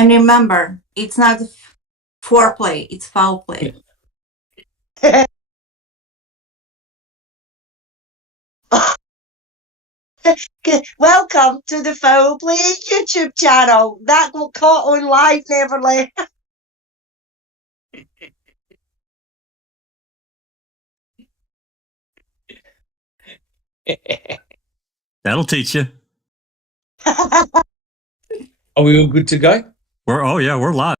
And remember, it's not foreplay, it's foul play. Welcome to the Foul Play YouTube channel. That got caught on live, Neverly. That'll teach you. Are we all good to go? We're live.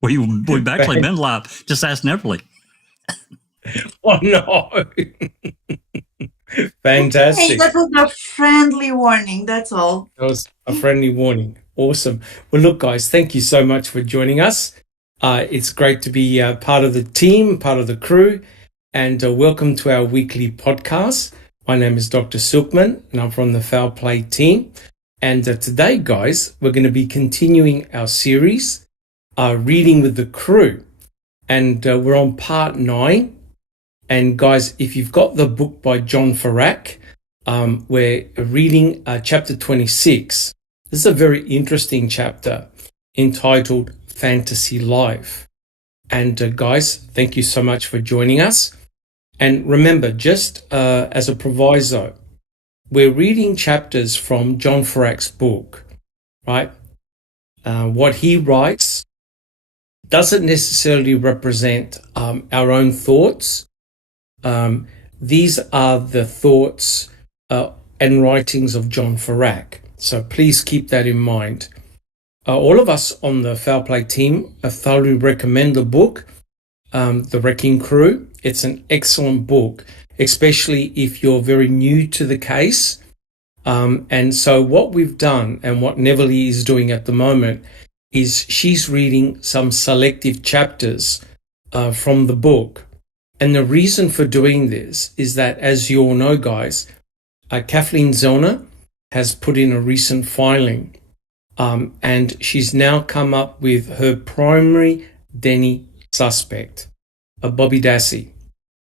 We've actually been live. Just ask Neverly. Oh no. Fantastic. Hey, that was a friendly warning, that's all. That was a friendly warning. Awesome. Well, look, guys, thank you so much for joining us. It's great to be part of the team, part of the crew, and welcome to our weekly podcast. My name is Dr. Silkman, and I'm from the Foul Play team. And today, guys, we're going to be continuing our series, Reading with the Crew. And we're on part 9. And guys, if you've got the book by John Ferak, we're reading chapter 26. This is a very interesting chapter entitled Fantasy Life. And guys, thank you so much for joining us. And remember, just as a proviso, we're reading chapters from John Ferak's book, right? What he writes doesn't necessarily represent our own thoughts. These are the thoughts and writings of John Ferak. So please keep that in mind. All of us on the Foul Play team thoroughly recommend the book, The Wrecking Crew. It's an excellent book, especially if you're very new to the case. And so what we've done and what Neverly is doing at the moment is she's reading some selective chapters from the book. And the reason for doing this is that, as you all know, guys, Kathleen Zellner has put in a recent filing, and she's now come up with her primary Denny suspect, Bobby Dassey.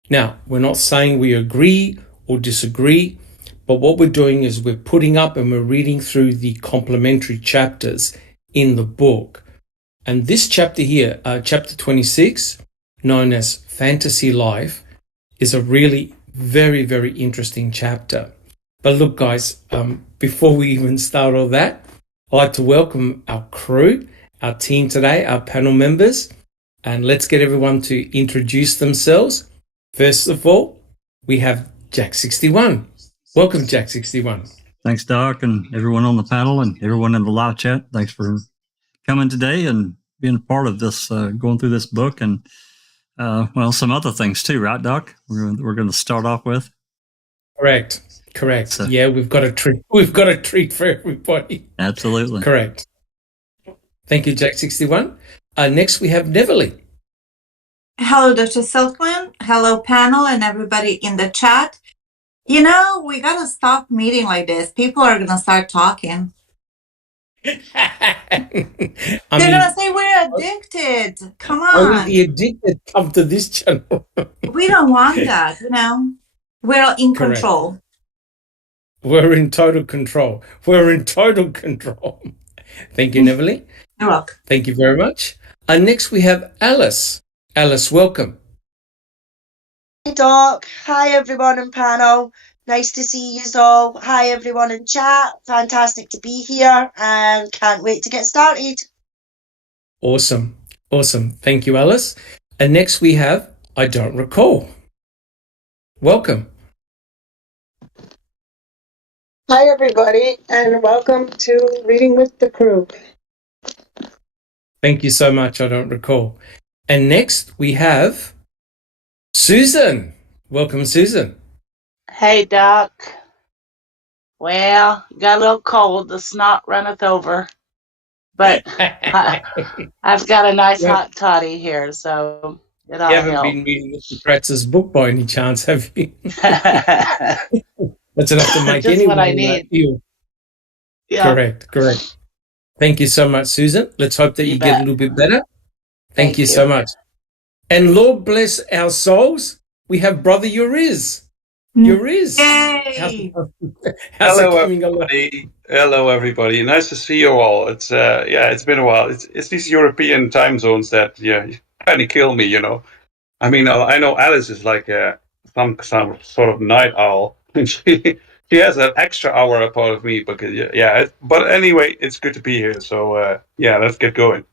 Now, we're not saying we agree or disagree, but what we're doing is we're putting up and we're reading through the complementary chapters in the book. And this chapter here, chapter 26, known as Fantasy Life, is a really very, very interesting chapter. But look, guys, before we even start all that, I'd like to welcome our crew, our team today, our panel members, and let's get everyone to introduce themselves. First of all, we have Jack61. Welcome, Jack61. Thanks, Doc, and everyone on the panel and everyone in the live chat. Thanks for coming today and being a part of this, going through this book and some other things too, right, Doc? We're going to start off with. Correct. So, yeah, we've got a treat. We've got a treat for everybody. Absolutely. Correct. Thank you, Jack61. Next, we have Neverly. Hello, Dr. Silkman. Hello, panel and everybody in the chat. You know, we got to stop meeting like this. People are going to start talking. They're going to say we're addicted. Come on. Only the addicted come to this channel. We don't want that, you know. We're in control. We're in total control. Thank you, Neverly. You're welcome. Thank you very much. Next, we have Alice. Alice, welcome. Hi, Doc. Hi, everyone in panel. Nice to see you all. Hi, everyone in chat. Fantastic to be here and can't wait to get started. Awesome. Thank you, Alice. And next we have I Don't Recall. Welcome. Hi, everybody, and welcome to Reading with the Crew. Thank you so much, I Don't Recall. And next we have Susan. Welcome, Susan. Hey, Doc. Well, got a little cold. The snot runneth over. But I've got a nice hot toddy here, so it all You haven't help. been reading Mr. Kratz's book by any chance, have you? That's enough to make Just anyone what I need. feel. Yeah. Correct. Thank you so much, Susan. Let's hope that you get a little bit better. Thank you so much. And Lord bless our souls, we have Brother Uriz. Yuriz. Yay! How's it Hello, coming along? everybody. Hello, everybody. Nice to see you all. It's it's been a while. It's these European time zones that kind of kill me. I mean, I know Alice is like some sort of night owl, and she has an extra hour above me because But anyway, it's good to be here. So let's get going.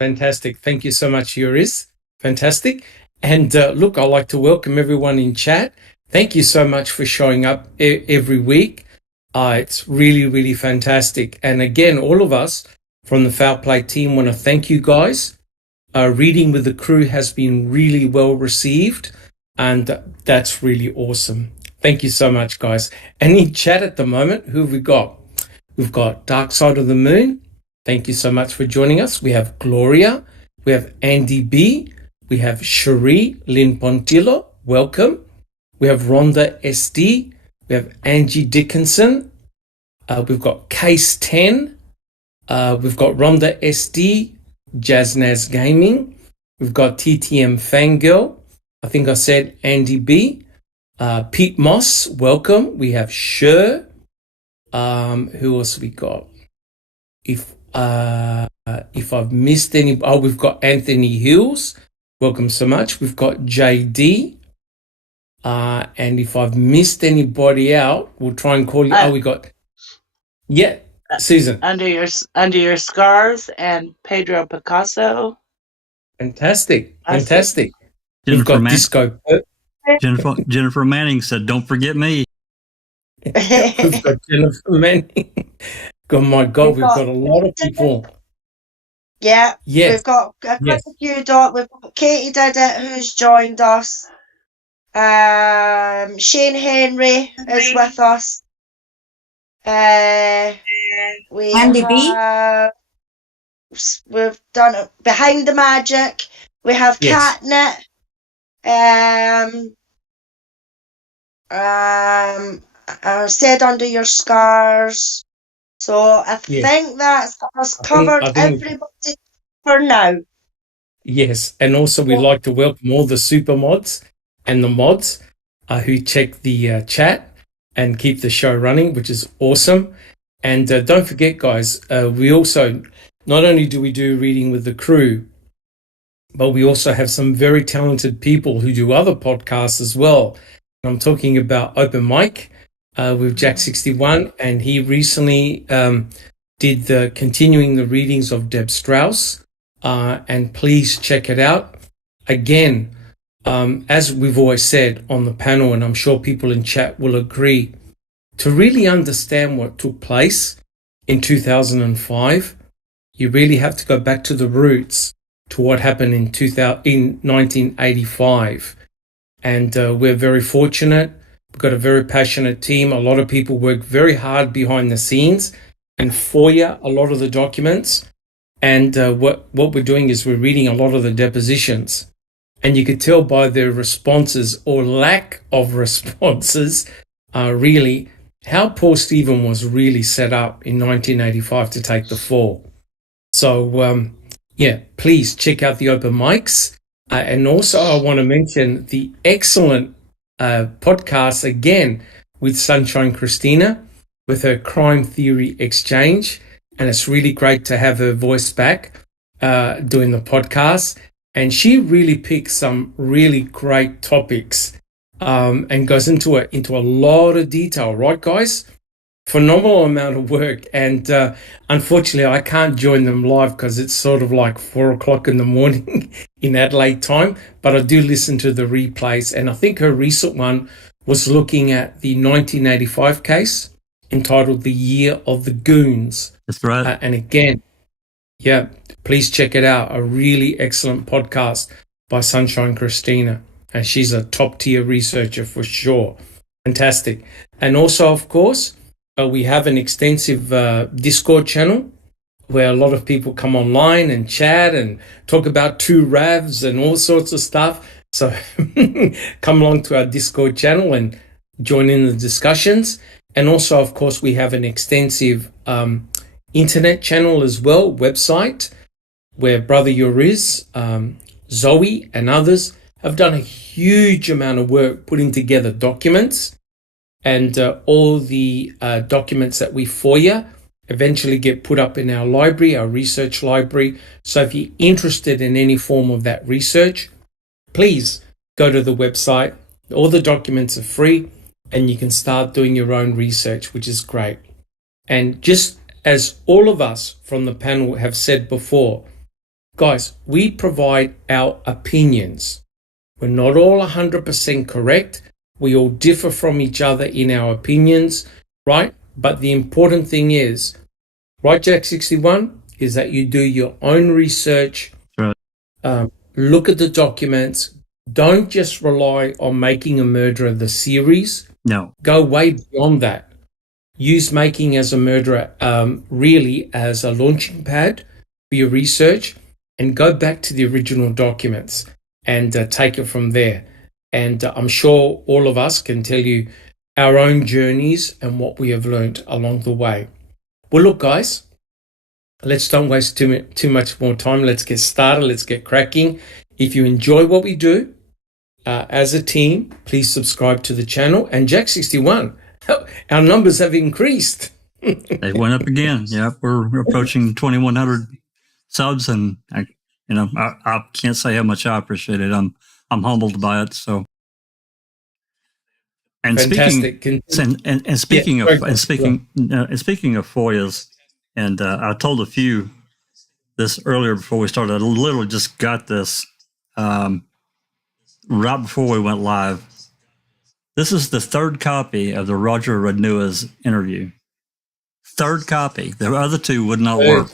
Fantastic. Thank you so much, Yuriz. Fantastic. And look, I'd like to welcome everyone in chat. Thank you so much for showing up every week. It's really, really fantastic. And again, all of us from the Foul Play team want to thank you guys. Reading with the Crew has been really well received, and that's really awesome. Thank you so much, guys. And in chat at the moment, who have we got? We've got Dark Side of the Moon. Thank you so much for joining us. We have Gloria. We have Andy B. We have Cherie Lynn Pontillo. Welcome. We have Rhonda SD. We have Angie Dickinson. We've got Case 10. We've got Rhonda SD, Jaznaz Gaming. We've got TTM Fangirl. I think I said Andy B. Pete Moss, welcome. We have Sher. Who else we got? If I've missed any, we've got Anthony Hills. Welcome so much. We've got JD. And if I've missed anybody out, we'll try and call you. We got, Susan. Under your scars and Pedro Picasso. Fantastic. Jennifer We've got Disco. Jennifer Manning said, "Don't forget me." We've got Jennifer Manning. Oh my God, we've got a lot of people. Yeah. Yes. We've got quite a few, Doc. We've got Katie Did It, who's joined us. Shane Henry is with us. We Andy B? We've done it Behind the Magic. We have Catnip. Said Under Your Scars. So I think that has covered everybody for now. Yes, and also we'd like to welcome all the super mods and the mods who check the chat and keep the show running, which is awesome. And don't forget, guys, we also, not only do we do Reading with the Crew, but we also have some very talented people who do other podcasts as well. I'm talking about Open Mic with Jack61, and he recently did the continuing the readings of Deb Strauss, and please check it out. Again, as we've always said on the panel, and I'm sure people in chat will agree, to really understand what took place in 2005, you really have to go back to the roots, to what happened in 1985. And we're very fortunate. We've got a very passionate team. A lot of people work very hard behind the scenes and FOIA a lot of the documents. And what we're doing is we're reading a lot of the depositions. And you could tell by their responses or lack of responses, really, how poor Stephen was really set up in 1985 to take the fall. So, please check out the open mics. And also I want to mention the excellent podcast again with Sunshine Christina with her Crime Theory Exchange. And it's really great to have her voice back doing the podcast. And she really picks some really great topics and goes into a lot of detail, right, guys? Phenomenal amount of work. And unfortunately, I can't join them live because it's sort of like 4:00 in the morning in Adelaide time. But I do listen to the replays. And I think her recent one was looking at the 1985 case entitled The Year of the Goons. That's right. And again, please check it out. A really excellent podcast by Sunshine Christina. And she's a top tier researcher for sure. Fantastic. And also, of course, we have an extensive Discord channel where a lot of people come online and chat and talk about two Ravs and all sorts of stuff. So come along to our Discord channel and join in the discussions. And also, of course, we have an extensive internet channel as well, website, where Brother Yuriz, Zoe and others have done a huge amount of work putting together documents, and all the documents that we FOIA eventually get put up in our library, our research library. So if you're interested in any form of that research, please go to the website. All the documents are free, and you can start doing your own research, which is great. And just as all of us from the panel have said before, guys, we provide our opinions. We're not all 100% correct. We all differ from each other in our opinions, right? But the important thing is, right, Jack 61, is that you do your own research, Right. Look at the documents. Don't just rely on Making a Murderer, the series. No. Go way beyond that. Use Making as a Murderer really as a launching pad for your research, and go back to the original documents and take it from there. And I'm sure all of us can tell you our own journeys and what we have learned along the way. Well, look, guys, let's don't waste too much more time. Let's get started. Let's get cracking. If you enjoy what we do as a team, please subscribe to the channel. And Jack 61, our numbers have increased. They went up again. Yeah, we're approaching 2,100 subs, and I can't say how much I appreciate it. I'm humbled by it. So, and Fantastic. speaking of FOIAs, and I told a few this earlier before we started. I literally just got this right before we went live. This is the third copy of the Roger Radnua's interview. Third copy. The other two would not work.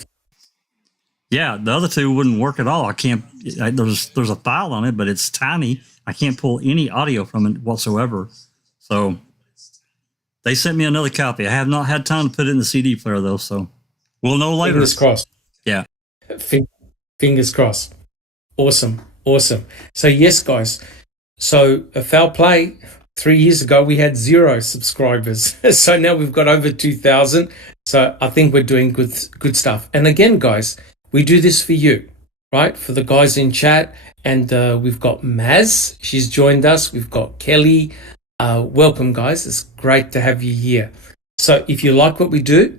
Yeah, the other two wouldn't work at all. I can't. There's a file on it, but it's tiny. I can't pull any audio from it whatsoever. So they sent me another copy. I have not had time to put it in the CD player though. So we'll know later. Fingers crossed. Yeah. Fingers crossed. Awesome. So yes, guys. So a foul play. 3 years ago, we had 0 subscribers. So now we've got over 2,000. So I think we're doing good stuff. And again, guys, we do this for you, right? For the guys in chat. And we've got Maz. She's joined us. We've got Kelly. Welcome, guys. It's great to have you here. So if you like what we do,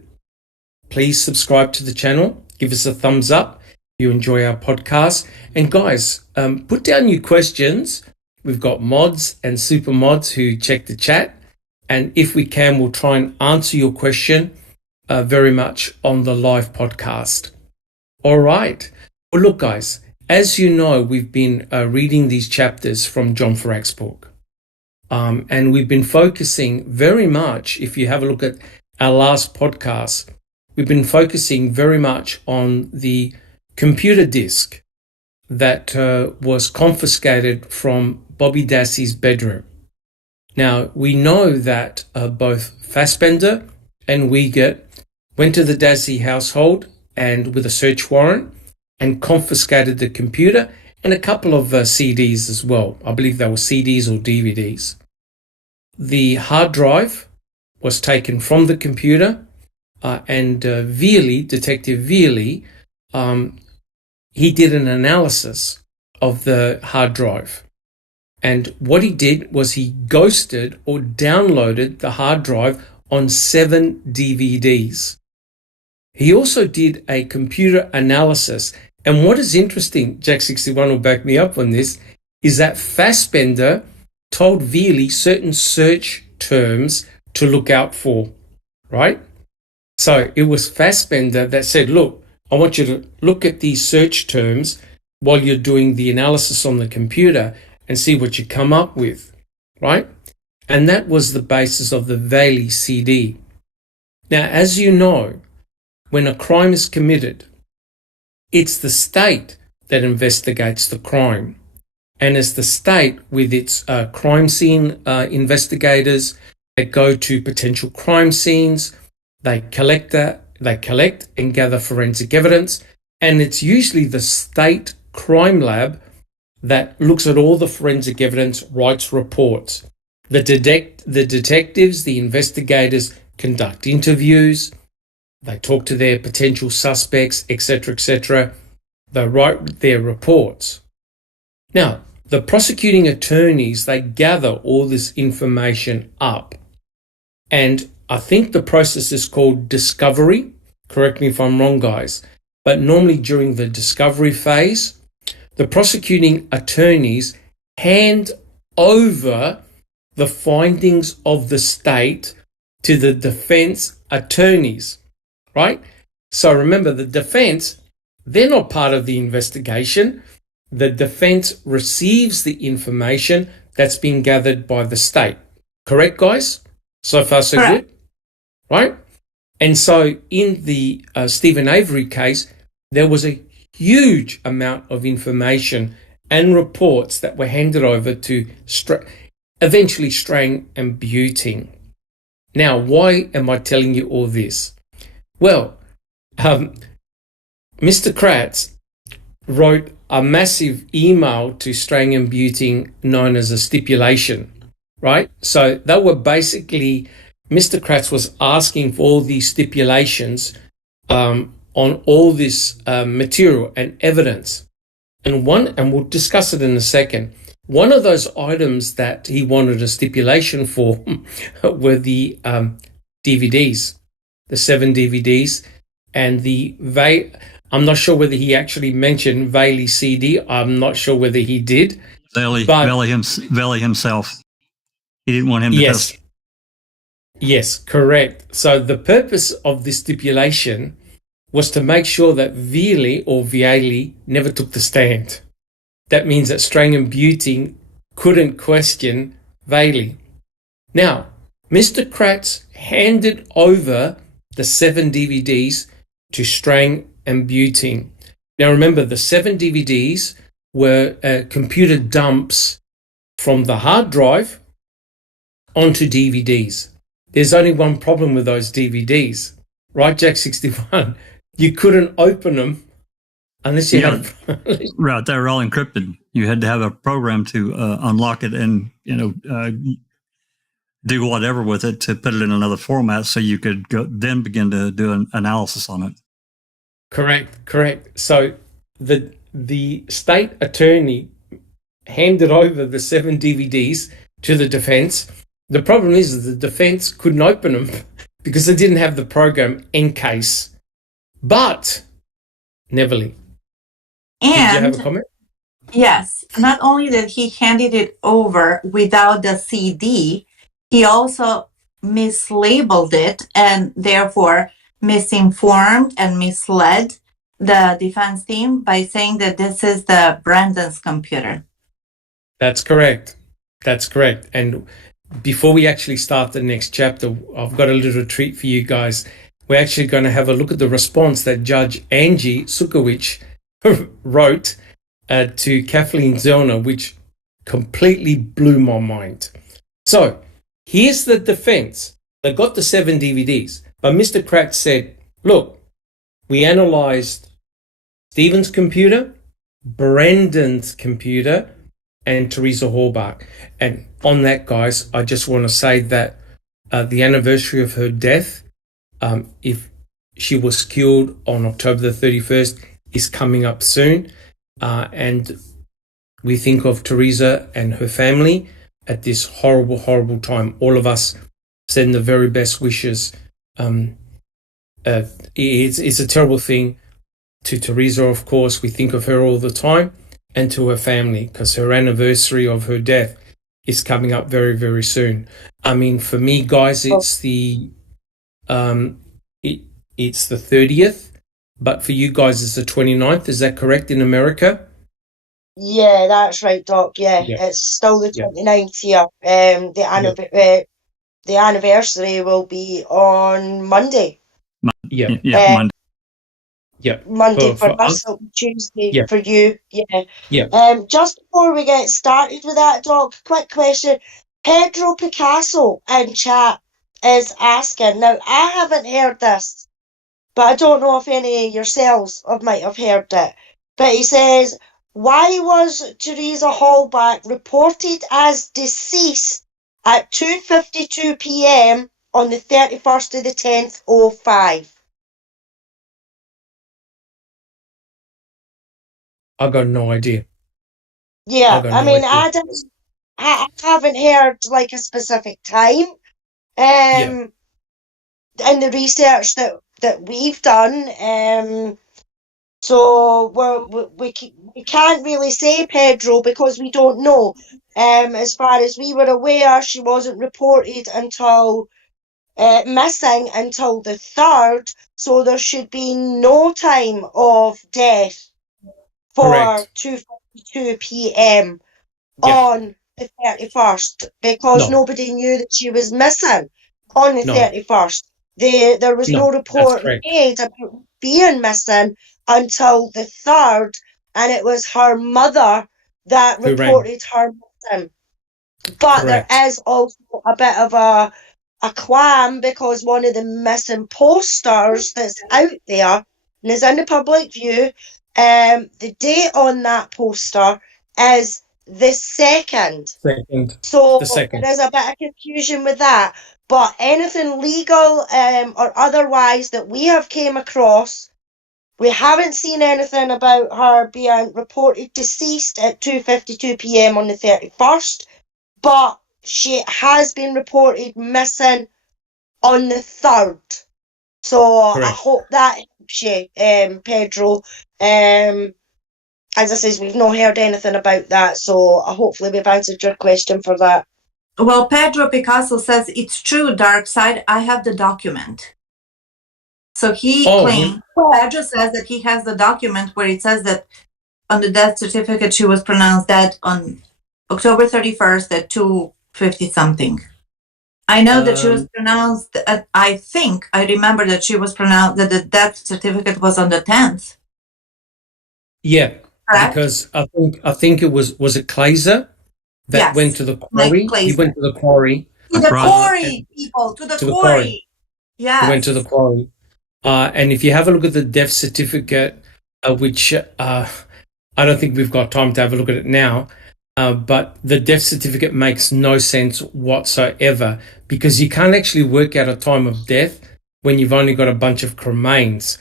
please subscribe to the channel. Give us a thumbs up if you enjoy our podcast. And guys, put down your questions. We've got mods and super mods who check the chat. And if we can, we'll try and answer your question very much on the live podcast. All right. Well, look, guys, as you know, we've been reading these chapters from John Ferak's book. And we've been focusing very much, if you have a look at our last podcast, we've been focusing very much on the computer disk that was confiscated from Bobby Dassey's bedroom. Now, we know that both Fassbender and Wiegert went to the Dassey household and with a search warrant and confiscated the computer and a couple of CDs as well. I believe they were CDs or DVDs. The hard drive was taken from the computer and Velie, Detective Velie, he did an analysis of the hard drive. And what he did was he ghosted or downloaded the hard drive on 7 DVDs. He also did a computer analysis. And what is interesting, Jack 61 will back me up on this, is that Fassbender told Velie certain search terms to look out for, right? So it was Fassbender that said, look, I want you to look at these search terms while you're doing the analysis on the computer and see what you come up with, right? And that was the basis of the Velie CD. Now, as you know, when a crime is committed, it's the state that investigates the crime. And it's the state with its crime scene investigators that go to potential crime scenes. They collect and gather forensic evidence. And it's usually the state crime lab that looks at all the forensic evidence, writes reports. The detectives, the investigators conduct interviews. They talk to their potential suspects, etc., etc. They write their reports. Now, the prosecuting attorneys, they gather all this information up. And I think the process is called discovery. Correct me if I'm wrong, guys. But normally during the discovery phase, the prosecuting attorneys hand over the findings of the state to the defense attorneys, right? So remember, the defense, they're not part of the investigation. The defense receives the information that's been gathered by the state. Correct, guys? So far, so Correct. good, right? And so in the Stephen Avery case, there was a huge amount of information and reports that were handed over to eventually Strang and Buting. Now, why am I telling you all this? Well, Mr. Kratz wrote a massive email to Strang and Buting known as a stipulation, right? So they were basically, Mr. Kratz was asking for all these stipulations on all this material and evidence. And we'll discuss it in a second. One of those items that he wanted a stipulation for were the DVDs, the 7 DVDs, and I'm not sure whether he actually mentioned Velie CD. I'm not sure whether he did. Velie himself. He didn't want him to test. Yes, correct. So the purpose of this stipulation was to make sure that Velie never took the stand. That means that Strang and Buting couldn't question Velie. Now, Mr. Kratz handed over the 7 DVDs to Strang and Buting. Now remember, the 7 DVDs were computer dumps from the hard drive onto DVDs. There's only one problem with those DVDs, right, Jack 61? You couldn't open them unless you had right. They were all encrypted. You had to have a program to unlock it and do whatever with it to put it in another format, so you could then begin to do an analysis on it. Correct. So the state attorney handed over the 7 DVDs to the defense. The problem is that the defense couldn't open them because they didn't have the program in case. But, Neverly, did you have a comment? Yes, not only did he handed it over without the CD, he also mislabeled it and therefore misinformed and misled the defense team by saying that this is the Brandon's computer. That's correct. And before we actually start the next chapter, I've got a little treat for you guys. We're actually going to have a look at the response that Judge Angie Sutkiewicz wrote to Kathleen Zellner, which completely blew my mind. So here's the defense. They got the 7 DVDs, but Mr. Kratz said, look, we analyzed Stephen's computer, Brendan's computer, and Teresa Horbach. And on that, guys, I just want to say that the anniversary of her death, if she was killed on October the 31st, is coming up soon. And we think of Teresa and her family at this horrible, horrible time. All of us send the very best wishes. It's a terrible thing to Teresa, of course. We think of her all the time, and to her family, because her anniversary of her death is coming up very, very soon. I mean, for me, guys, it's the 30th, but for you guys, it's the 29th. Is that correct in America? Yeah, that's right, Doc. Yeah. It's still the 29th here. The anniversary will be on Monday. Monday. Monday for us, it'll be Tuesday for you. Just before we get started with that, Doc, quick question. Pedro Picasso in chat is asking, now I haven't heard this, but I don't know if any of yourselves might have heard it, but he says, why was Teresa Horbach reported as deceased at 2:52 p.m. on the 31st of the 10th, 05? I got no idea. Yeah, got I no mean, idea. I haven't heard like a specific time Yeah, in the research that we've done. So we can't really say, Pedro, because we don't know. As far as we were aware, she wasn't reported until missing until the 3rd, so there should be no time of death for correct. 2:52 p.m. Yep. on the 31st, because No, nobody knew that she was missing on the no, 31st. There was no no, that's report correct. made about being missing until the 3rd, and it was her mother that Who rang? reported her missing. But there Correct. is also a bit of a qualm, because one of the missing posters that's out there and is in the public view, the date on that poster is the 2nd. So The second. there is a bit of confusion with that. But anything legal or otherwise that we have came across, we haven't seen anything about her being reported deceased at 2:52 p.m. on the 31st, but she has been reported missing on the 3rd. So Correct. I hope that helps you, Pedro. As I says, we've not heard anything about that, so hopefully we've answered your question for that. Well, Pedro Picasso says it's true, Dark Side. I have the document. So he claimed, Pedro says that he has the document where it says that on the death certificate she was pronounced dead on October 31st at 2:50 something. I know that she was pronounced, I think, I remember that she was pronounced, that the death certificate was on the 10th. Yeah, correct? Because I think it was it Kleiser that went to the quarry? He went to the quarry. To the quarry, people, to the quarry. Yes. He went to the quarry. And if you have a look at the death certificate, which I don't think we've got time to have a look at it now, but the death certificate makes no sense whatsoever, because you can't actually work out a time of death when you've only got a bunch of cremains.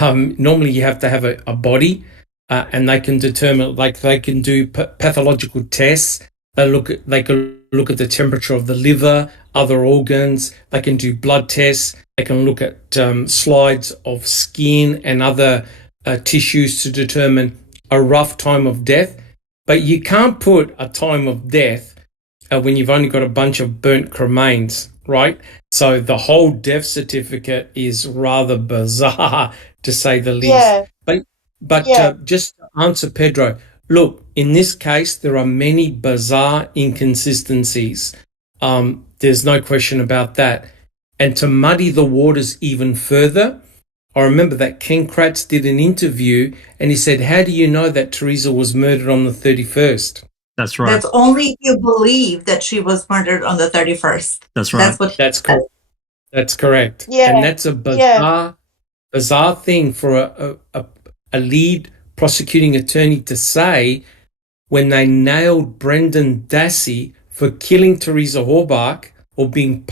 Normally you have to have a body, and they can determine, like they can do pathological tests. They can look at the temperature of the liver, other organs. They can do blood tests. They can look at slides of skin and other tissues to determine a rough time of death. But you can't put a time of death when you've only got a bunch of burnt cremains, right? So the whole death certificate is rather bizarre, to say the least. Yeah. But just to answer Pedro, look, in this case, there are many bizarre inconsistencies. There's no question about that. And to muddy the waters even further, I remember that Ken Kratz did an interview and he said, how do you know that Teresa was murdered on the 31st? That's right. That's only if you believe that she was murdered on the 31st. That's right. That's correct. That's correct. Yeah. And that's a bizarre thing for a lead prosecuting attorney to say when they nailed Brendan Dassey for killing Teresa Horbach, or being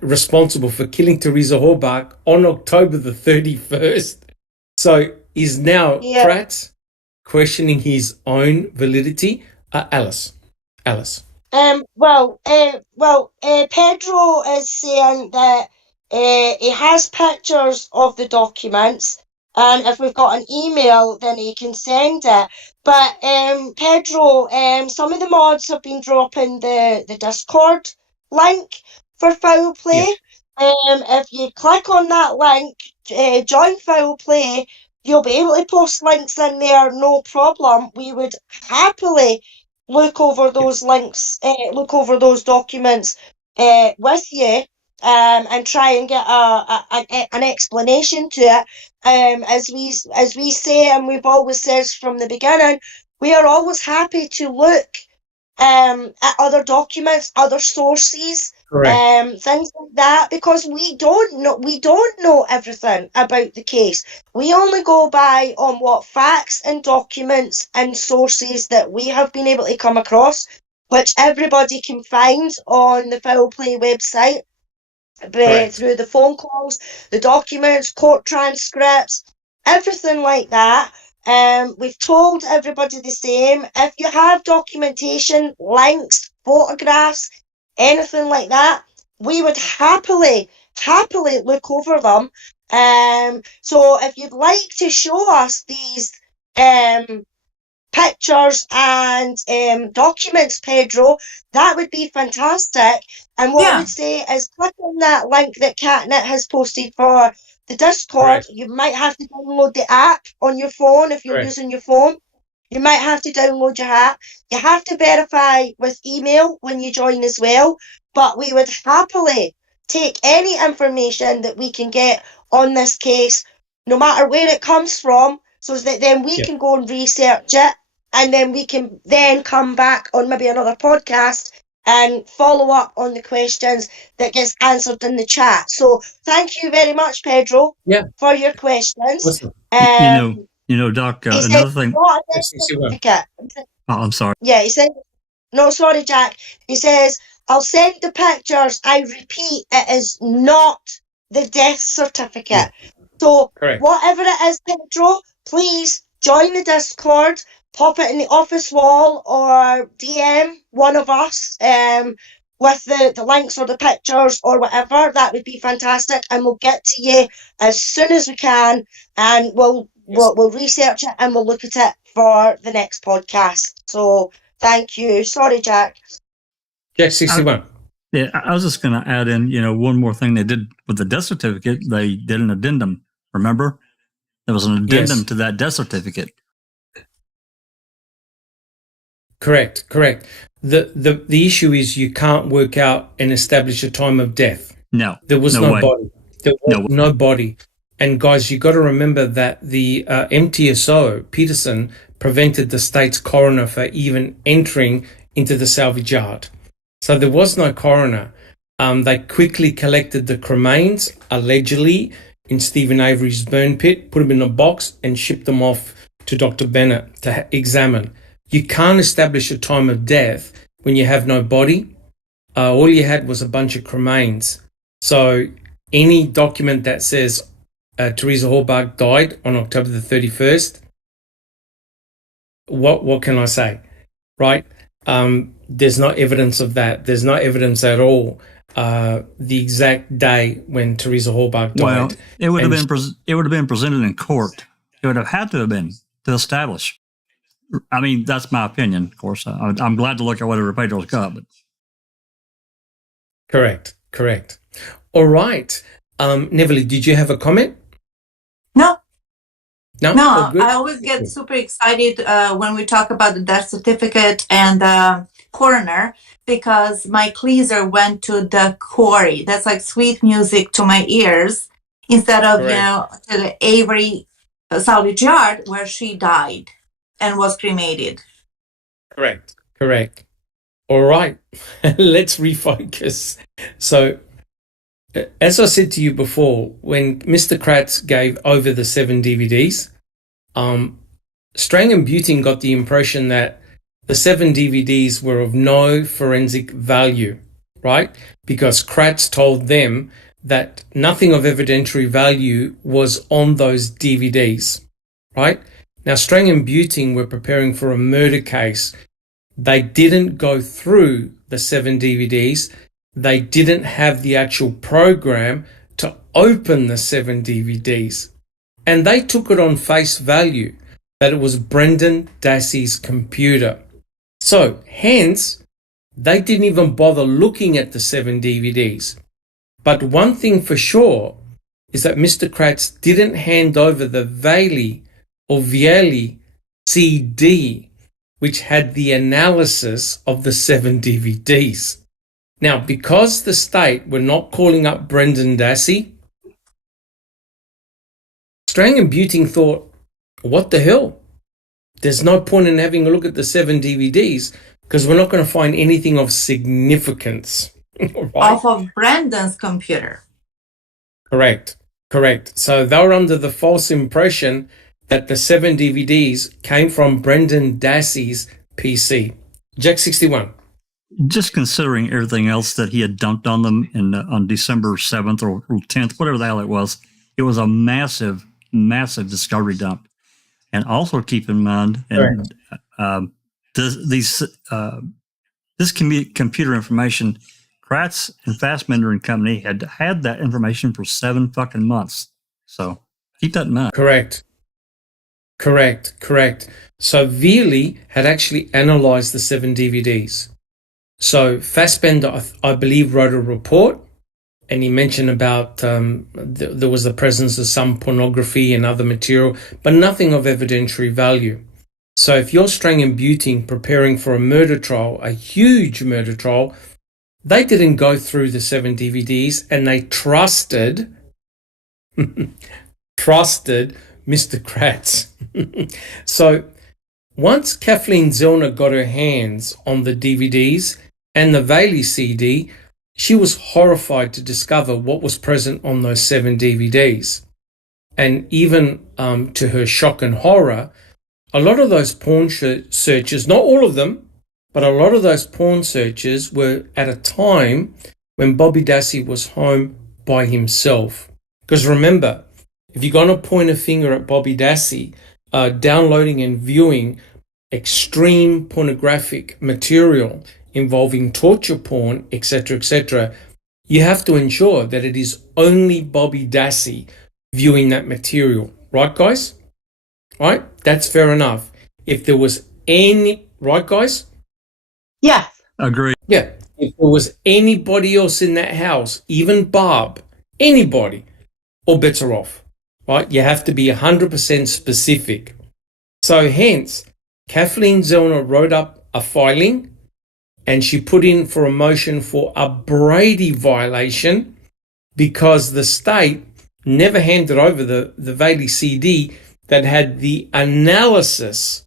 responsible for killing Teresa Horbach on October the 31st. So is now Kratz questioning his own validity? Alice. Pedro is saying that he has pictures of the documents, and if we've got an email, then he can send it. But Pedro, some of the mods have been dropping the Discord link for Foul Play. If you click on that link, join Foul Play, you'll be able to post links in there, no problem. We would happily look over those links, look over those documents with you, and try and get an explanation to it. As we say, and we've always said from the beginning, we are always happy to look at other documents, other sources, things like that, because we don't know everything about the case. We only go by on what facts and documents and sources that we have been able to come across, which everybody can find on the Foul Play website, through the phone calls, the documents, court transcripts, everything like that. We've told everybody the same. If you have documentation, links, photographs, anything like that, we would happily look over them. So if you'd like to show us these pictures and documents, Pedro, that would be fantastic. And what I would say is click on that link that Catnip has posted for the Discord. Correct. You might have to download the app on your phone if you're Correct. using your phone. You might have to download your app. You have to verify with email when you join as well. But we would happily take any information that we can get on this case, no matter where it comes from, so that then we can go and research it, and then we can then come back on maybe another podcast and follow up on the questions that gets answered in the chat. So thank you very much, Pedro, for your questions. Awesome. Doc, another thing. Certificate. I'm sorry. Yeah, he said, no, sorry, Jack. He says, I'll send the pictures. I repeat, it is not the death certificate. So whatever it is, Pedro, please join the Discord, pop it in the office wall, or DM one of us with the links or the pictures or whatever. That would be fantastic, and we'll get to you as soon as we can, and we'll research it and we'll look at it for the next podcast. So thank you. Sorry, Jack. Jack 61. I was just going to add in, one more thing they did with the death certificate. They did an addendum. Remember? There was an addendum to that death certificate. Correct. The issue is you can't work out and establish a time of death. No. There was no way. body. There was no body. And guys, you got to remember that the MTSO, Peterson, prevented the state's coroner from even entering into the salvage yard. So there was no coroner. They quickly collected the cremains, allegedly, in Stephen Avery's burn pit, put them in a box and shipped them off to Dr. Bennett to examine. You can't establish a time of death when you have no body. All you had was a bunch of cremains. So any document that says Teresa Halbach died on October the 31st, what can I say, right? There's no evidence of that. There's no evidence at all the exact day when Teresa Halbach died. Well, it would have been presented in court. It would have had to have been to establish. I mean, that's my opinion. Of course, I'm glad to look at whatever Pedro's got. But correct. All right, Neverly, did you have a comment? No, I always get super excited when we talk about the death certificate and the coroner, because my pleaser went to the quarry. That's like sweet music to my ears, instead of, to the Avery salvage yard where she died and was cremated. Correct. All right, let's refocus. So, as I said to you before, when Mr. Kratz gave over the 7 DVDs, Strang and Buting got the impression that the 7 DVDs were of no forensic value, right? Because Kratz told them that nothing of evidentiary value was on those DVDs, right? Now, Strang and Buting were preparing for a murder case. They didn't go through the 7 DVDs. They didn't have the actual program to open the 7 DVDs. And they took it on face value that it was Brendan Dassey's computer. So, hence, they didn't even bother looking at the 7 DVDs. But one thing for sure is that Mr. Kratz didn't hand over the Velie CD, which had the analysis of the 7 DVDs. Now, because the state were not calling up Brendan Dassey, Strang and Buting thought, what the hell? There's no point in having a look at the 7 DVDs because we're not going to find anything of significance. Right? Off of Brendan's computer. Correct. So they were under the false impression that the 7 DVDs came from Brendan Dassey's PC. Jack 61. Just considering everything else that he had dumped on them on December 7th or 10th, whatever the hell it was a massive discovery dump. And also keep in mind, and this computer information, Kratz and Fassbender and Company had that information for 7 fucking months. So keep that in mind. Correct. So Velie had actually analyzed the 7 DVDs. So Fassbender, I believe, wrote a report, and he mentioned about there was the presence of some pornography and other material, but nothing of evidentiary value. So if you're Strang and Buting preparing for a murder trial, a huge murder trial, they didn't go through the 7 DVDs, and they trusted Mr. Kratz. So once Kathleen Zellner got her hands on the DVDs and the Velie CD, she was horrified to discover what was present on those 7 DVDs. And even to her shock and horror, a lot of those porn searches, not all of them, but a lot of those porn searches were at a time when Bobby Dassey was home by himself. Because remember, if you're going to point a finger at Bobby Dassey, downloading and viewing extreme pornographic material involving torture porn, etc., you have to ensure that it is only Bobby Dassey viewing that material. Right, guys? Right? That's fair enough. If there was any... Right, guys? Yeah. Agree. Yeah. If there was anybody else in that house, even Barb, anybody, all bets are off. Right? You have to be 100% specific. So hence, Kathleen Zellner wrote up a filing, and she put in for a motion for a Brady violation because the state never handed over the Velie CD that had the analysis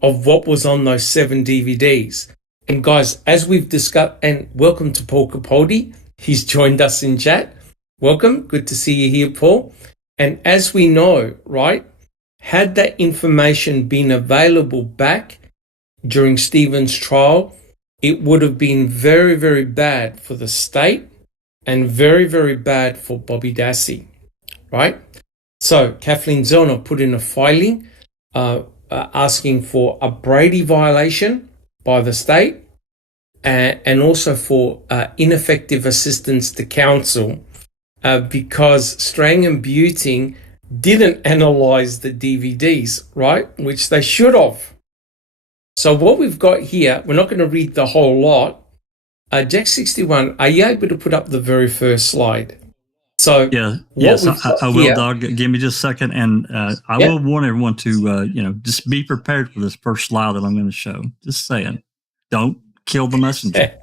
of what was on those 7 DVDs. And guys, as we've discussed, and welcome to Paul Capaldi. He's joined us in chat. Welcome. Good to see you here, Paul. And as we know, right, had that information been available back during Stephen's trial, it would have been very, very bad for the state and very, very bad for Bobby Dassey, right? So Kathleen Zellner put in a filing asking for a Brady violation by the state and also for ineffective assistance to counsel because Strang and Buting didn't analyze the DVDs, right, which they should have. So what we've got here, we're not going to read the whole lot. Jack 61, are you able to put up the very first slide? So yes, I will, Doug. Give me just a second, and I will want everyone to, just be prepared for this first slide that I'm going to show. Just saying, don't kill the messenger.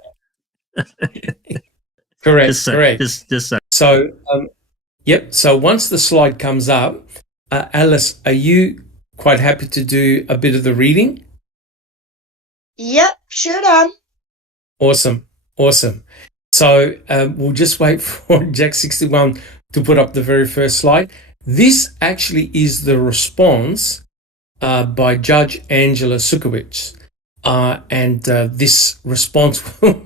Correct. Correct. Just so, So once the slide comes up, Alice, are you quite happy to do a bit of the reading? Yep, sure am. Awesome. So we'll just wait for Jack 61 to put up the very first slide. This actually is the response by Judge Angela Sutkiewicz. And this response was...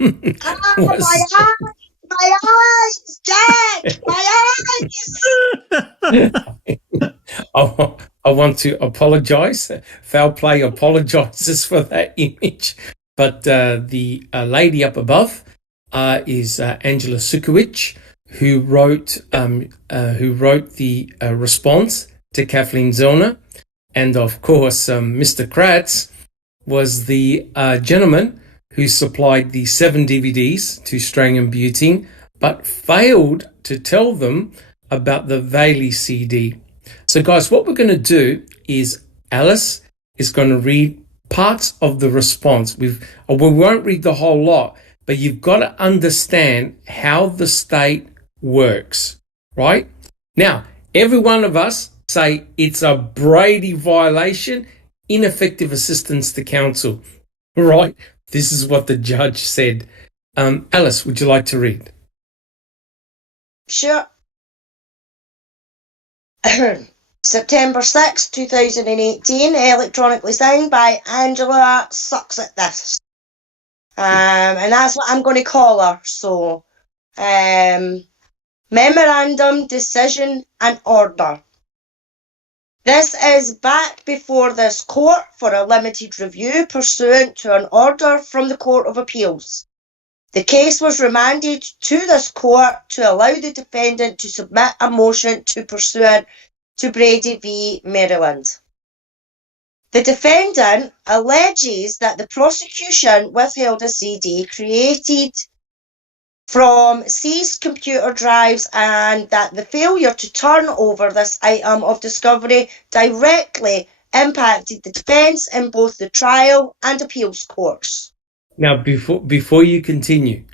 My eyes, Jack! My eyes! I want to apologize. Foul Play apologizes for that image. But the lady up above is Angela Sutkiewicz, who wrote the response to Kathleen Zellner. And of course, Mr. Kratz was the gentleman who supplied the 7 DVDs to Strang and Buting, but failed to tell them about the Velie CD. So guys, what we're going to do is Alice is going to read parts of the response. We won't read the whole lot, but you've got to understand how the state works, right? Now, every one of us say it's a Brady violation, ineffective assistance to counsel, right? This is what the judge said. Alice, would you like to read? Sure. September 6, 2018, electronically signed by Angela Sucks at This. And that's what I'm going to call her. So, memorandum, decision, and order. This is back before this court for a limited review pursuant to an order from the Court of Appeals. The case was remanded to this court to allow the defendant to submit a motion to pursuant to Brady v. Maryland. The defendant alleges that the prosecution withheld a CD created from seized computer drives and that the failure to turn over this item of discovery directly impacted the defence in both the trial and appeals courts. Now, before you continue,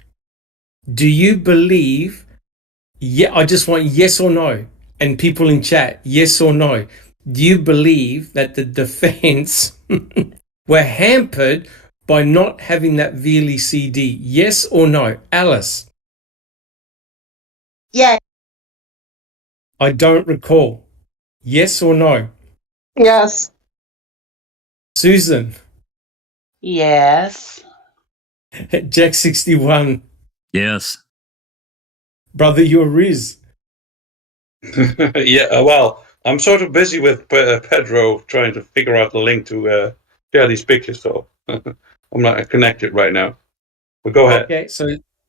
do you believe, I just want yes or no, and people in chat, yes or no, do you believe that the defence were hampered by not having that Velie CD? Yes or no? Alice? Yeah. I don't recall. Yes or no? Yes. Susan? Yes. Jack 61. Yes. Brother, you're Riz. Yeah, well, I'm sort of busy with Pedro trying to figure out the link to share these pictures, so I'm not connected right now. But go ahead.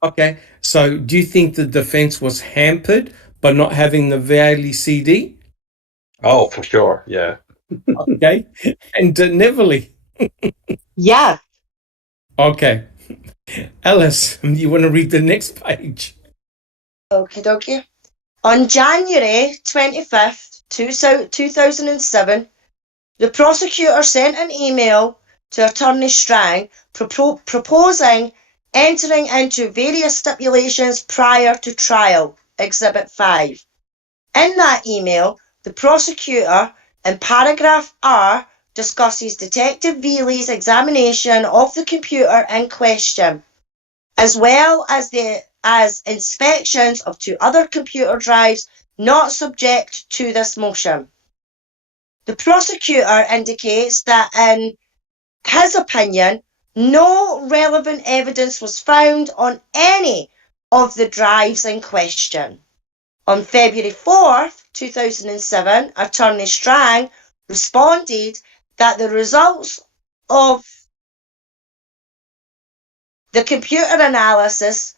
Okay, so do you think the defense was hampered by not having the Velie CD? Oh, for sure, yeah. Okay, and Neverly? Yeah. Okay. Alice, you want to read the next page? Okie dokie. On January 25th, 2007, the prosecutor sent an email to Attorney Strang proposing entering into various stipulations prior to trial, Exhibit 5. In that email, the prosecutor, in paragraph R, discusses Detective Velie's examination of the computer in question, as well as inspections of 2 other computer drives not subject to this motion. The prosecutor indicates that in his opinion, no relevant evidence was found on any of the drives in question. On February 4th, 2007, Attorney Strang responded that the results of the computer analysis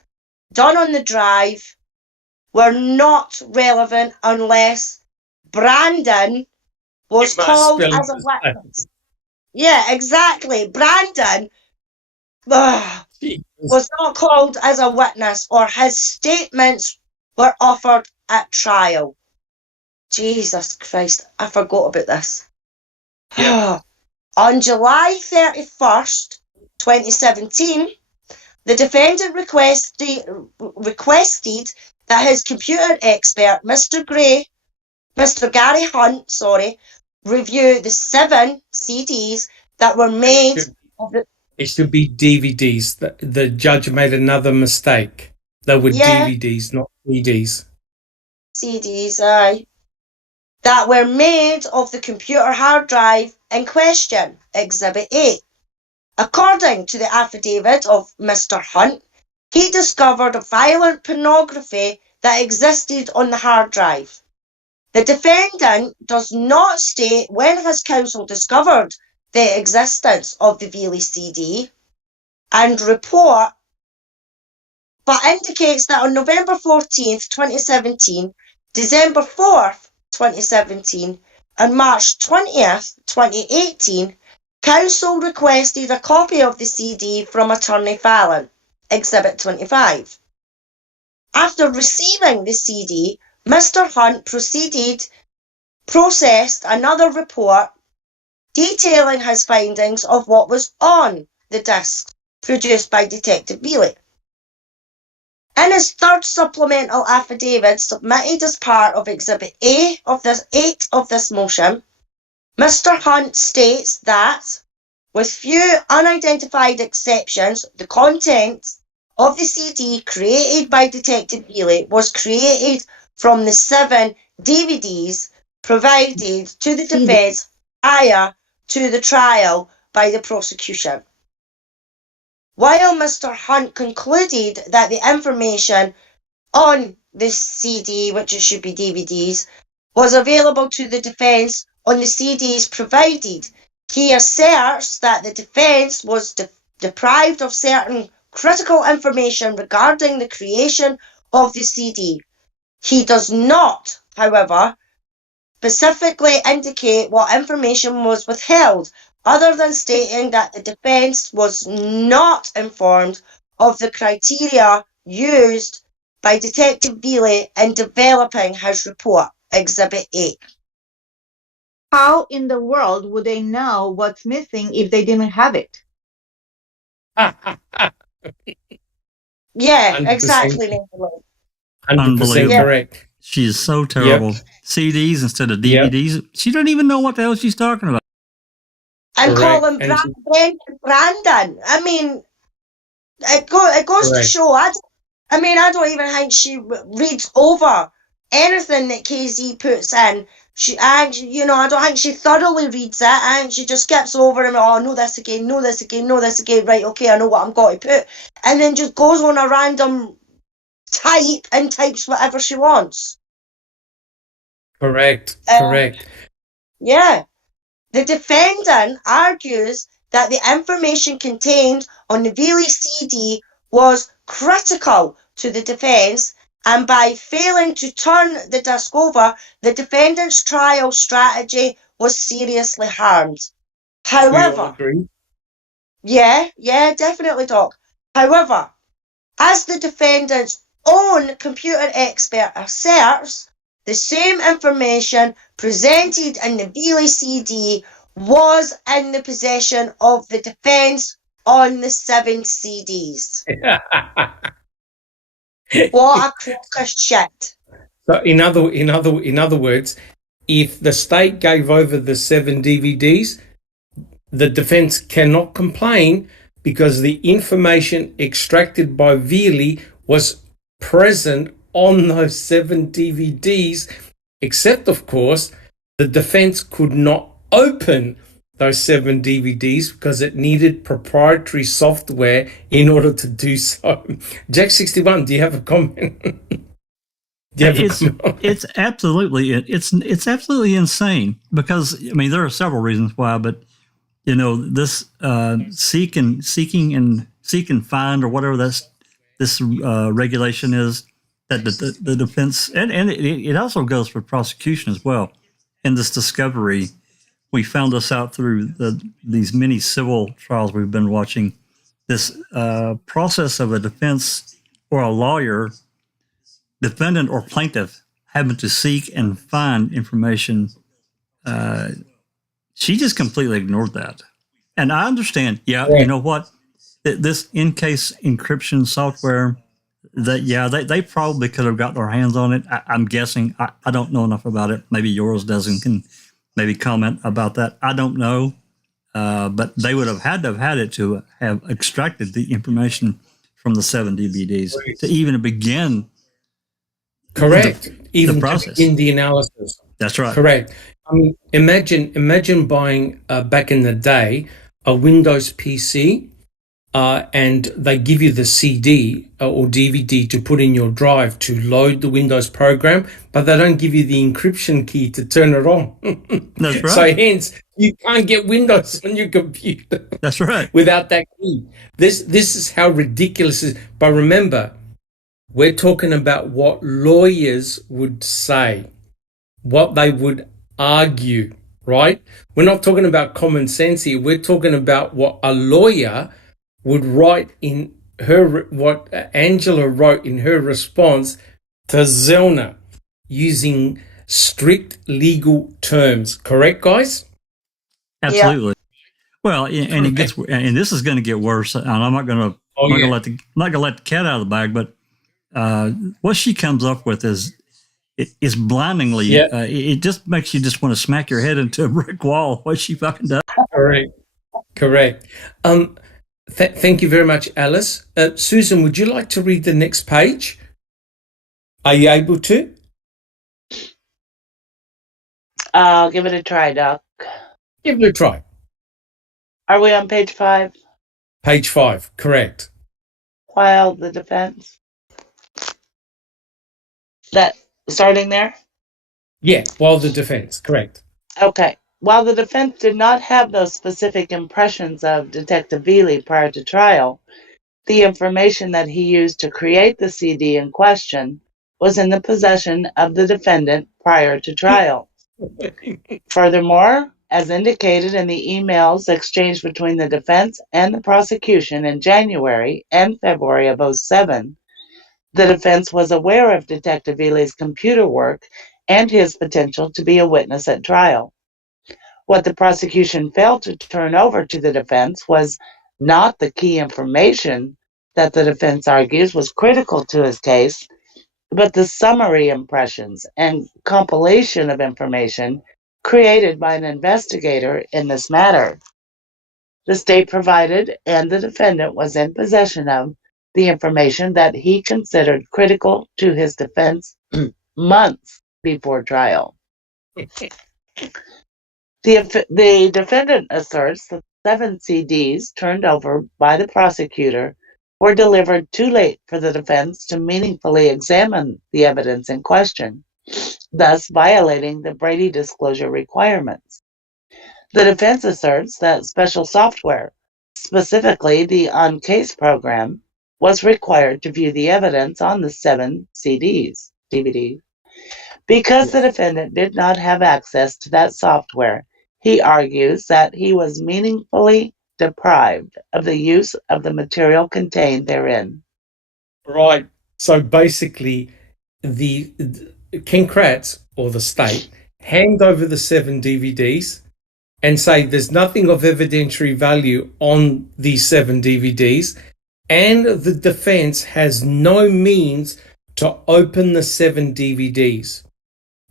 done on the drive were not relevant unless Brandon was called as a witness. Yeah, exactly. Brandon was not called as a witness or his statements were offered at trial. Jesus Christ, I forgot about this. Yeah. On July 31st, 2017, the defendant requested that his computer expert, Mr. Gary Hunt, review the 7 CDs that were made. It should be DVDs. The judge made another mistake. They were DVDs, not CDs. CDs, aye. That were made of the computer hard drive in question, Exhibit 8. According to the affidavit of Mr. Hunt, he discovered violent pornography that existed on the hard drive. The defendant does not state when his counsel discovered the existence of the Velie CD and report, but indicates that on November 14th, 2017, December 4th, 2017, and March 20th, 2018, counsel requested a copy of the CD from Attorney Fallon, Exhibit 25. After receiving the CD, Mr. Hunt processed another report detailing his findings of what was on the disc produced by Detective Velie. In his 3rd supplemental affidavit submitted as part of Exhibit 8 of this motion, Mr. Hunt states that, with few unidentified exceptions, the contents of the CD created by Detective Velie was created from the 7 DVDs provided to the defence prior to the trial by the prosecution. While Mr. Hunt concluded that the information on the CD, which it should be DVDs, was available to the defence on the CDs provided. He asserts that the defence was deprived of certain critical information regarding the creation of the CD. He does not, however, specifically indicate what information was withheld, other than stating that the defence was not informed of the criteria used by Detective Velie in developing his report, Exhibit 8. How in the world would they know what's missing if they didn't have it? Yeah, 100%. exactly. 100% correct. She's so terrible. Yep. CDs instead of DVDs. Yep. She doesn't even know what the hell she's talking about. And call him Brandon. I mean, it goes to show. I don't even think she reads over anything that KZ puts in. I don't think she thoroughly reads it. I think she just skips over him. Oh, know this again, know this again, know this again. Right, okay, I know what I'm going to put. And then just goes on a random type and types whatever she wants. Correct. Yeah. The defendant argues that the information contained on the Velie CD was critical to the defence, and by failing to turn the disc over, the defendant's trial strategy was seriously harmed. However, yeah, definitely, Doc. However, as the defendant's own computer expert asserts, the same information presented in the Velie CD was in the possession of the defence on the 7 CDs. What a crock of shit. So in other words, if the state gave over the 7 DVDs, the defence cannot complain because the information extracted by Velie was present on those 7 DVDs, except, of course, the defence could not open those 7 DVDs because it needed proprietary software in order to do so. Jack61, do you have a comment? It's absolutely insane because there are several reasons why, but this seek and find or whatever this regulation is that the defense and it also goes for prosecution as well. In this discovery, we found this out through these many civil trials we've been watching. This process of a defense or a lawyer, defendant or plaintiff, having to seek and find information. She just completely ignored that. And I understand, you know what? This in-case encryption software, they probably could have got their hands on it. I'm guessing. I don't know enough about it. Maybe yours doesn't. Can maybe comment about that. I don't know. But they would have had it to have extracted the information from the 7 DVDs to even begin. Correct. The process. In the analysis. That's right. Correct. Imagine buying back in the day a Windows PC, and they give you the CD or DVD to put in your drive to load the Windows program, but they don't give you the encryption key to turn it on. That's right. So hence, you can't get Windows on your computer. That's right. Without that key. This is how ridiculous it is. But remember, we're talking about what lawyers would say, what they would argue, right? We're not talking about common sense here. We're talking about what a lawyer would write in what Angela wrote in her response to Zellner using strict legal terms. Correct, guys? Absolutely. Yeah. Well, and it gets, and this is going to get worse. And I'm not going to, let the cat out of the bag. But what she comes up with is blindingly. It just makes you just want to smack your head into a brick wall. What she fucking does. Correct. Thank you very much, Alice. Susan, would you like to read the next page? Are you able to? I'll give it a try, Doc. Give it a try. Are we on page 5? Page 5, correct. While the defense. That starting there? Yeah, while the defense, correct. Okay. While the defense did not have those specific impressions of Detective Velie prior to trial, the information that he used to create the CD in question was in the possession of the defendant prior to trial. Furthermore, as indicated in the emails exchanged between the defense and the prosecution in January and February of 2007, the defense was aware of Detective Velie's computer work and his potential to be a witness at trial. What the prosecution failed to turn over to the defense was not the key information that the defense argues was critical to his case, but the summary impressions and compilation of information created by an investigator in this matter. The state provided and the defendant was in possession of the information that he considered critical to his defense months before trial. The defendant asserts that 7 CDs turned over by the prosecutor were delivered too late for the defense to meaningfully examine the evidence in question, thus violating the Brady disclosure requirements. The defense asserts that special software, specifically the on-case program, was required to view the evidence on the 7 DVDs. Because the defendant did not have access to that software, he argues that he was meaningfully deprived of the use of the material contained therein. Right. So basically, the Ken Kratz, or the state, hand over the 7 DVDs and say there's nothing of evidentiary value on these 7 DVDs, and the defense has no means to open the 7 DVDs.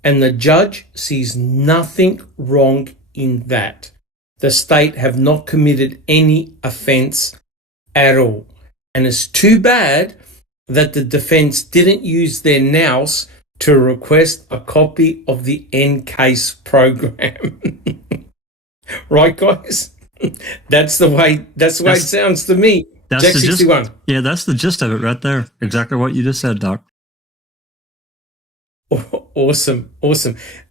And the judge sees nothing wrong in that. The state have not committed any offense at all. And it's too bad that the defense didn't use their nous to request a copy of the end-case program. Right, guys? That's the way it sounds to me. Jack 61. Yeah, that's the gist of it right there. Exactly what you just said, Doc. Awesome.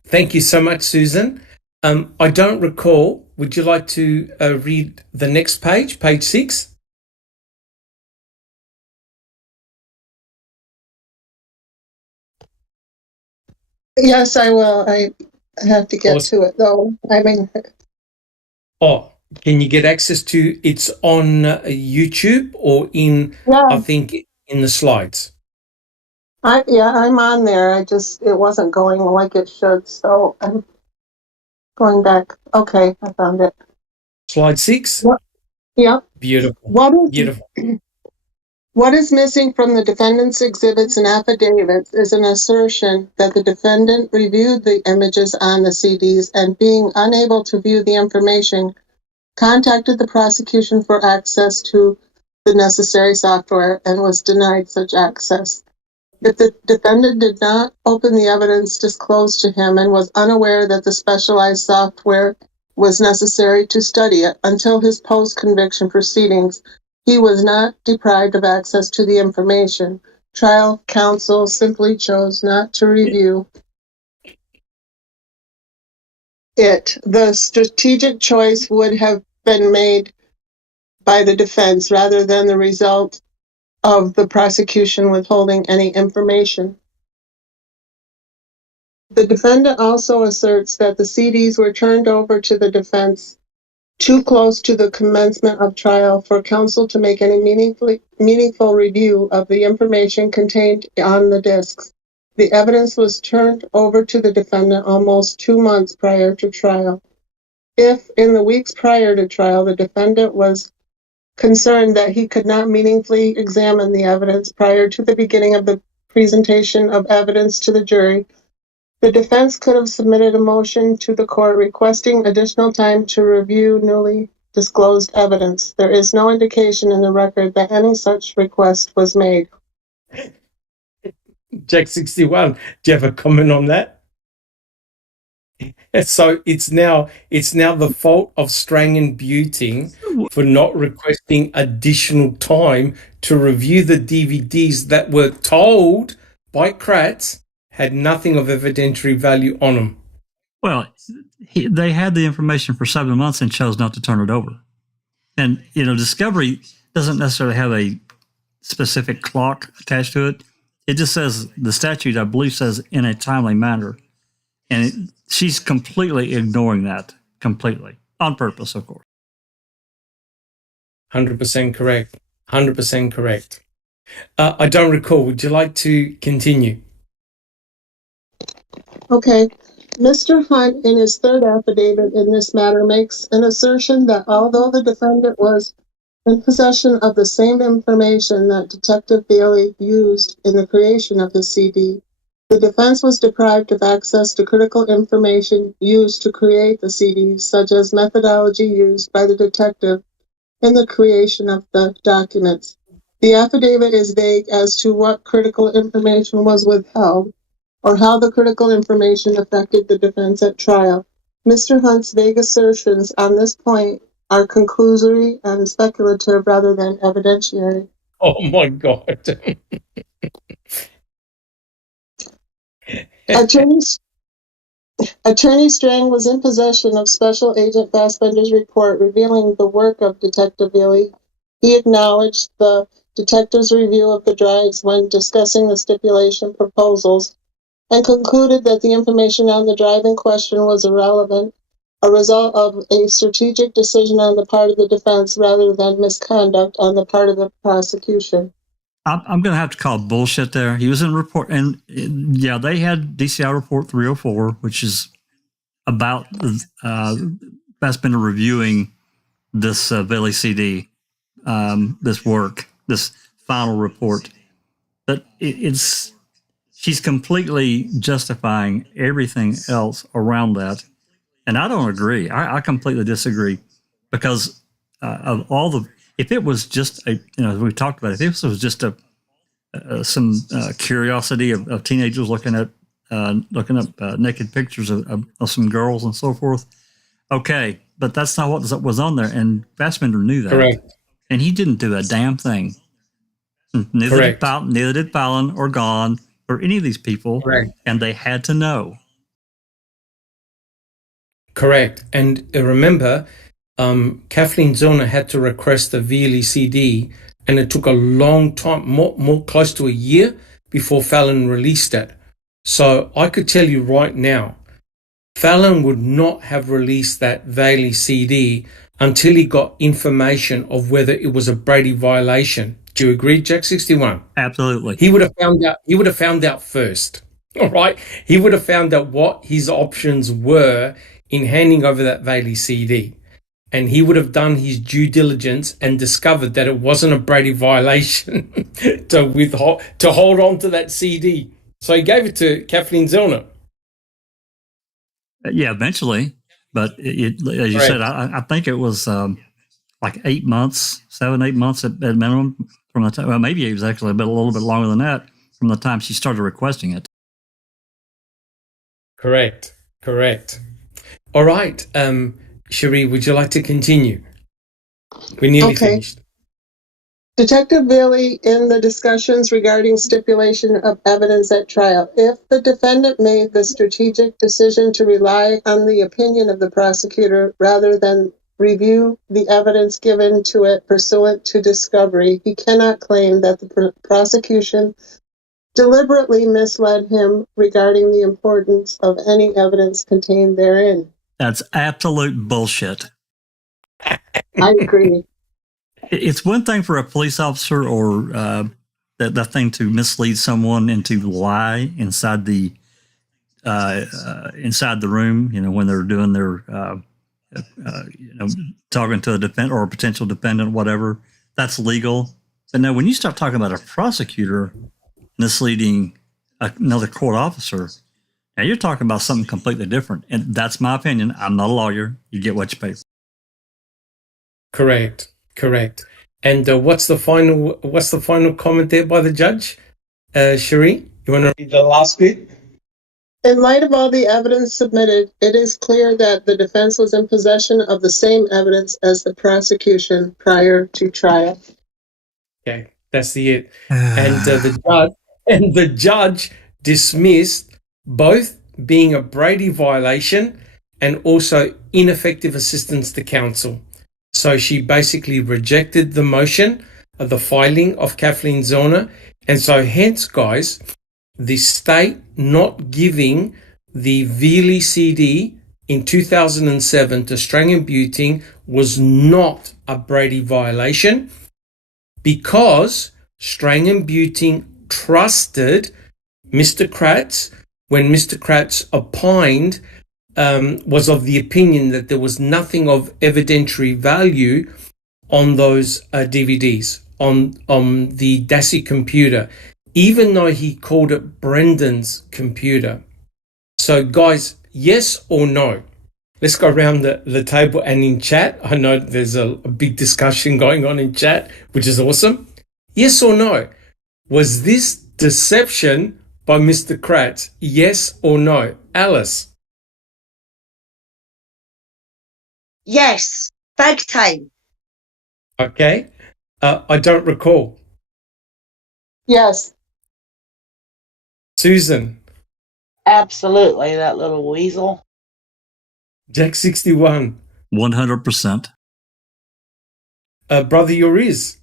Thank you so much, Susan. I don't recall. Would you like to read the next page, page 6? Yes, I will. I have to get to it, though. Can you get access to it's on YouTube or I think, in the slides? I'm on there. It wasn't going like it should, so I'm going back. Okay, I found it. Slide 6? Yeah. Beautiful. Beautiful. What is missing from the defendant's exhibits and affidavits is an assertion that the defendant reviewed the images on the CDs and, being unable to view the information, contacted the prosecution for access to the necessary software and was denied such access. If the defendant did not open the evidence disclosed to him and was unaware that the specialized software was necessary to study it until his post-conviction proceedings, he was not deprived of access to the information. Trial counsel simply chose not to review it. The strategic choice would have been made by the defense rather than the result of the prosecution withholding any information. The defendant also asserts that the CDs were turned over to the defense too close to the commencement of trial for counsel to make any meaningful review of the information contained on the discs. The evidence was turned over to the defendant almost 2 months prior to trial. If, in the weeks prior to trial, the defendant was concerned that he could not meaningfully examine the evidence prior to the beginning of the presentation of evidence to the jury, the defense could have submitted a motion to the court requesting additional time to review newly disclosed evidence. There is no indication in the record that any such request was made. Jack 61, do you have a comment on that? So it's now the fault of Strang and Buting for not requesting additional time to review the DVDs that were told by Kratz had nothing of evidentiary value on them. Well, they had the information for 7 months and chose not to turn it over. And, discovery doesn't necessarily have a specific clock attached to it. It just says, the statute, I believe, says in a timely manner. And she's completely ignoring that, completely, on purpose, of course. 100% correct. 100% correct. I don't recall. Would you like to continue? Okay. Mr. Hunt, in his third affidavit in this matter, makes an assertion that although the defendant was in possession of the same information that Detective Velie used in the creation of his CD, the defense was deprived of access to critical information used to create the CD, such as methodology used by the detective in the creation of the documents. The affidavit is vague as to what critical information was withheld or how the critical information affected the defense at trial. Mr. Hunt's vague assertions on this point are conclusory and speculative rather than evidentiary. Oh, my God. Attorney Strang was in possession of Special Agent Fassbender's report revealing the work of Detective Velie. He acknowledged the detective's review of the drives when discussing the stipulation proposals and concluded that the information on the drive in question was irrelevant, a result of a strategic decision on the part of the defense rather than misconduct on the part of the prosecution. I'm going to have to call bullshit there. He was in report, and yeah, they had DCI report 304, which is about Fassbender reviewing this Velie CD, this work, this final report. But she's completely justifying everything else around that, and I don't agree. I completely disagree because of all the. If it was just as we talked about, if this was just some curiosity of teenagers looking up naked pictures of some girls and so forth, okay, but that's not what was on there, and Fassbender knew that. Correct. And he didn't do a damn thing. Neither did Fallon or Gahn or any of these people. Correct. And they had to know. Correct. And remember, Kathleen Zellner had to request the Velie CD, and it took a long time, more close to a year, before Fallon released it. So I could tell you right now, Fallon would not have released that Velie CD until he got information of whether it was a Brady violation. Do you agree, Jack 61? Absolutely. He would have found out. He would have found out first. All right. He would have found out what his options were in handing over that Velie CD. And he would have done his due diligence and discovered that it wasn't a Brady violation to hold on to that CD. So he gave it to Kathleen Zellner. Yeah, eventually. But as you said, I think it was like 8 months, 7-8 months at minimum from the time. Well, maybe it was actually a little bit longer than that from the time she started requesting it. Correct. All right. Cherie, would you like to continue? We're nearly finished. Detective Velie, in the discussions regarding stipulation of evidence at trial, if the defendant made the strategic decision to rely on the opinion of the prosecutor rather than review the evidence given to it pursuant to discovery, he cannot claim that the prosecution deliberately misled him regarding the importance of any evidence contained therein. That's absolute bullshit. I agree. It's one thing for a police officer or that thing to mislead someone and to lie inside the room, when they're doing their, talking to a defendant or a potential defendant, whatever. That's legal. But now when you start talking about a prosecutor misleading another court officer, now you're talking about something completely different. And that's my opinion. I'm not a lawyer. You get what you pay for. Correct. And what's the final comment there by the judge? Cherie, you want to read the last bit? In light of all the evidence submitted, it is clear that the defense was in possession of the same evidence as the prosecution prior to trial. Okay, that's it. And the judge dismissed both being a Brady violation and also ineffective assistance to counsel. So she basically rejected the motion of the filing of Kathleen Zellner. And so hence, guys, the state not giving the Velie CD in 2007 to Strang & Buting was not a Brady violation because Strang & Buting trusted Mr. Kratz when Mr. Kratz opined, was of the opinion that there was nothing of evidentiary value on those DVDs, on the Dassey computer, even though he called it Brendan's computer. So guys, yes or no? Let's go around the table and in chat. I know there's a big discussion going on in chat, which is awesome. Yes or no? Was this deception by Mr. Kratz? Yes or no? Alice? Yes, big time. Okay. I don't recall. Yes. Susan? Absolutely, that little weasel. Jack 61? 100%. Brother Yoriz?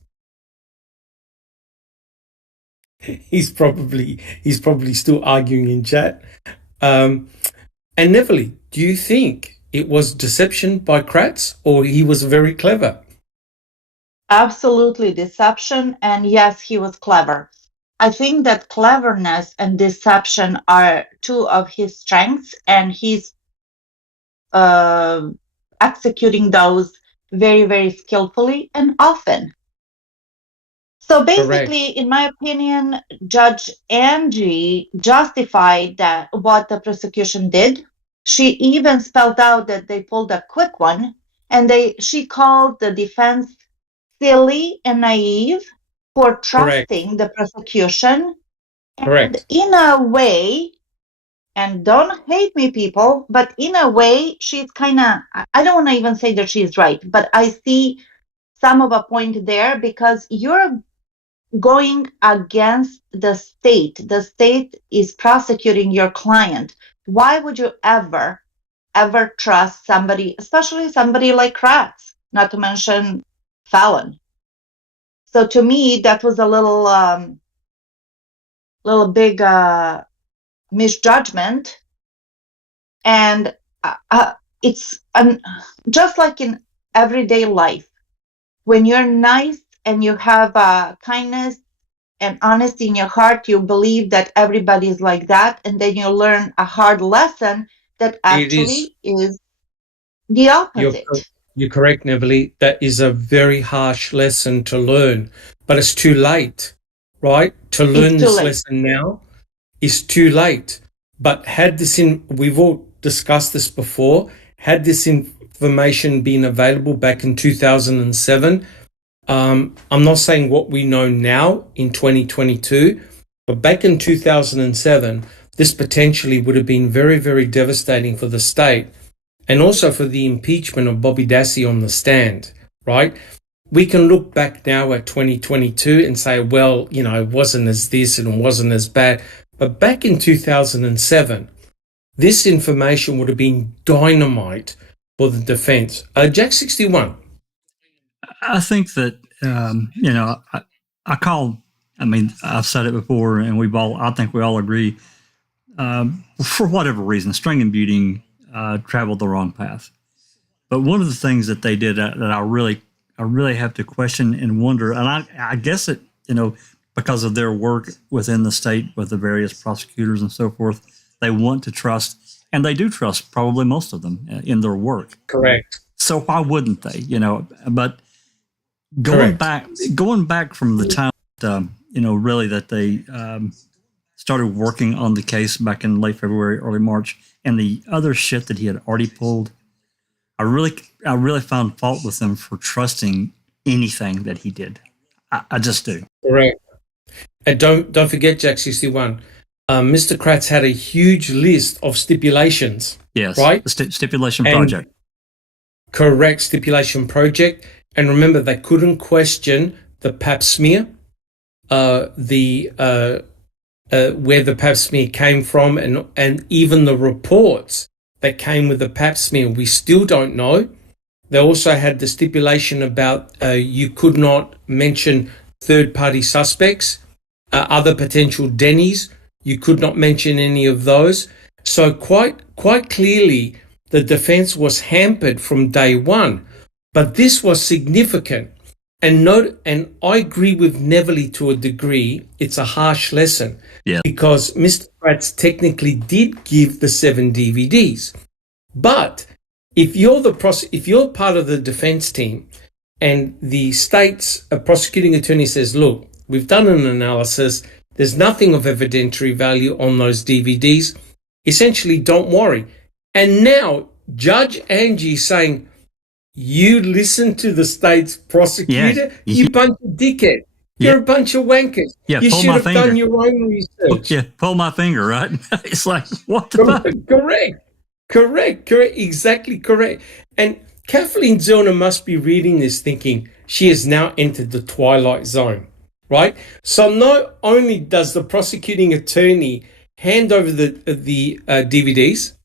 He's probably still arguing in chat. And Neverly, do you think it was deception by Kratz or he was very clever? Absolutely deception, and yes, he was clever. I think that cleverness and deception are two of his strengths, and he's executing those very, very skillfully and often. So basically, in my opinion, Judge Angie justified that what the prosecution did. She even spelled out that they pulled a quick one, and she called the defense silly and naive for trusting the prosecution. And in a way, and don't hate me, people, but in a way, she's kind of, I don't want to even say that she's right, but I see some of a point there because you're going against the state. The state is prosecuting your client. Why would you ever trust somebody, especially somebody like Kratz, not to mention felon? So to me, that was a little big misjudgment. And it's just like in everyday life, when you're nice and you have kindness and honesty in your heart, you believe that everybody is like that, and then you learn a hard lesson that actually is the opposite. You're correct, Neverly. That is a very harsh lesson to learn, but it's too late, right? To learn this lesson now is too late. But we've all discussed this before, had this information been available back in 2007, I'm not saying what we know now in 2022, but back in 2007, this potentially would have been very, very devastating for the state and also for the impeachment of Bobby Dassey on the stand, right? We can look back now at 2022 and say, well, it wasn't as this and it wasn't as bad. But back in 2007, this information would have been dynamite for the defense. Jack 61. I think that, I've said it before, and I think we all agree, for whatever reason, Strang & Buting traveled the wrong path. But one of the things that they did that I really have to question and wonder, and I guess it, because of their work within the state with the various prosecutors and so forth, they want to trust, and they do trust probably most of them in their work. Correct. So why wouldn't they? But going back from the time, really that they started working on the case back in late February, early March, and the other shit that he had already pulled, I really found fault with them for trusting anything that he did. I just do. Correct. And don't forget, Jack 61. Mr. Kratz had a huge list of stipulations. Yes. Right? The stipulation project. Correct, stipulation project. And remember, they couldn't question the pap smear, where the pap smear came from, and even the reports that came with the pap smear. We still don't know. They also had the stipulation about you could not mention third-party suspects, other potential Dennies. You could not mention any of those. So quite clearly, the defense was hampered from day one. But this was significant. And I agree with Velie to a degree. It's a harsh lesson. Yeah. Because Mr. Kratz technically did give the 7 DVDs. But if you're part of the defense team and the state's prosecuting attorney says, look, we've done an analysis, there's nothing of evidentiary value on those DVDs, essentially don't worry. And now Judge Angie saying, you listen to the state's prosecutor, you bunch of dickhead. You're a bunch of wankers. Yeah, you should have done your own research. Yeah, pull my finger, right? It's like, what the fuck? Correct. Exactly correct. And Kathleen Zellner must be reading this thinking she has now entered the twilight zone, right? So not only does the prosecuting attorney hand over the DVDs,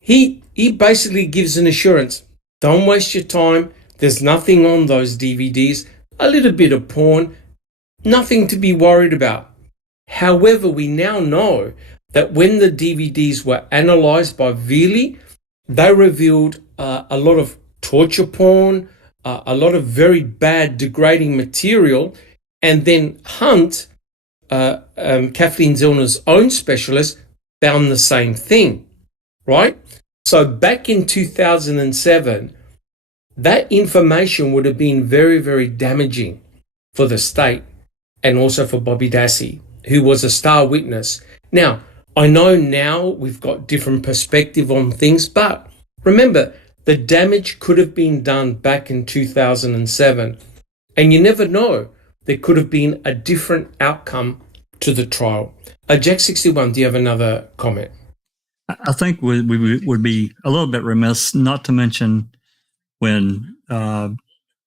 he basically gives an assurance. Don't waste your time. There's nothing on those DVDs. A little bit of porn. Nothing to be worried about. However, we now know that when the DVDs were analyzed by Velie, they revealed a lot of torture porn, a lot of very bad, degrading material. And then Hunt, Kathleen Zellner's own specialist, found the same thing, right? So back in 2007, that information would have been very, very damaging for the state and also for Bobby Dassey, who was a star witness. Now, I know now we've got different perspective on things, but remember, the damage could have been done back in 2007. And you never know. There could have been a different outcome to the trial. Jack 61, do you have another comment? I think we would be a little bit remiss not to mention when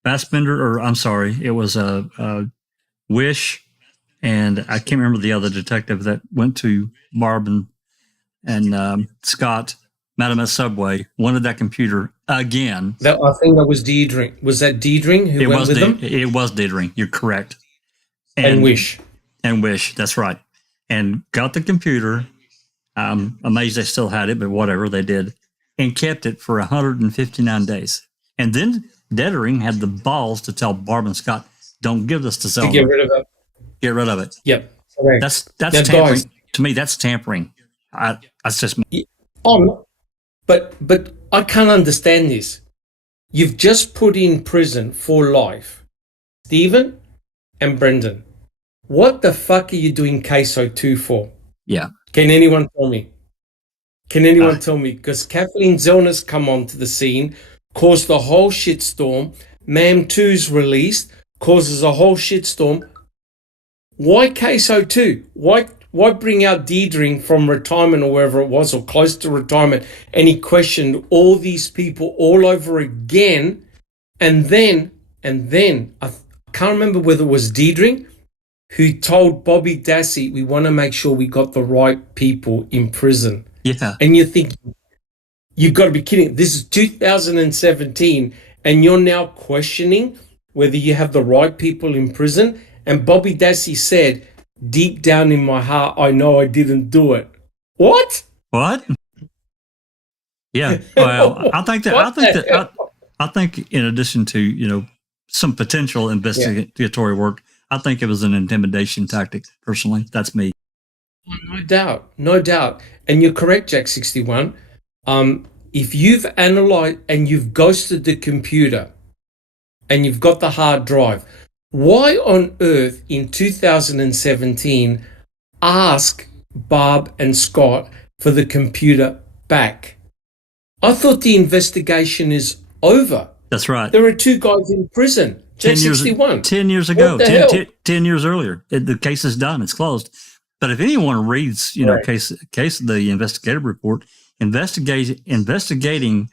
Fassbender, or I'm sorry, it was Wish, and I can't remember the other detective that went to Barb and Scott, met him at Subway, wanted that computer again. I think that was Deidring. Was that Deidring who went with them? It was Deidring. You're correct. And Wish. And Wish, that's right. And got the computer. I'm amazed they still had it, but whatever, they did. And kept it for 159 days. And then Deidring had the balls to tell Barb and Scott, don't give this to Zellner. To get rid of it. Get rid of it. Yep. Correct. That's tampering. Guys, to me, that's tampering. That's just me. But I can't understand this. You've just put in prison for life Stephen and Brendan. What the fuck are you doing case 02 for? Yeah. Can anyone tell me? Tell me? Because Kathleen Zellner's come onto the scene, caused a whole shitstorm. Ma'am 2's released, causes a whole shitstorm. Why case 02? Why bring out Deidring from retirement or wherever it was, or close to retirement, and he questioned all these people all over again, and then I can't remember whether it was Deidring who told Bobby Dassey, we want to make sure we got the right people in prison. Yeah. And you're thinking, you've got to be kidding. This is 2017, and you're now questioning whether you have the right people in prison. And Bobby Dassey said, deep down in my heart, I know I didn't do it. What? Yeah. Well, I think in addition to, some potential investigatory work, I think it was an intimidation tactic. Personally, that's me. No doubt. And you're correct, Jack 61. If you've analyzed and you've ghosted the computer and you've got the hard drive, why on earth in 2017 ask Barb and Scott for the computer back? I thought the investigation is over. That's right. There are 2 guys in prison. 10 years ago, 10 years earlier. The case is done. It's closed. But if anyone reads, the investigative report, investigating,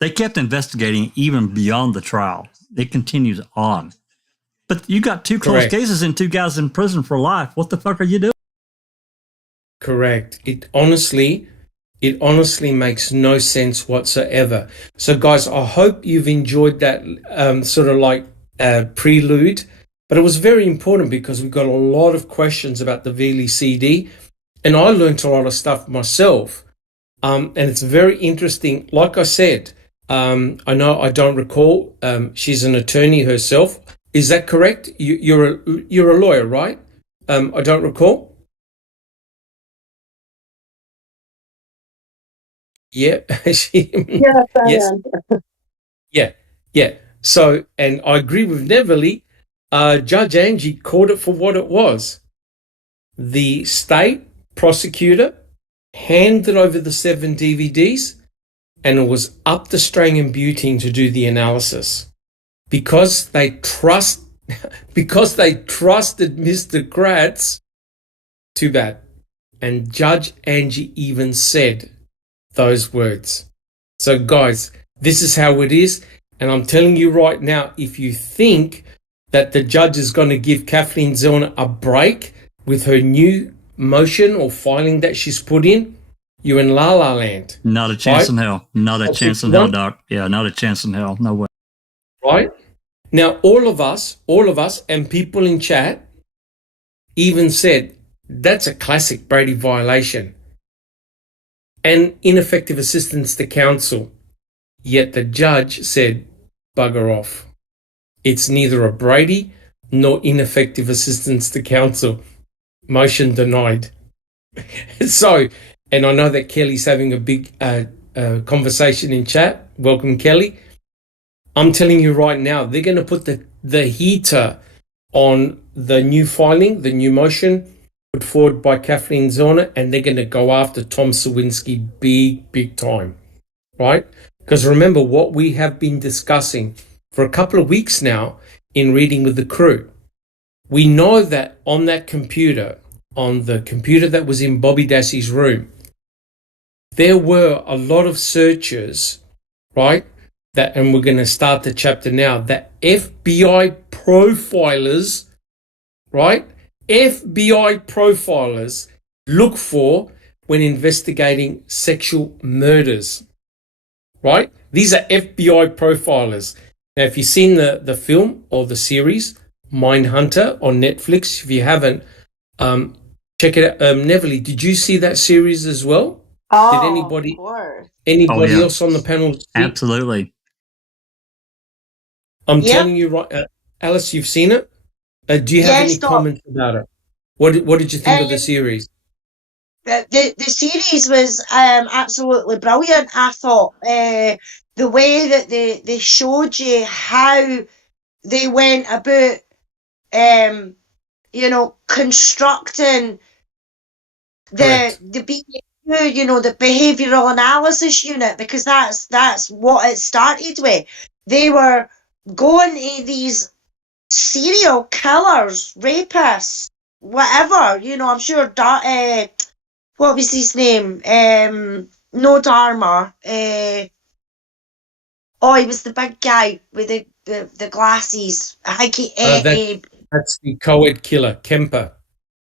they kept investigating even beyond the trial. It continues on. But you got 2 closed cases and 2 guys in prison for life. What the fuck are you doing? Correct. It honestly, It honestly makes no sense whatsoever. So, guys, I hope you've enjoyed that sort of like prelude. But it was very important because we got a lot of questions about the Velie CD, and I learned a lot of stuff myself. And it's very interesting. Like I said, I know I don't recall. She's an attorney herself. Is that correct? You're a lawyer, right? I don't recall. Yeah. Yes, I Yes. am. Yeah. So, and I agree with Neverly. Judge Angie called it for what it was. The state prosecutor handed over the 7 DVDs, and it was up to Strang and Buting to do the analysis because they trusted Mr. Kratz. Too bad. And Judge Angie even said those words. So, guys, this is how it is. And I'm telling you right now, if you think that the judge is going to give Kathleen Zellner a break with her new motion or filing that she's put in, you're in La La Land. Not a chance in hell. Not a chance in hell, Doc. Yeah, not a chance in hell. No way. Right? Now, all of us, and people in chat even said, that's a classic Brady violation and ineffective assistance to counsel. Yet the judge said, bugger off. It's neither a Brady nor ineffective assistance to counsel. Motion denied. So, and I know that Kelly's having a big conversation in chat. Welcome, Kelly. I'm telling you right now, they're going to put the heater on the new filing, the new motion put forward by Kathleen Zellner, and they're going to go after Tom Sawinski big time, right? Because remember what we have been discussing for a couple of weeks now in Reading with the Crew. We know that on that computer, on the computer that was in Bobby Dassey's room, there were a lot of searches, right? That, and we're going to start the chapter now, that FBI profilers, right? FBI profilers look for when investigating sexual murders, right? These are FBI profilers. Now, if you've seen the film or the series, Mindhunter on Netflix, if you haven't, check it out. Neverly, did you see that series as well? Oh, did anybody of course. else on the panel see? Absolutely. I'm telling you right, Alice, you've seen it? Do you have any comments about it? What did you think of the series? The series was absolutely brilliant. I thought the way that they showed you how they went about, constructing the BAU, the behavioural analysis unit, because that's what it started with. They were going to these serial killers, rapists, whatever. I'm sure. What was his name? No Dharma. He was the big guy with the glasses. I think that's the co-ed killer, Kemper.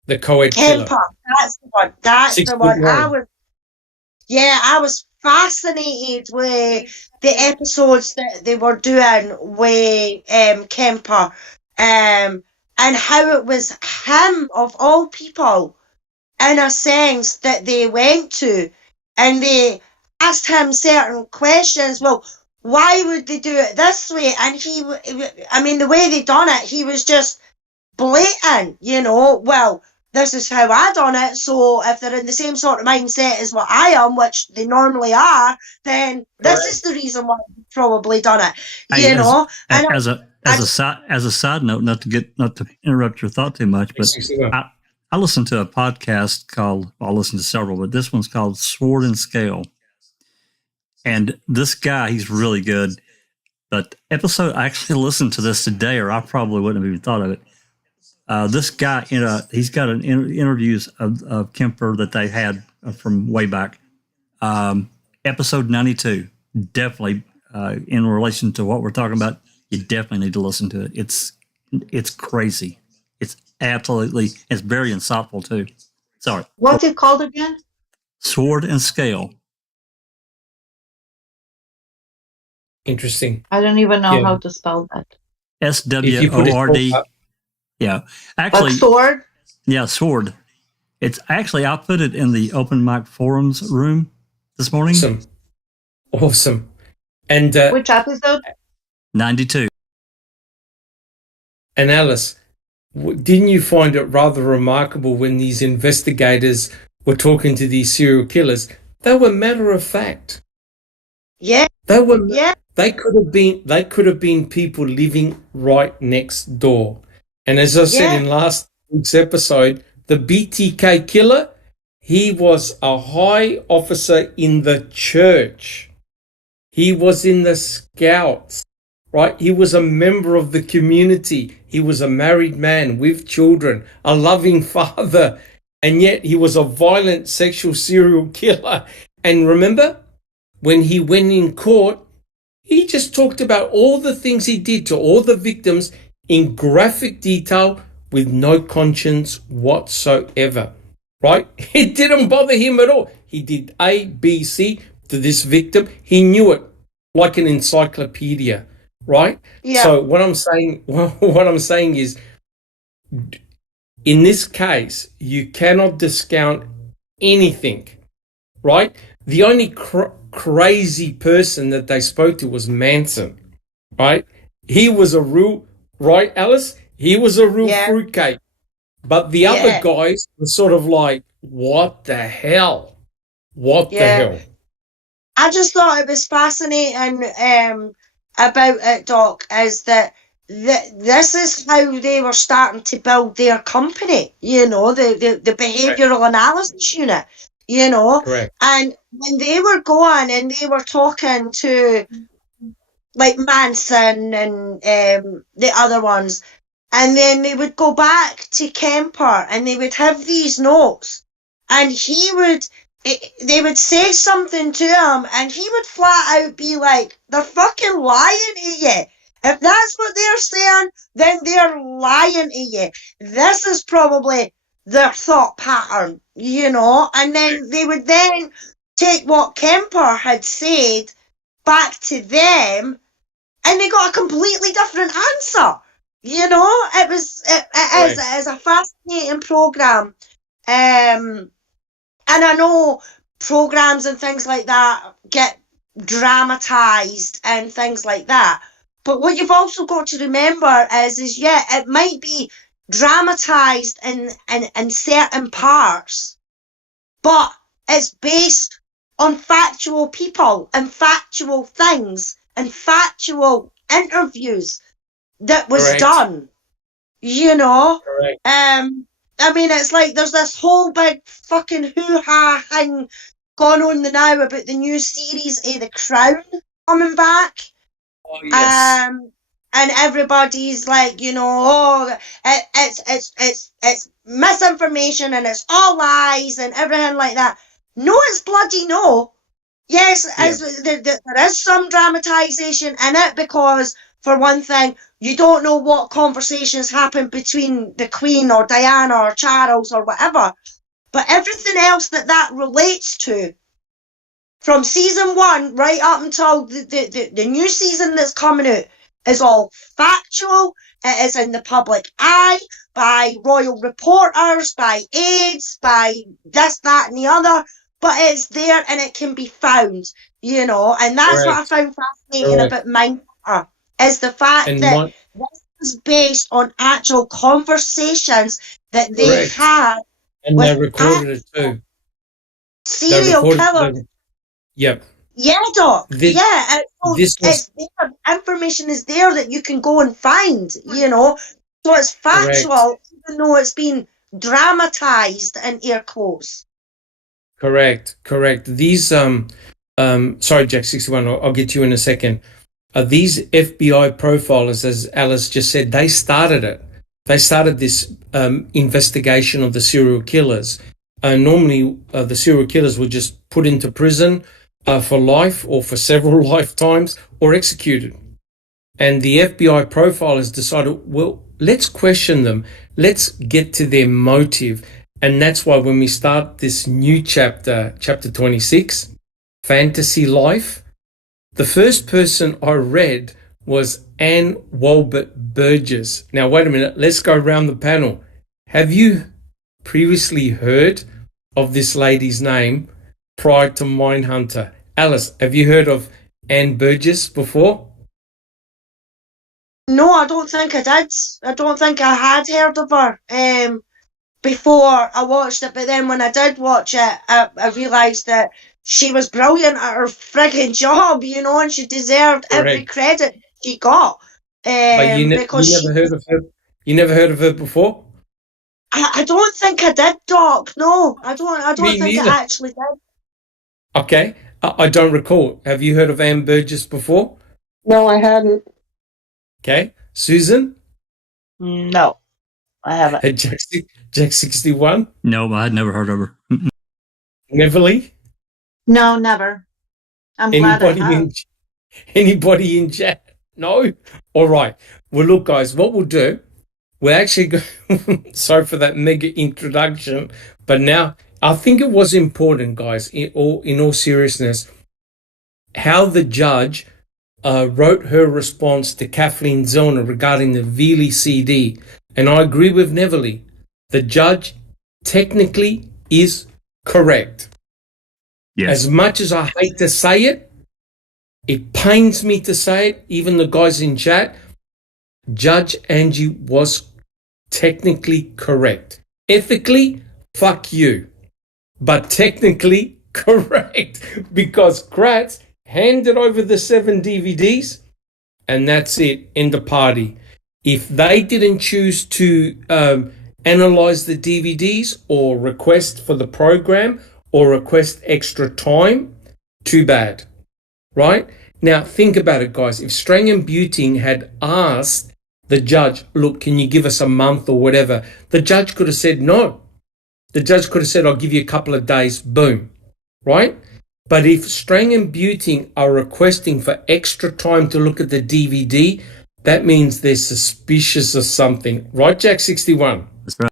The co-ed killer. That's the one. That's the one. I was fascinated with the episodes that they were doing with Kemper, and how it was him of all people, in a sense, that they went to, and they asked him certain questions. Well, why would they do it this way? And the way they done it, he was just blatant, well, this is how I done it, so if they're in the same sort of mindset as what I am, which they normally are, then this is the reason why they've probably done it, As a side note, not to interrupt your thought too much, but I listened to a podcast I listened to several, but this one's called Sword and Scale. And this guy, he's really good. But I actually listened to this today, or I probably wouldn't have even thought of it. This guy, he's got interviews of Kemper that they had from way back. Episode 92, definitely in relation to what we're talking about, you definitely need to listen to it. It's crazy. It's very insightful too. Sorry. What's it called again? Sword and Scale. Interesting. I don't even know how to spell that. SWORD. Yeah. Actually, like sword? Yeah, sword. It's actually, I put it in the open mic forums room this morning. Awesome. And which episode? 92. And Alice, didn't you find it rather remarkable when these investigators were talking to these serial killers? They were matter of fact. Yeah. They could have been people living right next door. And as I said in last week's episode, the BTK killer, he was a high officer in the church. He was in the Scouts, right? He was a member of the community. He was a married man with children, a loving father, and yet he was a violent sexual serial killer. And remember, when he went in court, he just talked about all the things he did to all the victims in graphic detail with no conscience whatsoever, right? It didn't bother him at all. He did A, B, C to this victim. He knew it like an encyclopedia, right? Yeah. So what I'm saying is, in this case, you cannot discount anything, right? The only crazy person that they spoke to was Manson, right? He was a real, right, Alice? He was a real fruitcake. But the other guys were sort of like, what the hell? What the hell? I just thought it was fascinating about it, Doc, is that this is how they were starting to build their company, you know, the behavioural analysis unit, you know. Correct. And when they were going and they were talking to like Manson and the other ones, and then they would go back to Kemper and they would have these notes, and they would say something to him and he would flat out be like, they're fucking lying to you. If that's what they're saying, then they're lying to you. This is probably their thought pattern, you know. And then they would then take what Kemper had said back to them and they got a completely different answer. You know, it is a fascinating program. And I know programs and things like that get dramatized and things like that. But what you've also got to remember is it might be dramatized in certain parts, but it's based on factual people and factual things and factual interviews that was done, you know. Correct. I mean, it's like there's this whole big fucking hoo-ha thing going on now about the new series of The Crown coming back. Oh, yes. And everybody's like, you know, it's misinformation and it's all lies and everything like that. No, it's bloody no. Yes, there is some dramatisation in it because, for one thing, you don't know what conversations happened between the Queen or Diana or Charles or whatever. But everything else that relates to, from season 1 right up until the new season that's coming out, is all factual. It is in the public eye, by royal reporters, by aides, by this, that and the other. But it's there and it can be found, you know. And that's what I found fascinating about Mindhunter, is the fact that this is based on actual conversations that they had. And they recorded it too. Serial killer. Yep. Yeah, Doc. It's there. Information is there that you can go and find, you know. So it's factual, even though it's been dramatized in air quotes. Correct. These sorry, Jack 61, I'll get you in a second. These FBI profilers, as Alice just said, they started it. They started this investigation of the serial killers. Normally, the serial killers were just put into prison for life or for several lifetimes or executed. And the FBI profilers decided, well, let's question them. Let's get to their motive. And that's why when we start this new chapter 26, Fantasy Life, The first person I read was Anne Walbert Burgess. Now, wait a minute. Let's go around the panel. Have you previously heard of this lady's name prior to Mindhunter? Alice, have you heard of Anne Burgess before? No, I don't think I did. I don't think I had heard of her before I watched it, but then when I did watch it, I realised that she was brilliant at her frigging job, you know, and she deserved every credit she got. But you never heard of her? You never heard of her before? I don't think I did, Doc. No, I don't think I actually did. Okay, I don't recall. Have you heard of Anne Burgess before? No, I hadn't. Okay, Susan? No, I haven't. Jack 61? No, I had never heard of her. Neverly? No, never. I'm glad I have. Anybody in chat? No? All right. Well, look, guys, what we'll do, we're actually going... Sorry for that mega introduction, but now I think it was important, guys, in all seriousness, how the judge wrote her response to Kathleen Zellner regarding the Velie CD. And I agree with Neverly. The judge technically is correct. Yes. As much as I hate to say it, it pains me to say it, even the guys in chat, Judge Angie was technically correct. Ethically, fuck you. But technically correct, because Kratz handed over the 7 DVDs and that's it, end of party. If they didn't choose to analyze the DVDs or request for the program or request extra time, too bad, right? Now, think about it, guys. If Strang and Buting had asked the judge, look, can you give us a month or whatever, the judge could have said no. The judge could have said, I'll give you a couple of days, boom, right? But if Strang and Buting are requesting for extra time to look at the DVD, that means they're suspicious of something. Right, Jack 61? That's right.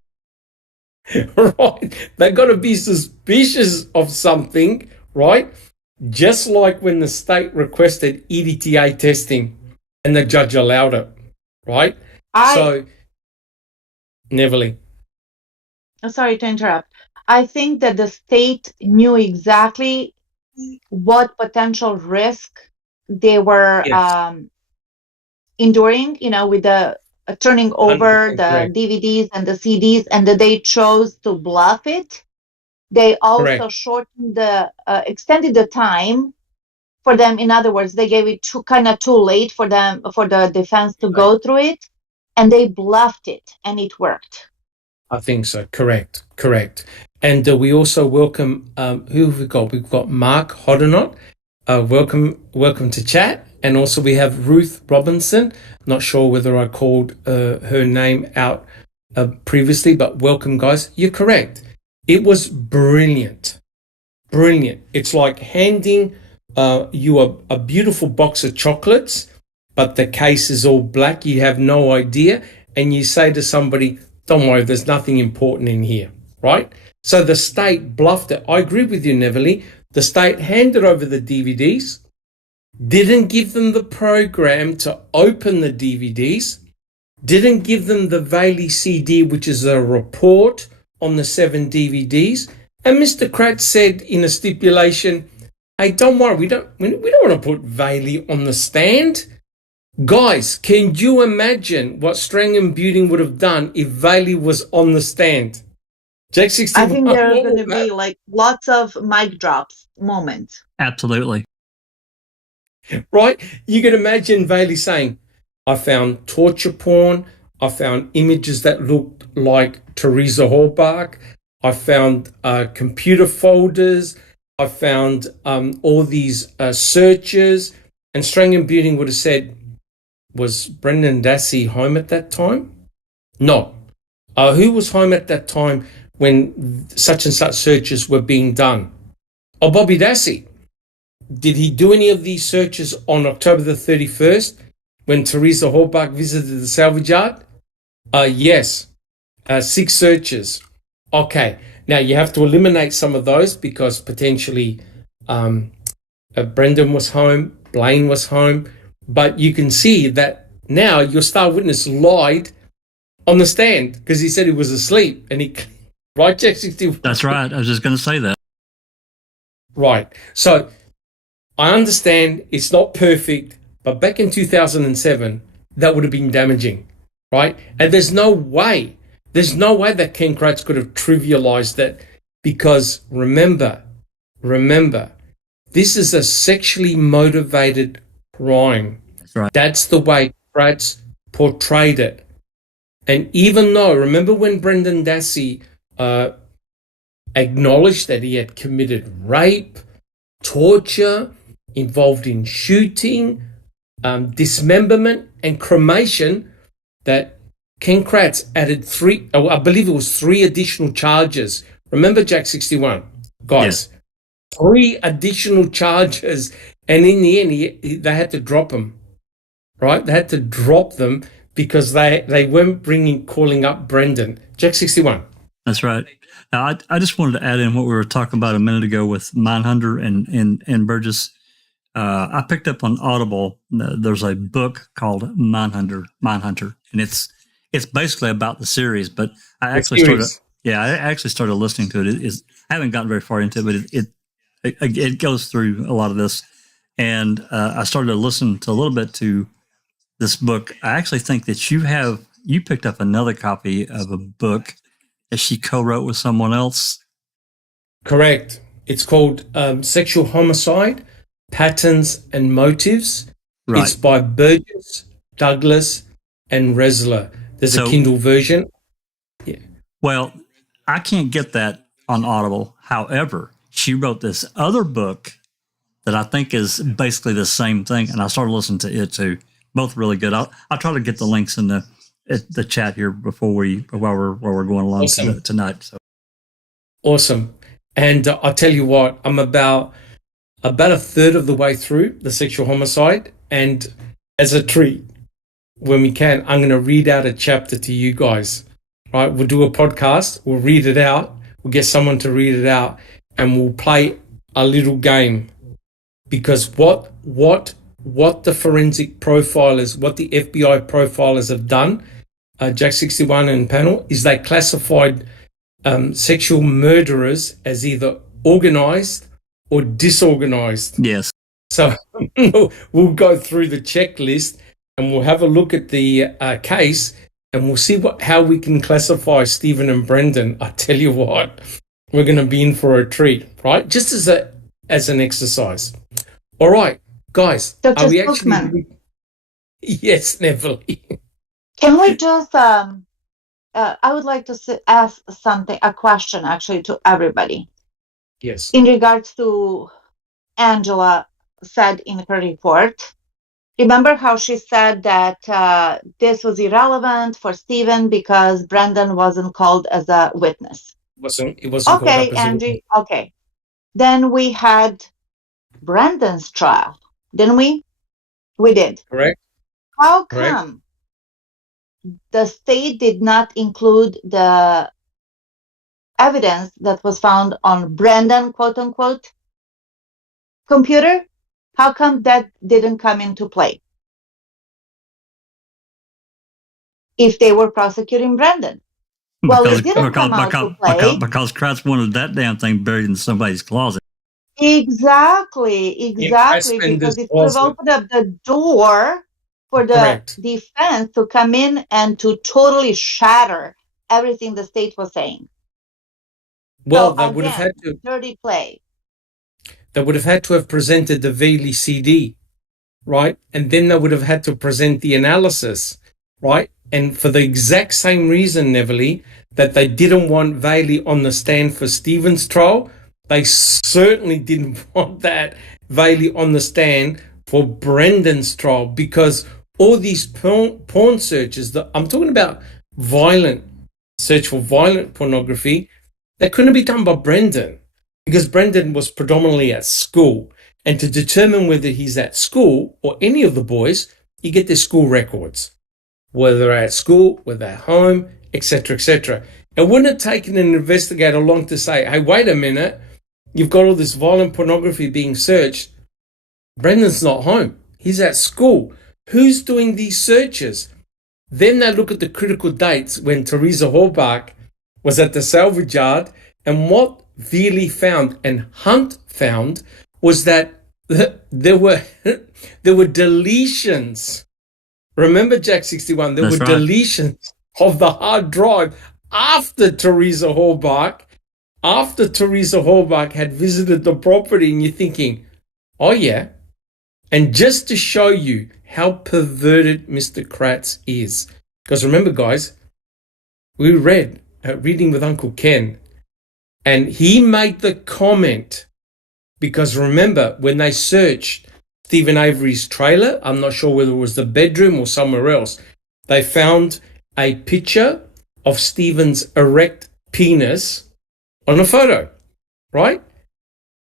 Right. They've got to be suspicious of something, right? Just like when the state requested EDTA testing and the judge allowed it, right? So, Neverly. Sorry to interrupt. I think that the state knew exactly what potential risk they were enduring, you know, with the turning over the correct. DVDs and the CDs, and that they chose to bluff it. They also shortened extended the time for them. In other words, they gave it too late for the defense to go through it, and they bluffed it, and it worked. I think so. Correct. And we also welcome, who have we got? We've got Mark Hoddenot. Welcome to chat. And also we have Ruth Robinson. Not sure whether I called her name out previously, but welcome, guys. You're correct. It was brilliant. It's like handing you a beautiful box of chocolates, but the case is all black. You have no idea. And you say to somebody, don't worry, there's nothing important in here, right? So the state bluffed it. I agree with you, Neverly. The state handed over the DVDs, didn't give them the program to open the DVDs, didn't give them the Velie CD, which is a report on the 7 DVDs. And Mr. Kratz said in a stipulation, hey, don't worry, we don't want to put Velie on the stand. Guys, can you imagine what Strang and Buting would have done if Velie was on the stand? Jack 61. I think there are going to be like lots of mic drops moments. Absolutely. Right? You can imagine Velie saying, I found torture porn. I found images that looked like Teresa Halbach. I found computer folders. I found all these searches. And Strang and Buting would have said, was Brendan Dassey home at that time? No. Who was home at that time when such and such searches were being done? Oh, Bobby Dassey. Did he do any of these searches on October the 31st when Teresa Halbach visited the salvage yard? Yes. 6 searches. Okay. Now you have to eliminate some of those because potentially Brendan was home. Blaine was home. But you can see that now your star witness lied on the stand because he said he was asleep. And he, right, Jack 61? That's right. I was just going to say that. Right. So I understand it's not perfect, but back in 2007, that would have been damaging, right? And there's no way that Ken Kratz could have trivialized that because remember, this is a sexually motivated crime. That's right. That's the way Kratz portrayed it. And even though, remember when Brendan Dassey acknowledged that he had committed rape, torture, involved in shooting, dismemberment, and cremation, that Ken Kratz added I believe it was 3 additional charges. Remember Jack 61? Guys, yes. 3 additional charges. And in the end, they had to drop him, right? They had to drop them because they weren't calling up Brendan. Jack 61. That's right. Now, I just wanted to add in what we were talking about a minute ago with Mindhunter and Burgess. I picked up on Audible. There's a book called Mindhunter, and it's basically about the series. But I actually started listening to it. I haven't gotten very far into it, but it goes through a lot of this. And I started to listen to a little bit to this book. I actually think that you picked up another copy of a book that she co-wrote with someone else. Correct. It's called Sexual Homicide, Patterns and Motives. Right. It's by Burgess, Douglas, and Resler. There's a Kindle version. Yeah. Well, I can't get that on Audible. However, she wrote this other book that I think is basically the same thing, and I started listening to it too. Both really good. I'll try to get the links in the chat here while we're going along tonight. So awesome. And I'll tell you what, I'm about a third of the way through the Sexual Homicide, and as a treat, when we can, I'm going to read out a chapter to you guys. Right? We'll do a podcast. We'll read it out. We'll get someone to read it out, and we'll play a little game. Because what the forensic profilers, what the FBI profilers have done, Jack 61 and panel, is they classified sexual murderers as either organized or disorganized. Yes. So we'll go through the checklist and we'll have a look at the case and we'll see how we can classify Stephen and Brendan. I tell you what, we're going to be in for a treat, right? Just as an exercise. All right, guys. Dr. Are we Silkman. actually? Yes, Neville. Can we just? I would like to ask a question actually to everybody. Yes. In regards to Angela said in her report, remember how she said that this was irrelevant for Stephen because Brendan wasn't called as a witness. It wasn't. Okay, Angie. Okay. Then we had Brendan's trial, didn't we? We did. Correct. How come the state did not include the evidence that was found on Brendan, quote unquote, computer? How come that didn't come into play? If they were prosecuting Brendan. Well, it didn't come out to play. Because Kratz wanted that damn thing buried in somebody's closet. Exactly. Because it would have opened up the door for the defense to come in and to totally shatter everything the state was saying. Well, they would have had to. Dirty play. They would have had to have presented the Velie CD, right? And then they would have had to present the analysis, right? And for the exact same reason, Neville, that they didn't want Velie on the stand for Stephen's trial, they certainly didn't want that Velie on the stand for Brendan's trial, because all these porn searches, I'm talking about search for violent pornography, that couldn't be done by Brendan, because Brendan was predominantly at school. And to determine whether he's at school or any of the boys, you get their school records, whether they're at school, whether they're at home, etc., etc. It wouldn't have taken an investigator long to say, hey, wait a minute, you've got all this violent pornography being searched. Brendan's not home. He's at school. Who's doing these searches? Then they look at the critical dates when Teresa Horbach was at the salvage yard, and what Velie found and Hunt found was that there were deletions. Remember, Jack 61, there That's were right. deletions of the hard drive after Teresa Horbach had visited the property, and you're thinking, oh yeah. And just to show you how perverted Mr. Kratz is, because remember, guys, we read Reading with Uncle Ken, and he made the comment, because remember, when they searched Stephen Avery's trailer, I'm not sure whether it was the bedroom or somewhere else, they found a picture of Stephen's erect penis on a photo, right?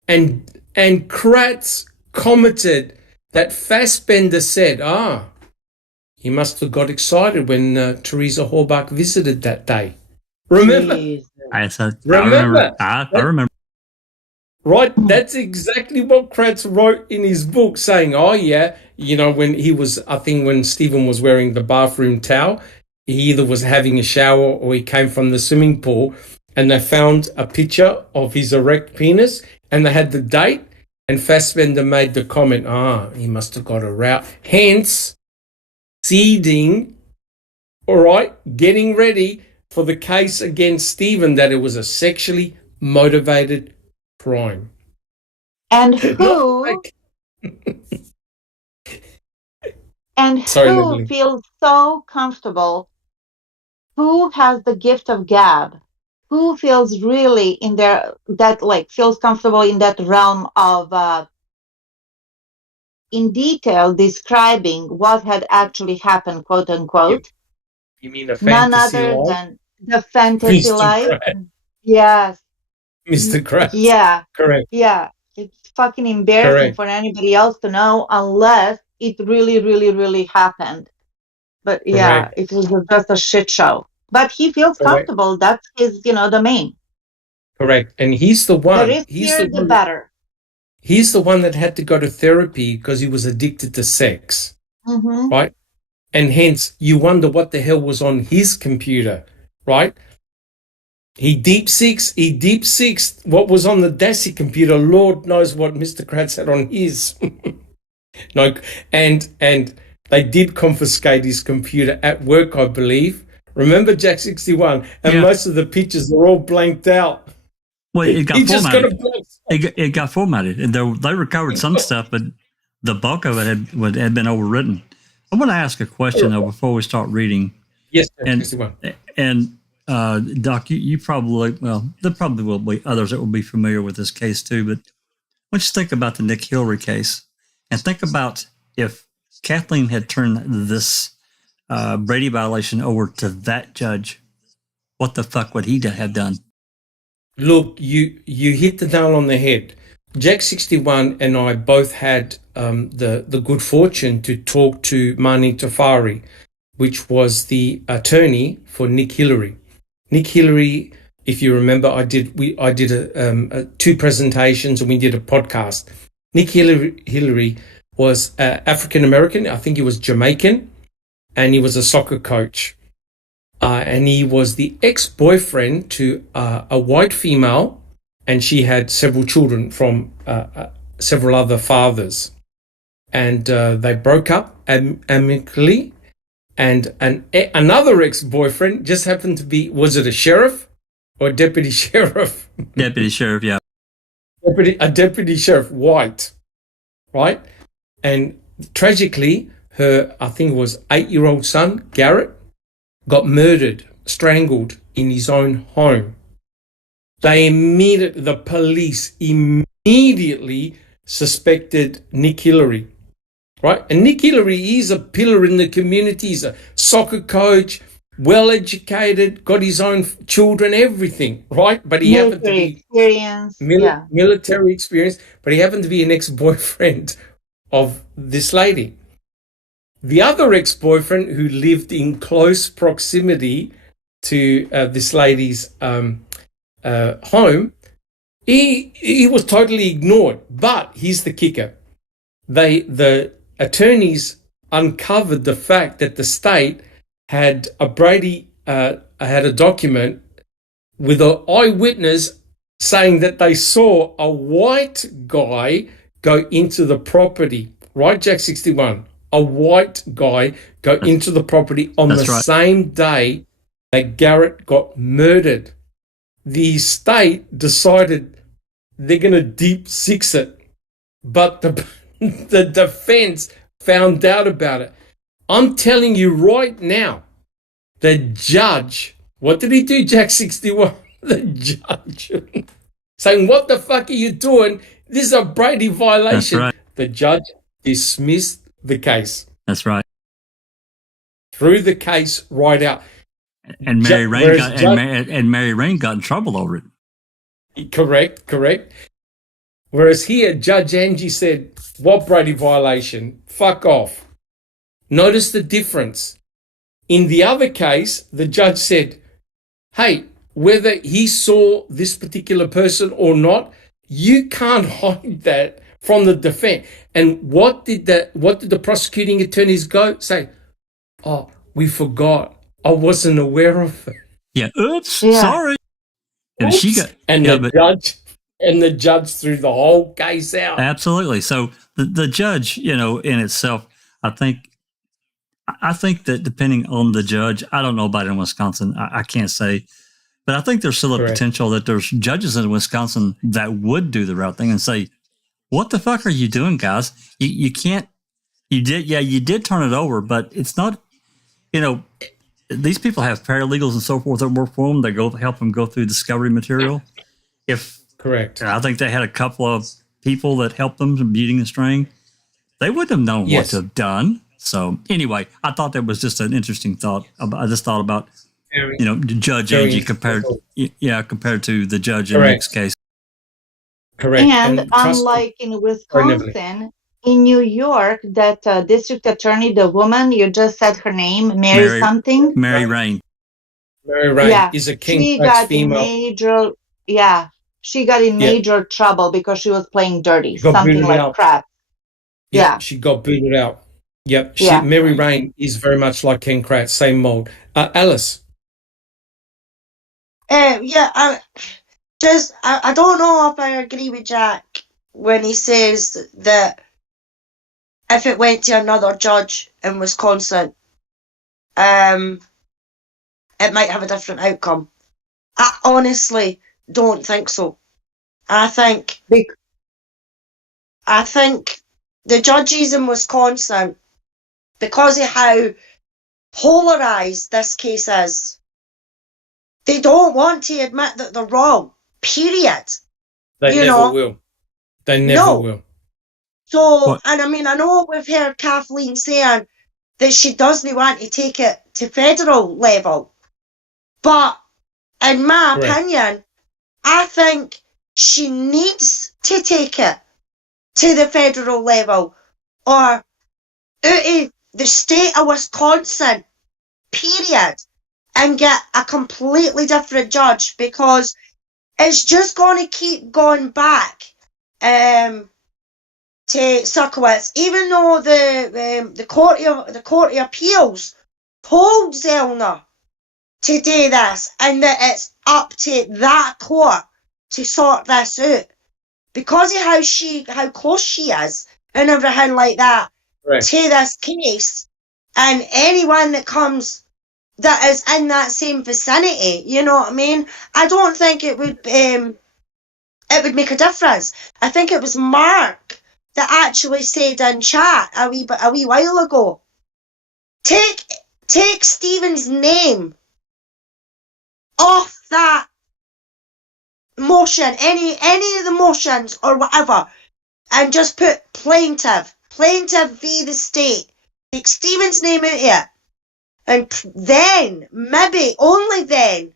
And Kratz commented that Fassbender said, he must have got excited when Teresa Horbach visited that day. Remember? I remember. I remember. Right, that's exactly what Kratz wrote in his book, saying, oh yeah, when Stephen was wearing the bathroom towel, he either was having a shower or he came from the swimming pool, and they found a picture of his erect penis, and they had the date, and Fassbender made the comment, he must have got a route. Hence, seeding, all right, getting ready for the case against Stephen, that it was a sexually motivated crime. And who feels so comfortable? Who has the gift of gab? Who feels really in there feels comfortable in that realm of in detail describing what had actually happened, quote unquote? You mean a fantasy None other life? than the fantasy Mr. life. Kratz. Yes. Mr. Kratz. Yeah. Correct. Yeah. It's fucking embarrassing for anybody else to know unless it really, really, really happened. But yeah, it was just a shit show. But he feels comfortable. That's his, domain. Correct. And he's the one. The riskier, the better. He's the one that had to go to therapy because he was addicted to sex. Mm-hmm. Right? And hence, you wonder what the hell was on his computer, right? He deep sixed what was on the Dassey computer. Lord knows what Mr. Kratz had on his. No, and they did confiscate his computer at work, I believe. Remember, Jack 61, and most of the pictures are all blanked out. Well, it got formatted. It got formatted, and they recovered some stuff, but the bulk of it had been overwritten. I want to ask a question though before we start reading. Yes, and Doc, you probably there probably will be others that will be familiar with this case too. But let's think about the Nick Hillary case, and think about if Kathleen had turned this Brady violation over to that judge, what the fuck would he have done? Look, you hit the nail on the head. Jack 61 and I both had the good fortune to talk to Mani Tafari, which was the attorney for Nick Hillary. Nick Hillary, if you remember, I did 2 presentations and we did a podcast. Nick Hillary was African American. I think he was Jamaican, and he was a soccer coach. And he was the ex-boyfriend to a white female, and she had several children from several other fathers. And they broke up amicably. And another ex-boyfriend just happened to be, was it a sheriff or a deputy sheriff? Deputy sheriff, yeah. A deputy sheriff, white, right? And tragically, her, I think it was 8-year-old son, Garrett, got murdered, strangled in his own home. The police immediately suspected Nick Hillary, right? And Nick Hillary is a pillar in the community. He's a soccer coach, well-educated, got his own children, everything, right? But he happened to be military experience, but he happened to be an ex-boyfriend of this lady. The other ex-boyfriend, who lived in close proximity to this lady's home, he was totally ignored. But here's the kicker. the attorneys uncovered the fact that the state had had a document with an eyewitness saying that they saw a white guy go into the property, right, Jack 61? A white guy go into the property on the same day that Garrett got murdered. The state decided they're going to deep six it, but the defense found out about it. I'm telling you right now, the judge, what did he do, Jack 61? The judge saying, what the fuck are you doing? This is a Brady violation. That's right. The judge dismissed the case. That's right. Threw the case right out. And Mary Rain got in trouble over it. Correct. Whereas here, Judge Angie said, what Brady violation? Fuck off. Notice the difference. In the other case, the judge said, hey, whether he saw this particular person or not, you can't hide that from the defense. And what did the prosecuting attorneys say? Oh, we forgot. I wasn't aware of it. Yeah. Oops. Sorry. And Oops. The judge threw the whole case out. Absolutely. So the judge, in itself, I think that depending on the judge, I don't know about in Wisconsin. I can't say, but I think there's still a potential that there's judges in Wisconsin that would do the right thing and say, what the fuck are you doing, guys? You can't, you did turn it over, but it's not, these people have paralegals and so forth that work for them. They go help them go through discovery material. Correct. I think they had a couple of people that helped them beating the string. They wouldn't have known what to have done. So anyway, I thought that was just an interesting thought. I just thought about, Judge Angie compared to the judge in Nick's case. Correct. And unlike in Wisconsin, in New York, that district attorney, the woman, you just said her name, Mary something? Mary Rain. Mary Rain is a King Kratz female. She got in major trouble because she was playing dirty, something like crap. Yeah, she got booted out. Yep, Mary Rain is very much like Ken Kratz, same mold. Alice. I don't know if I agree with Jack when he says that if it went to another judge in Wisconsin, it might have a different outcome. I honestly don't think so. I think the judges in Wisconsin, because of how polarized this case is, they don't want to admit that they're wrong. Period. They never will. They never will. So, and I mean, I know we've heard Kathleen saying that she doesn't want to take it to federal level, but in my opinion, I think she needs to take it to the federal level or out of the state of Wisconsin, period, and get a completely different judge, because it's just going to keep going back to Sutkiewicz, even though the Court of Appeals told Zellner to do this, and that it's up to that court to sort this out, because of how close she is and everything like that to this case, and anyone that comes that is in that same vicinity, you know what I mean? I don't think it would make a difference. I think it was Mark that actually said in chat a wee while ago, take Stephen's name off that motion, any of the motions or whatever, and just put plaintiff v. the state. Take Stephen's name out of it, and then, maybe only then,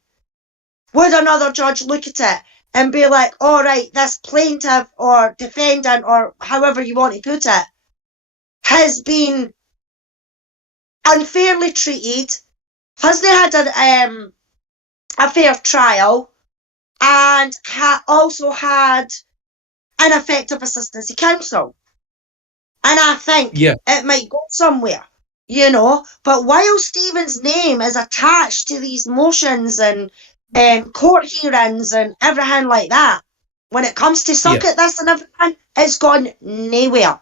would another judge look at it and be like, all right, this plaintiff or defendant or however you want to put it has been unfairly treated, hasn't had a fair trial, and also had ineffective assistance of counsel. And I think it might go somewhere, you know. But while Stephen's name is attached to these motions and court hearings and everything like that, when it comes to suck at this and everything, it's gone nowhere.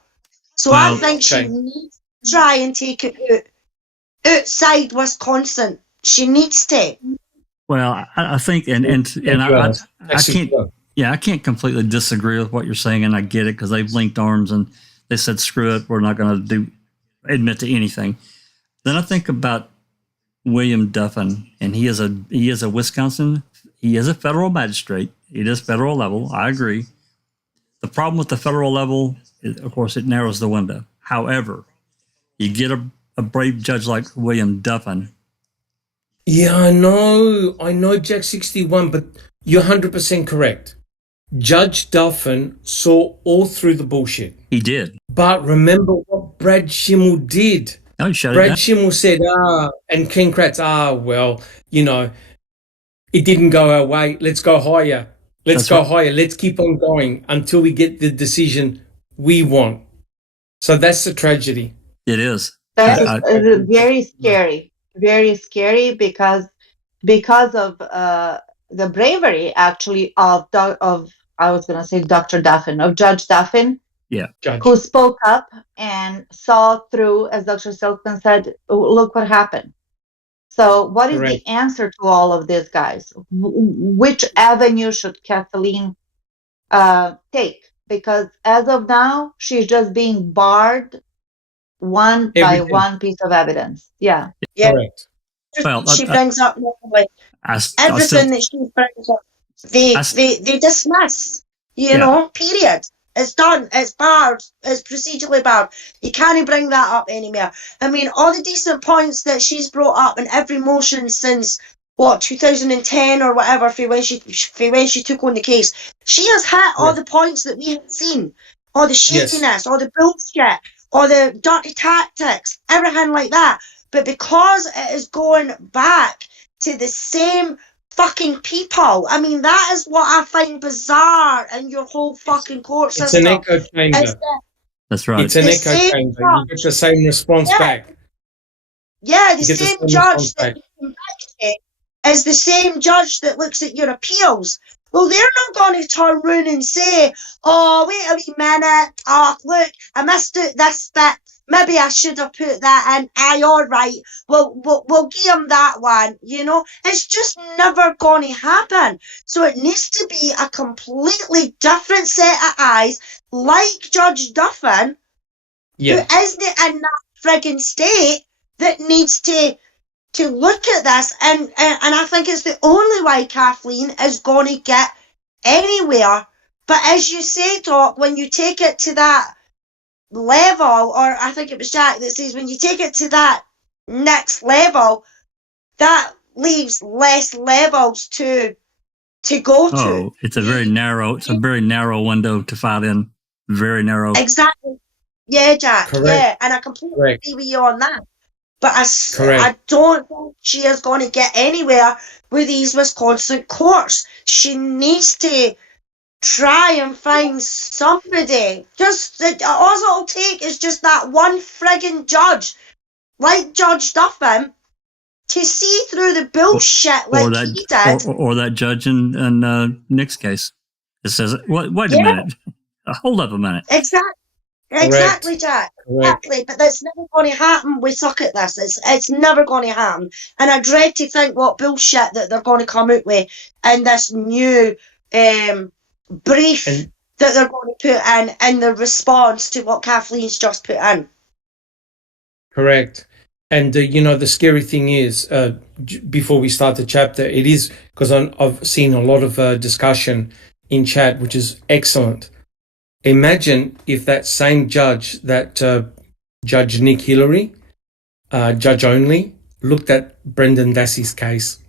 So I think she needs to try and take it outside Wisconsin. She needs to. Well, I think, and I can't. Yeah, I can't completely disagree with what you're saying, and I get it because they've linked arms and they said, "Screw it, we're not going to admit to anything." Then I think about William Duffin, and he is a Wisconsin. He is a federal magistrate. It is federal level. I agree. The problem with the federal level, of course, it narrows the window. However, you get a brave judge like William Duffin. Yeah, I know, Jack 61, but you're 100% correct. Judge Duffin saw all through the bullshit. He did. But remember what Brad Schimmel did. Oh, shut Brad Schimmel said, and Ken Kratz, well, you know, it didn't go our way. Let's go higher. Let's go higher. Let's keep on going until we get the decision we want. So that's the tragedy. It is. That's very scary. Very scary because of the bravery, actually, of I was going to say Dr. Duffin, of Judge Duffin, who spoke up and saw through, as Dr. Silkman said, look what happened. So what is the answer to all of this, guys? Which avenue should Kathleen take? Because as of now, she's just being barred by one piece of evidence. Yeah. Correct. Well, she brings up everything that she brings up. They dismiss, you know, period. It's done. It's barred. It's procedurally barred. You can't bring that up anymore. I mean, all the decent points that she's brought up in every motion since, 2010 or whatever, for when she took on the case, she has hit all the points that we have seen. All the shadiness, all the bullshit, all the dirty tactics, everything like that. But because it is going back to the same fucking people, I mean, that is what I find bizarre in your whole fucking court system. It's an echo chamber. That's right. It's an echo chamber. You get the same response back. Yeah, the same judge that you come back to is the same judge that looks at your appeals. Well, they're not going to turn around and say, oh, wait a wee minute. Oh, look, I missed out this bit. Maybe I should have put that in. Aye, all right. We'll give him that one, you know. It's just never going to happen. So it needs to be a completely different set of eyes, like Judge Duffin, who isn't in that frigging state, that needs to look at this. And I think it's the only way Kathleen is going to get anywhere. But as you say, Doc, when you take it to that level, or I think it was Jack that says when you take it to that next level, that leaves less levels to go to. It's a very narrow window to fight in. Very narrow. Exactly. Yeah, Jack. Correct. Yeah, and I completely agree with you on that. But I don't think she is going to get anywhere with these Wisconsin courts. She needs to try and find somebody. All it'll take is just that one friggin' judge, like Judge Duffin, to see through the bullshit he did. Or that judge in Nick's case. It says, wait a minute. Hold up a minute. Exactly, Jack. Exactly. But that's never going to happen. We suck at this. It's never going to happen. And I dread to think what bullshit that they're going to come out with in this new brief that they're going to put in the response to what Kathleen's just put in. Correct. And, the scary thing is, before we start the chapter, it is, because I've seen a lot of discussion in chat, which is excellent. Imagine if that same judge, that Judge Nick Hillary, judge only, looked at Brendan Dassey's case.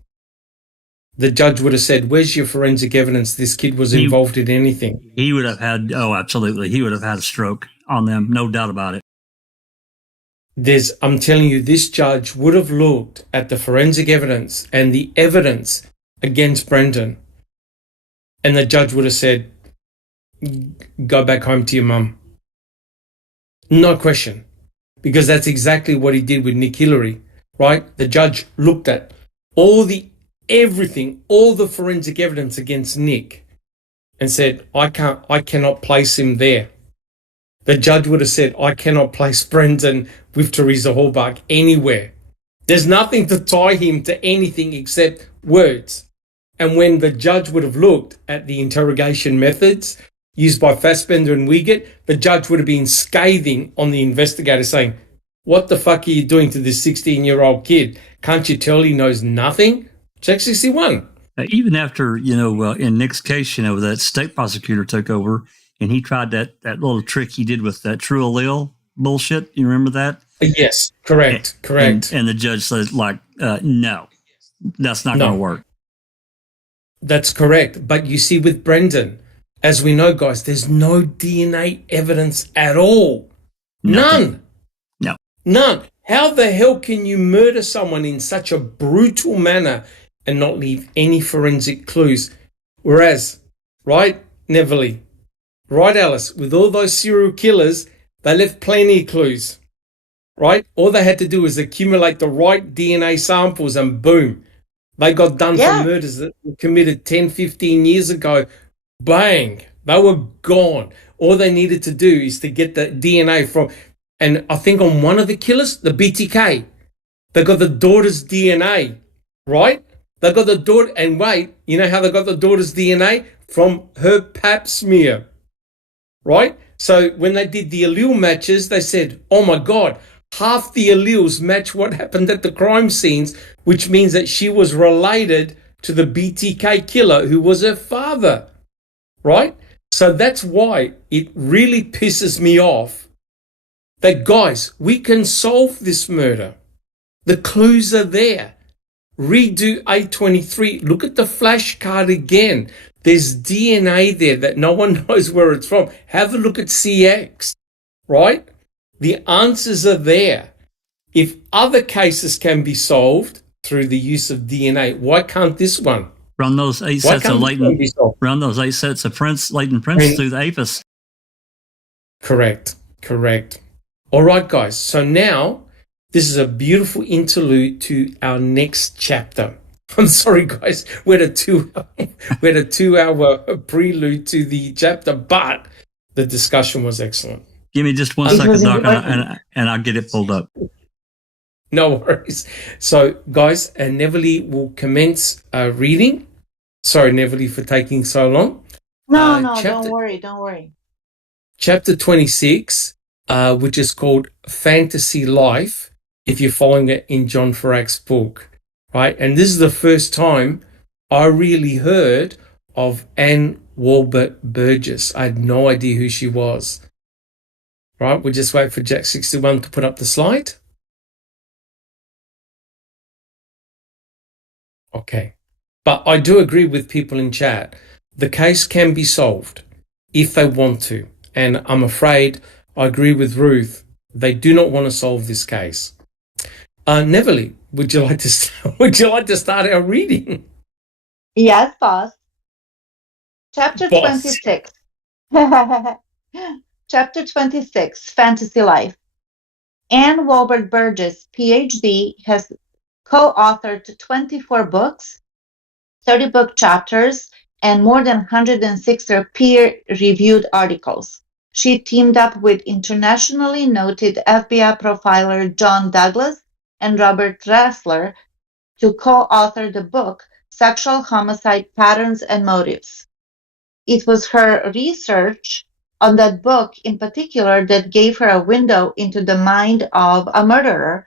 The judge would have said, where's your forensic evidence this kid was involved in anything? He would have had, absolutely. He would have had a stroke on them, no doubt about it. I'm telling you, this judge would have looked at the forensic evidence and the evidence against Brendan, and the judge would have said, go back home to your mum. No question. Because that's exactly what he did with Nick Hillary, right? The judge looked at everything, all the forensic evidence against Nick and said, I cannot place him there. The judge would have said, I cannot place Brendan with Teresa Halbach anywhere. There's nothing to tie him to anything except words. And when the judge would have looked at the interrogation methods used by Fassbender and Wiegert, the judge would have been scathing on the investigator saying, what the fuck are you doing to this 16-year-old kid? Can't you tell he knows nothing? Check 61. Even after, in Nick's case, that state prosecutor took over and he tried that little trick he did with that true allele bullshit. You remember that? Yes, correct. And the judge says, no, that's not going to work. That's correct. But you see, with Brendan, as we know, guys, there's no DNA evidence at all. None. No. None. How the hell can you murder someone in such a brutal manner and not leave any forensic clues? Whereas, right, Neverly, right, Alice, with all those serial killers, they left plenty of clues, right? All they had to do was accumulate the right DNA samples and boom, they got done for murders that were committed 10, 15 years ago. Bang, they were gone. All they needed to do is to get the DNA from, and I think on one of the killers, the BTK, they got the daughter's DNA, right? They got the daughter, and wait, you know how they got the daughter's DNA? From her pap smear, right? So when they did the allele matches, they said, oh my God, half the alleles match what happened at the crime scenes, which means that she was related to the BTK killer who was her father, right? So that's why it really pisses me off that, guys, we can solve this murder. The clues are there. Redo A23. Look at the flashcard again. There's DNA there that no one knows where it's from. Have a look at CX, right? The answers are there. If other cases can be solved through the use of DNA, why can't this one? Run those 8 sets of latent prints through the APIS. Correct. All right, guys. So now this is a beautiful interlude to our next chapter. I'm sorry, guys. We're at a 2-hour prelude to the chapter, but the discussion was excellent. Give me just 1 second, Doc, and I'll get it pulled up. No worries. So, guys, Neverly will commence reading. Sorry, Neverly, for taking so long. No, don't worry. Chapter 26, which is called Fantasy Life, if you're following it in John Ferak's book, right? And this is the first time I really heard of Anne Walbert Burgess. I had no idea who she was. Right, we'll just wait for Jack 61 to put up the slide. Okay. But I do agree with people in chat. The case can be solved if they want to. And I'm afraid I agree with Ruth. They do not want to solve this case. Neverly, would you like to start our reading? Yes, boss. Chapter 26. Chapter 26, Fantasy Life. Anne Walbert Burgess, PhD, has co-authored 24 books, 30 book chapters, and more than 160 peer-reviewed articles. She teamed up with internationally noted FBI profiler John Douglas and Robert Ressler to co-author the book Sexual Homicide Patterns and Motives. It was her research on that book in particular that gave her a window into the mind of a murderer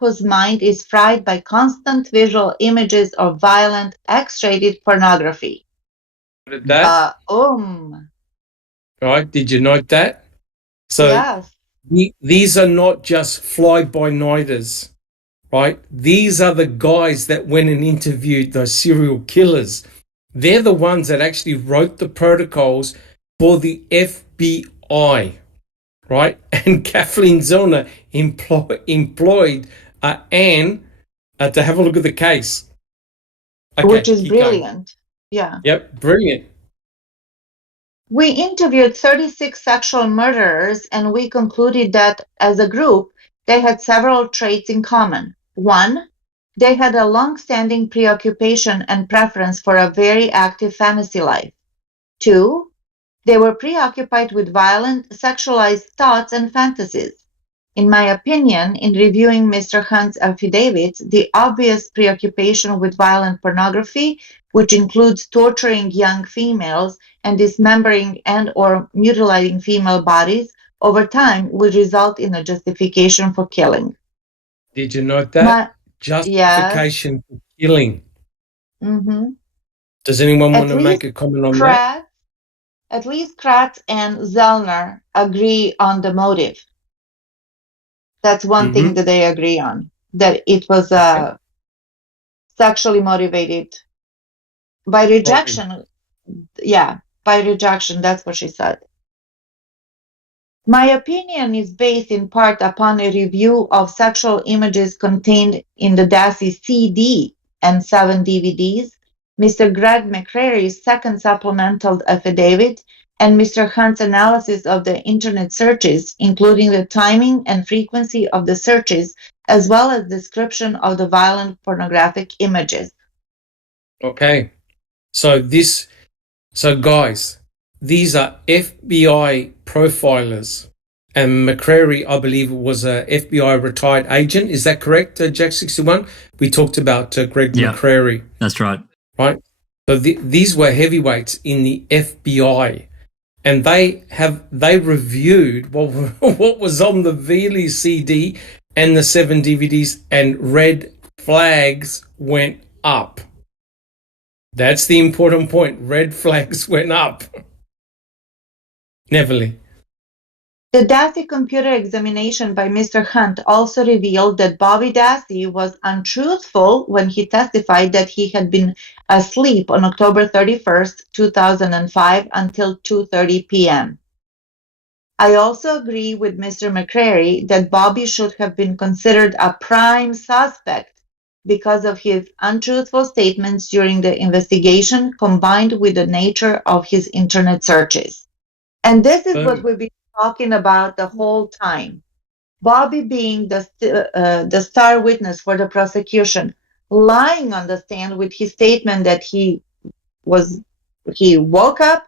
whose mind is fried by constant visual images of violent, X-rated pornography. Right, did you note that? So yes. These are not just fly-by-nighters, right? These are the guys that went and interviewed those serial killers. They're the ones that actually wrote the protocols for the FBI, right? And Kathleen Zellner employed Anne to have a look at the case. Okay, which is brilliant. Going. Yeah. Yep, brilliant. We interviewed 36 sexual murderers, and we concluded that as a group, they had several traits in common. One, they had a long-standing preoccupation and preference for a very active fantasy life. Two, they were preoccupied with violent, sexualized thoughts and fantasies. In my opinion, in reviewing Mr. Hunt's affidavits, the obvious preoccupation with violent pornography, which includes torturing young females and dismembering and or mutilating female bodies, over time will result in a justification for killing. Did you note that? Justification for killing. Mm-hmm. Does anyone want to make a comment on that? At least Kratz and Zellner agree on the motive. That's one thing that they agree on, that it was sexually motivated by rejection. Yeah, by rejection, that's what she said. My opinion is based in part upon a review of sexual images contained in the Dassey CD and 7 DVDs, Mr. Greg McCrary's second supplemental affidavit, and Mr. Hunt's analysis of the internet searches, including the timing and frequency of the searches, as well as description of the violent pornographic images. Okay. So guys, these are FBI profilers. And McCrary, I believe, was a FBI retired agent. Is that correct, Jack 61? We talked about Greg McCrary. That's right. Right? So these were heavyweights in the FBI. And they reviewed what was on the Velie CD and the 7 DVDs, and red flags went up. That's the important point. Red flags went up. Neverly. The Dassey computer examination by Mr. Hunt also revealed that Bobby Dassey was untruthful when he testified that he had been asleep on October 31st, 2005 until 2:30 p.m. I also agree with Mr. McCrary that Bobby should have been considered a prime suspect because of his untruthful statements during the investigation, combined with the nature of his internet searches. And this is what we've been talking about the whole time. Bobby being the star witness for the prosecution, lying on the stand with his statement that he woke up,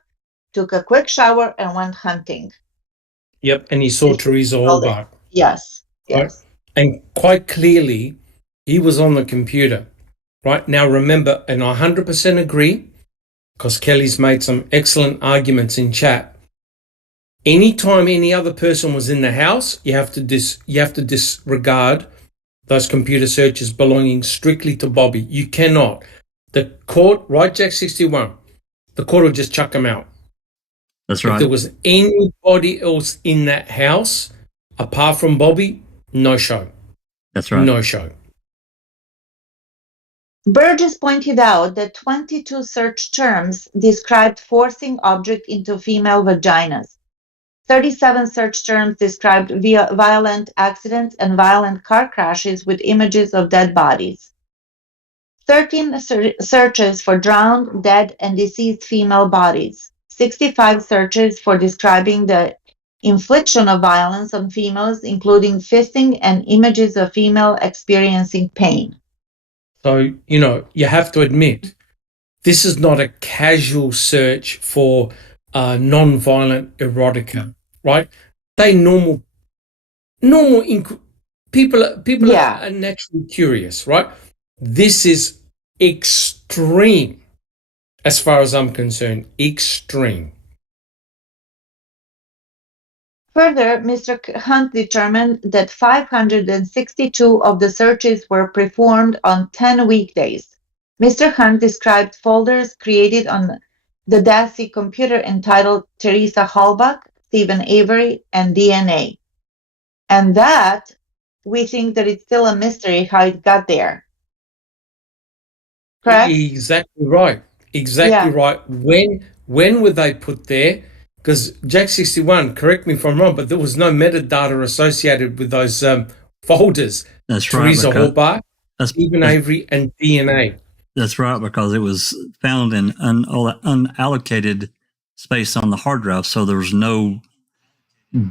took a quick shower, and went hunting. Yep, and he saw Teresa Hallbach. Yes, yes. Right? And quite clearly, he was on the computer. Right? Now remember, and I 100% agree, because Kelly's made some excellent arguments in chat. Anytime any other person was in the house, you have to disregard those computer searches belonging strictly to Bobby. You cannot. The court, right, Jack 61, the court will just chuck them out. That's right. If there was anybody else in that house apart from Bobby, no show. That's right. No show. Burgess pointed out that 22 search terms described forcing object into female vaginas. 37 search terms described violent accidents and violent car crashes with images of dead bodies. 13 searches for drowned, dead, and deceased female bodies. 65 searches for describing the infliction of violence on females, including fisting and images of female experiencing pain. So, you have to admit, this is not a casual search for non-violent erotica, right? They normal people are naturally curious, right? This is extreme, as far as I'm concerned, extreme. Further, Mr. Hunt determined that 562 of the searches were performed on 10 weekdays. Mr. Hunt described folders created on the Dassey computer entitled Teresa Hallbach, Stephen Avery, and DNA. And that, we think that it's still a mystery how it got there. Correct? Exactly right. Exactly right. When were they put there? Because Jack 61, correct me if I'm wrong, but there was no metadata associated with those folders. That's Teresa right. Hallbach, Stephen Avery, and DNA. That's right, because it was found in unallocated space on the hard drive, so there's no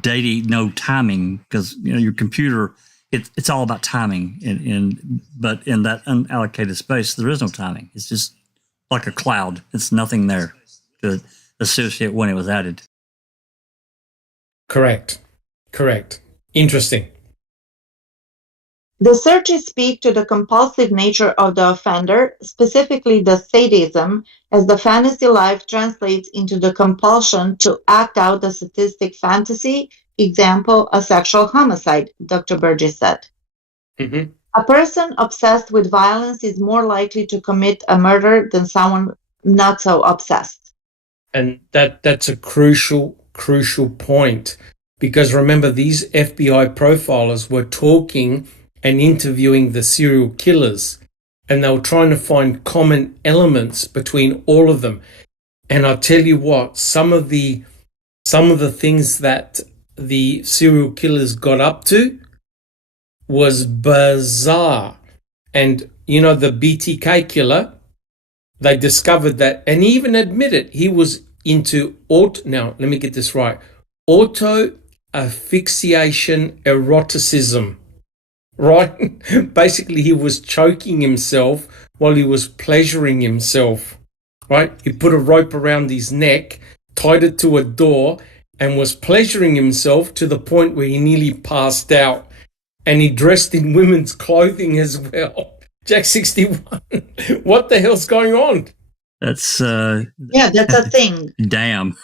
dating, no timing, because your computer, it's all about timing, but in that unallocated space there is no timing. It's just like a cloud. It's nothing there to associate when it was added. Correct. Interesting. The searches speak to the compulsive nature of the offender, specifically the sadism, as the fantasy life translates into the compulsion to act out the sadistic fantasy, example, a sexual homicide, Dr. Burgess said. Mm-hmm. A person obsessed with violence is more likely to commit a murder than someone not so obsessed. And that's a crucial point, because remember, these FBI profilers were talking and interviewing the serial killers, and they were trying to find common elements between all of them. And I'll tell you what, some of the things that the serial killers got up to was bizarre. And the BTK killer, they discovered that, and he even admitted he was into now let me get this right, auto asphyxiation eroticism. Right? Basically, he was choking himself while he was pleasuring himself. Right? He put a rope around his neck, tied it to a door, and was pleasuring himself to the point where he nearly passed out. And he dressed in women's clothing as well. Jack 61. What the hell's going on? That's that's a thing. Damn.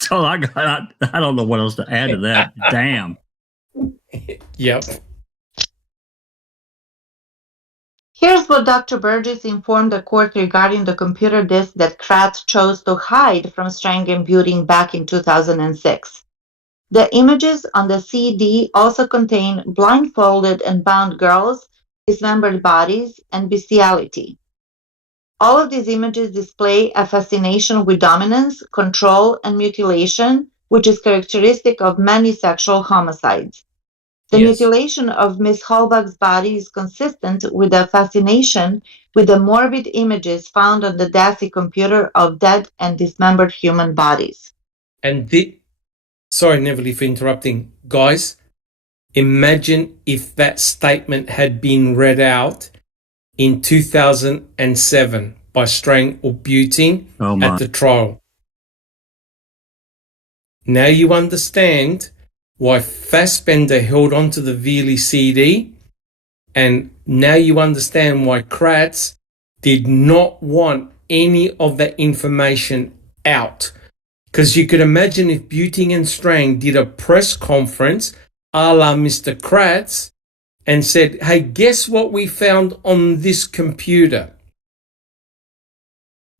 So I don't know what else to add to that. Damn. Yep. Here's what Dr. Burgess informed the court regarding the computer disk that Kratz chose to hide from Strang and Buting back in 2006. The images on the CD also contain blindfolded and bound girls, dismembered bodies, and bestiality. All of these images display a fascination with dominance, control, and mutilation, which is characteristic of many sexual homicides. The mutilation of Miss Holbach's body is consistent with the fascination with the morbid images found on the Dassey computer of dead and dismembered human bodies. And sorry, Neverly, for interrupting. Guys, imagine if that statement had been read out in 2007 by Strang or Buting at the trial. Now you understand why Fassbender held on to the Velie CD, and now you understand why Kratz did not want any of that information out. Because you could imagine if Buting and Strang did a press conference a la Mr. Kratz and said, hey, guess what we found on this computer?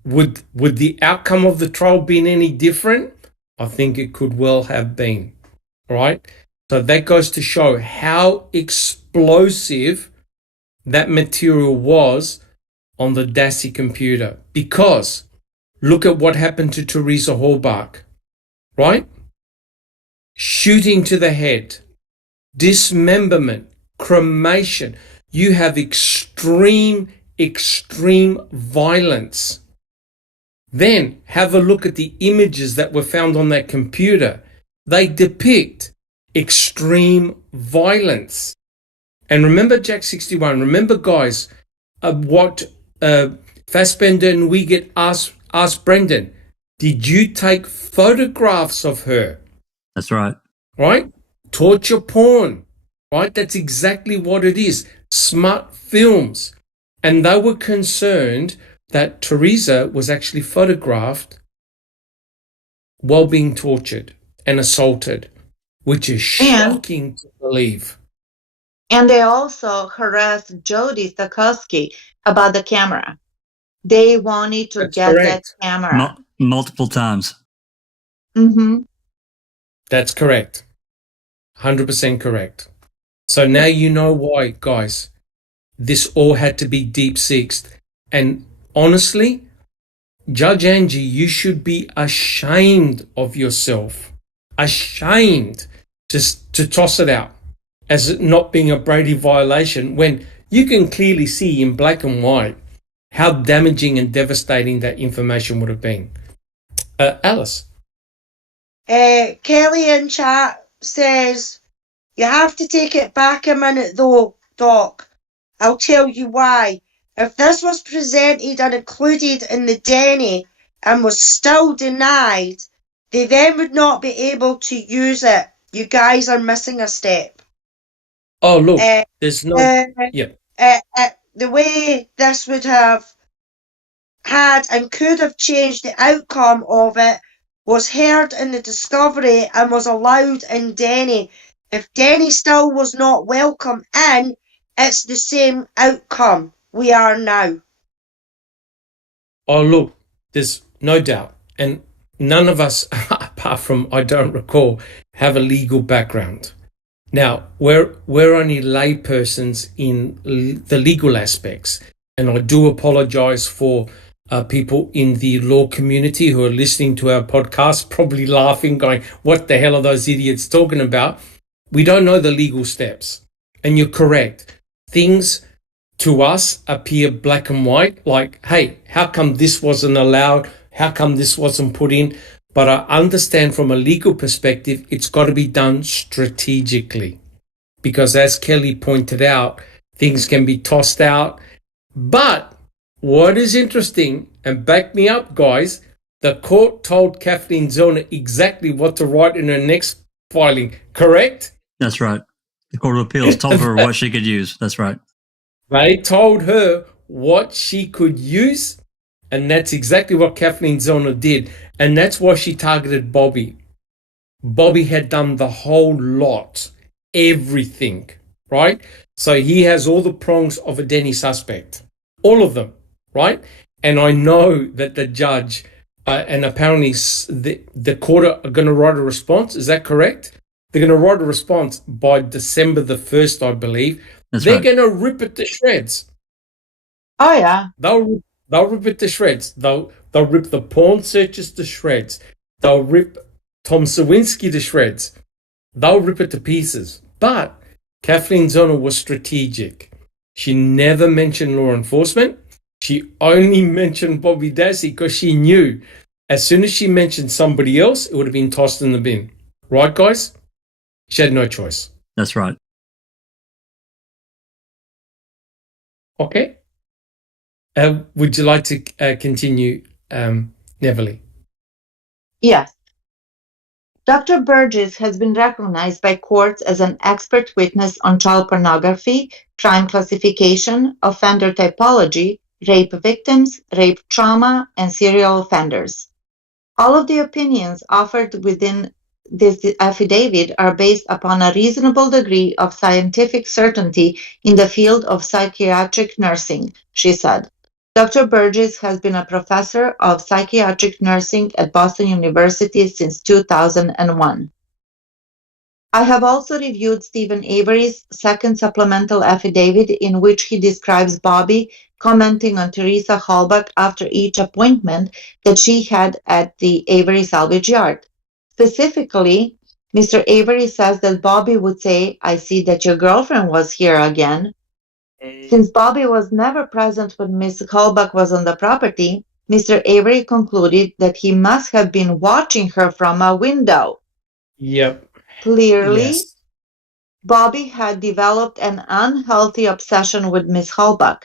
Would the outcome of the trial been any different? I think it could well have been. Right? So that goes to show how explosive that material was on the Dassey computer. Because look at what happened to Teresa Halbach, right? Shooting to the head, dismemberment, cremation. You have extreme violence. Then have a look at the images that were found on that computer. They depict extreme violence. And remember, Jack 61, remember, guys, what Fassbender and Wiegert asked Brendan, did you take photographs of her? That's right. Right? Torture porn. Right? That's exactly what it is. Smart films. And they were concerned that Teresa was actually photographed while being tortured and assaulted, which is shocking to believe. And they also harassed Jody Stokowski about the camera. They wanted to get that camera. Multiple times. Mm-hmm. That's correct. 100% correct. So now you know why, guys, this all had to be deep-sixed. And honestly, Judge Angie, you should be ashamed of yourself. Ashamed just to toss it out as it not being a Brady violation when you can clearly see in black and white how damaging and devastating that information would have been. Alice. Kelly in chat says, you have to take it back a minute though, Doc. I'll tell you why. If this was presented and included in the Denny and was still denied, they then would not be able to use it. You guys are missing a step. Oh, look, there's no... The way this would have had and could have changed the outcome of it was heard in the discovery and was allowed in Denny. If Denny still was not welcome in, it's the same outcome we are now. Oh, look, there's no doubt. And none of us, apart from, I don't recall, have a legal background. Now, we're only laypersons in the legal aspects. And I do apologize for people in the law community who are listening to our podcast, probably laughing, going, what the hell are those idiots talking about? We don't know the legal steps. And you're correct. Things to us appear black and white, like, hey, how come this wasn't allowed? How come this wasn't put in? But I understand from a legal perspective, it's got to be done strategically. Because as Kelly pointed out, things can be tossed out. But what is interesting, and back me up, guys, the court told Kathleen Zellner exactly what to write in her next filing, correct? That's right. The Court of Appeals told her what she could use. That's right. They told her what she could use, and that's exactly what Kathleen Zellner did. And that's why she targeted Bobby. Bobby had done the whole lot, everything, right? So he has all the prongs of a Denny suspect, all of them, right? And I know that the judge and apparently the court are going to write a response. Is that correct? They're going to write a response by December the 1st, I believe. They're going to rip it to shreds. Oh, yeah. They'll rip it to shreds. They'll rip the porn searches to shreds. They'll rip Tom Sawinski to shreds. They'll rip it to pieces. But Kathleen Zellner was strategic. She never mentioned law enforcement. She only mentioned Bobby Dassey because she knew as soon as she mentioned somebody else, it would have been tossed in the bin. Right, guys? She had no choice. That's right. Okay. Would you like to continue, Neverly? Yes. Dr. Burgess has been recognized by courts as an expert witness on child pornography, crime classification, offender typology, rape victims, rape trauma, and serial offenders. All of the opinions offered within this affidavit are based upon a reasonable degree of scientific certainty in the field of psychiatric nursing, she said. Dr. Burgess has been a professor of psychiatric nursing at Boston University since 2001. I have also reviewed Stephen Avery's second supplemental affidavit in which he describes Bobby commenting on Teresa Halbach after each appointment that she had at the Avery salvage yard. Specifically, Mr. Avery says that Bobby would say, "I see that your girlfriend was here again." Since Bobby was never present when Miss Halbach was on the property, Mr. Avery concluded that he must have been watching her from a window. Yep. Clearly, Yes. Bobby had developed an unhealthy obsession with Miss Halbach.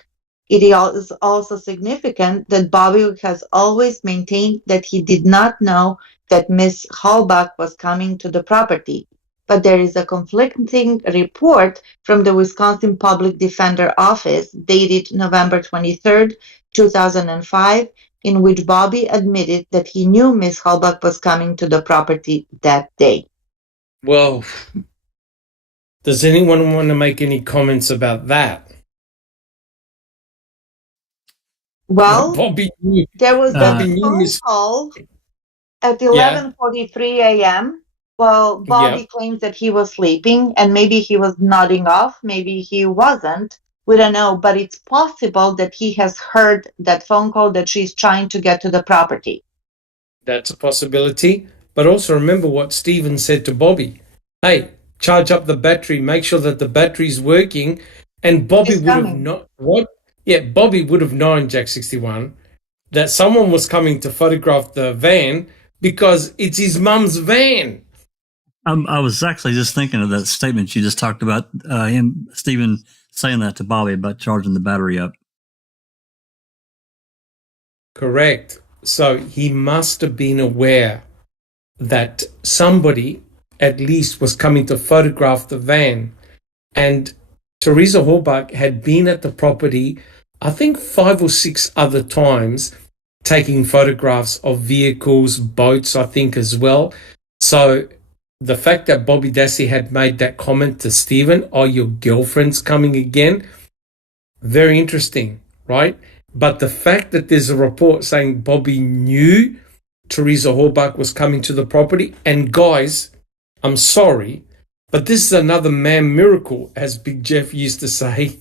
It is also significant that Bobby has always maintained that he did not know that Miss Halbach was coming to the property. But there is a conflicting report from the Wisconsin Public Defender Office dated November 23rd, 2005, in which Bobby admitted that he knew Miss Halbach was coming to the property that day. Well, does anyone want to make any comments about that? Well, Bobby knew. there was a Bobby phone knew call at 11:43 a.m. Well, Bobby claims that he was sleeping and maybe he was nodding off, maybe he wasn't. We don't know, but it's possible that he has heard that phone call that she's trying to get to the property. That's a possibility. But also remember what Stephen said to Bobby. Hey, charge up the battery, make sure that the battery's working. And Bobby would have not what? Yeah, Bobby would have known, Jack 61, that someone was coming to photograph the van, because it's his mum's van. I was actually just thinking of that statement you just talked about, Stephen saying that to Bobby about charging the battery up. Correct. So he must have been aware that somebody at least was coming to photograph the van. And Teresa Horbach had been at the property, I think 5 or 6 other times, taking photographs of vehicles, boats, I think as well. So the fact that Bobby Dassey had made that comment to Stephen, "Oh, your girlfriend's coming again," very interesting, right? But the fact that there's a report saying Bobby knew Teresa Horbach was coming to the property, and guys, I'm sorry, but this is another man miracle, as Big Jeff used to say.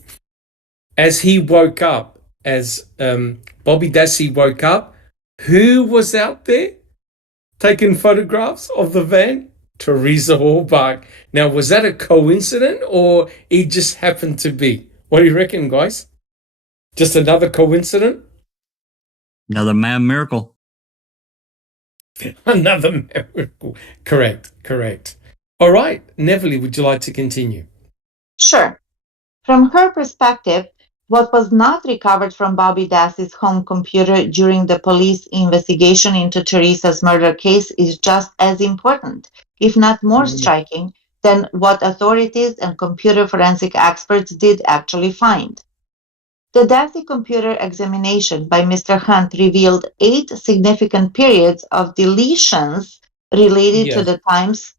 As he woke up, as Bobby Dassey woke up, who was out there taking photographs of the van? Teresa Horbach. Now, was that a coincidence or it just happened to be? What do you reckon, guys? Just another coincidence? Another man miracle. Another miracle. Correct. All right. Neville, would you like to continue? Sure. From her perspective, what was not recovered from Bobby Dassey's home computer during the police investigation into Teresa's murder case is just as important, if not more striking, than what authorities and computer forensic experts did actually find. The Dassey computer examination by Mr. Hunt revealed 8 significant periods of deletions related to the times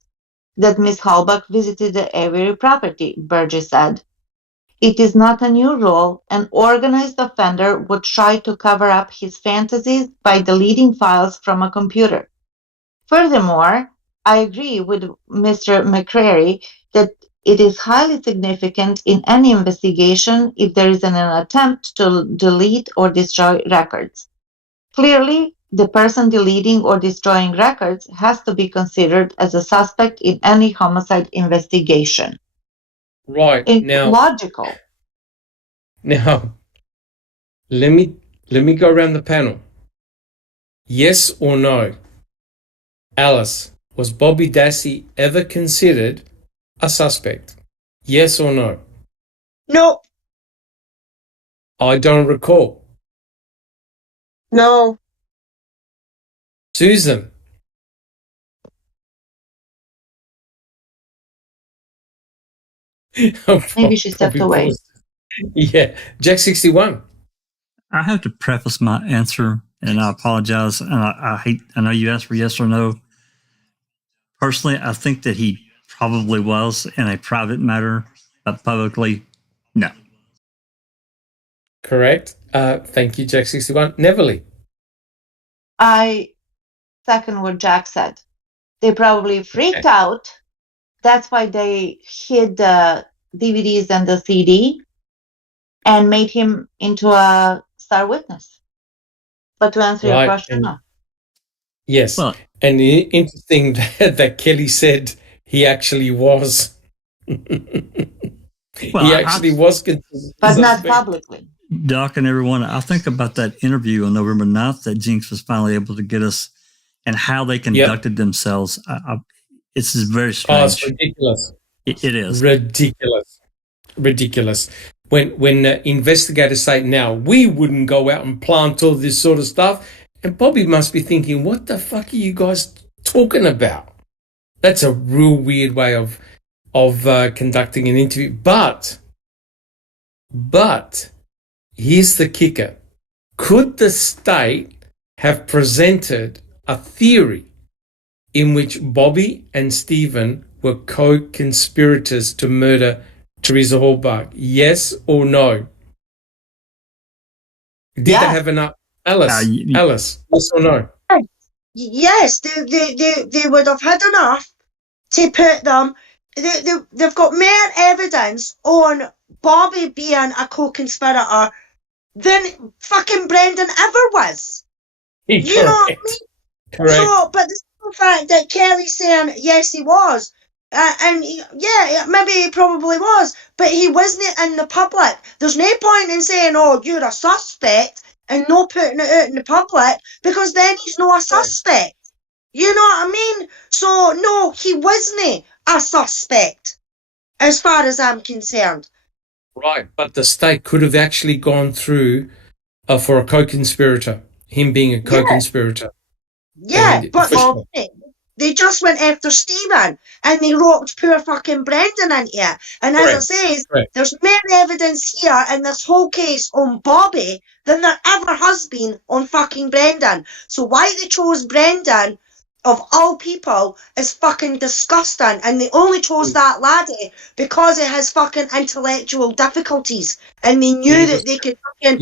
that Ms. Horbach visited the Avery property, Burgess said. It is not a new rule. An organized offender would try to cover up his fantasies by deleting files from a computer. Furthermore, I agree with Mr. McCrary that it is highly significant in any investigation if there is an attempt to delete or destroy records. Clearly, the person deleting or destroying records has to be considered as a suspect in any homicide investigation. Right. It's now, logical. Now, let me go around the panel. Yes or no? Alice, was Bobby Dassey ever considered a suspect? Yes or no? No. I don't recall. No. Susan? Maybe she stepped away. Yeah. Jack 61. I have to preface my answer, and I apologize. And I know you asked for yes or no. Personally, I think that he probably was in a private matter, but publicly, no. Correct. Thank you, Jack 61. Neville? I second what Jack said. They probably freaked out. That's why they hid the DVDs and the CD and made him into a star witness. But to answer your question, no. Yes. Well, and interesting that Kelly said he actually was. He actually was considered. But not publicly. Doc and everyone, I think about that interview on November 9th that Jinx was finally able to get us and how they conducted themselves. It's very strange. Oh, it's ridiculous. It is. Ridiculous. When investigators say, now, we wouldn't go out and plant all this sort of stuff, and Bobby must be thinking, what the fuck are you guys talking about? That's a real weird way of conducting an interview. But here's the kicker. Could the state have presented a theory in which Bobby and Stephen were co-conspirators to murder Teresa Horbach? Yes or no? Did they have enough? Alice, yes or no? Yes, they would have had enough to put them. They've got more evidence on Bobby being a co-conspirator than fucking Brendan ever was. You know what I mean? Correct. So, but the simple fact that Kelly's saying yes, he was, maybe he probably was, but he wasn't in the public. There's no point in saying, "Oh, you're a suspect," and not putting it out in the public, because then he's not a suspect. You know what I mean? So, no, he wasn't a suspect, as far as I'm concerned. Right, but the state could have actually gone through for a co-conspirator, him being a co-conspirator. Yeah, but they just went after Stephen and they roped poor fucking Brendan into it. And as I says, there's more evidence here in this whole case on Bobby than there ever has been on fucking Brendan. So why they chose Brendan, of all people, is fucking disgusting. And they only chose that laddie because of his fucking intellectual difficulties. And they knew that they could fucking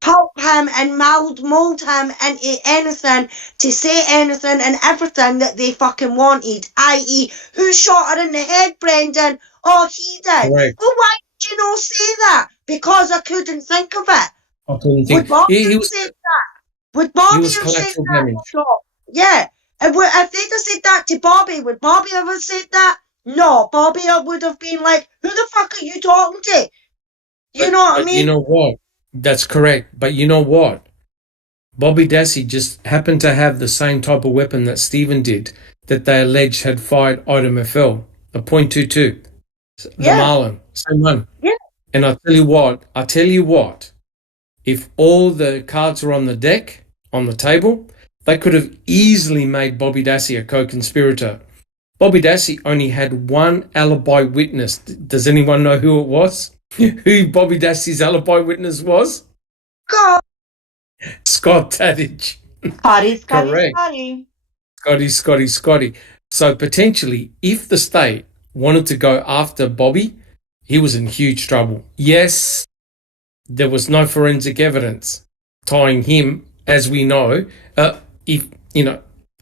pulp him and mold him into anything to say anything and everything that they fucking wanted, i.e. who shot her in the head, Brendan? Oh, he did. Correct. Well, why did you not say that? Because I couldn't think of it. I couldn't think. Would Bobby have said that? Would Bobby have said that? Yeah. If they'd have said that to Bobby, would Bobby have said that? No, Bobby would have been like, who the fuck are you talking to? You know what I mean? You know what? That's correct. But you know what? Bobby Dassey just happened to have the same type of weapon that Stephen did, that they alleged had fired item FL, a .22. The Marlin, same one. Yeah. And I tell you what, if all the cards were on the deck, on the table, they could have easily made Bobby Dassey a co-conspirator. Bobby Dassey only had one alibi witness. Does anyone know who it was? Who Bobby Dassey's alibi witness was? Scott Tadich. Scotty. So potentially, if the state wanted to go after Bobby, he was in huge trouble. Yes, there was no forensic evidence tying him, as we know. If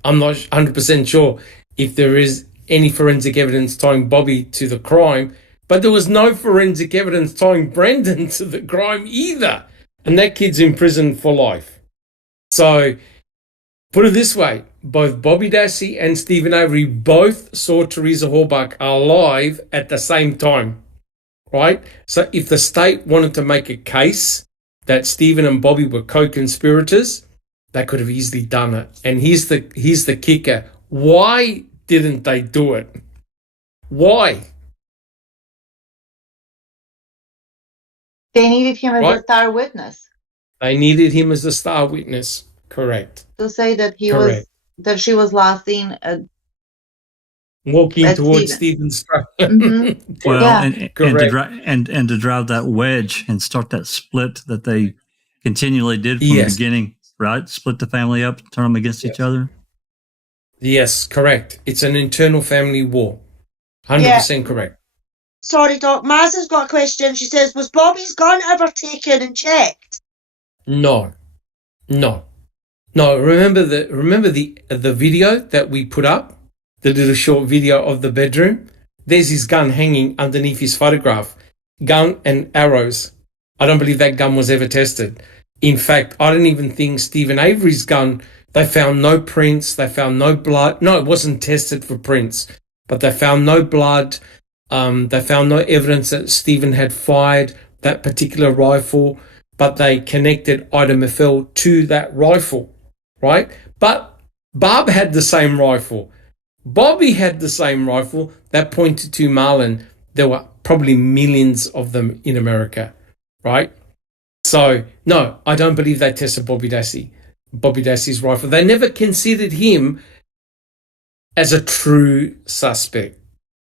I'm not 100% sure if there is any forensic evidence tying Bobby to the crime, but there was no forensic evidence tying Brendan to the crime either. And that kid's in prison for life. So, put it this way, both Bobby Dassey and Stephen Avery both saw Teresa Halbach alive at the same time, right? So, if the state wanted to make a case that Stephen and Bobby were co-conspirators, they could have easily done it. And here's the kicker. Why didn't they do it? Why? They needed him as a star witness. They needed him as a star witness. Correct. To say that she was last seen walking towards Stephen's truck. Mm-hmm. Well, and to drive that wedge and start that split that they continually did from the beginning, right? Split the family up, turn them against each other. Yes, correct. It's an internal family war. 100% correct. Sorry, Doc. Maz has got a question. She says, was Bobby's gun ever taken and checked? No. Remember the video that we put up? The little short video of the bedroom? There's his gun hanging underneath his photograph. Gun and arrows. I don't believe that gun was ever tested. In fact, I don't even think Stephen Avery's gun, they found no prints, they found no blood. No, it wasn't tested for prints, but they found no blood. They found no evidence that Stephen had fired that particular rifle, but they connected item FL to that rifle, right? But Barb had the same rifle. Bobby had the same rifle, that .22 Marlin. There were probably millions of them in America, right? So, no, I don't believe they tested Bobby Dassey's rifle. They never considered him as a true suspect.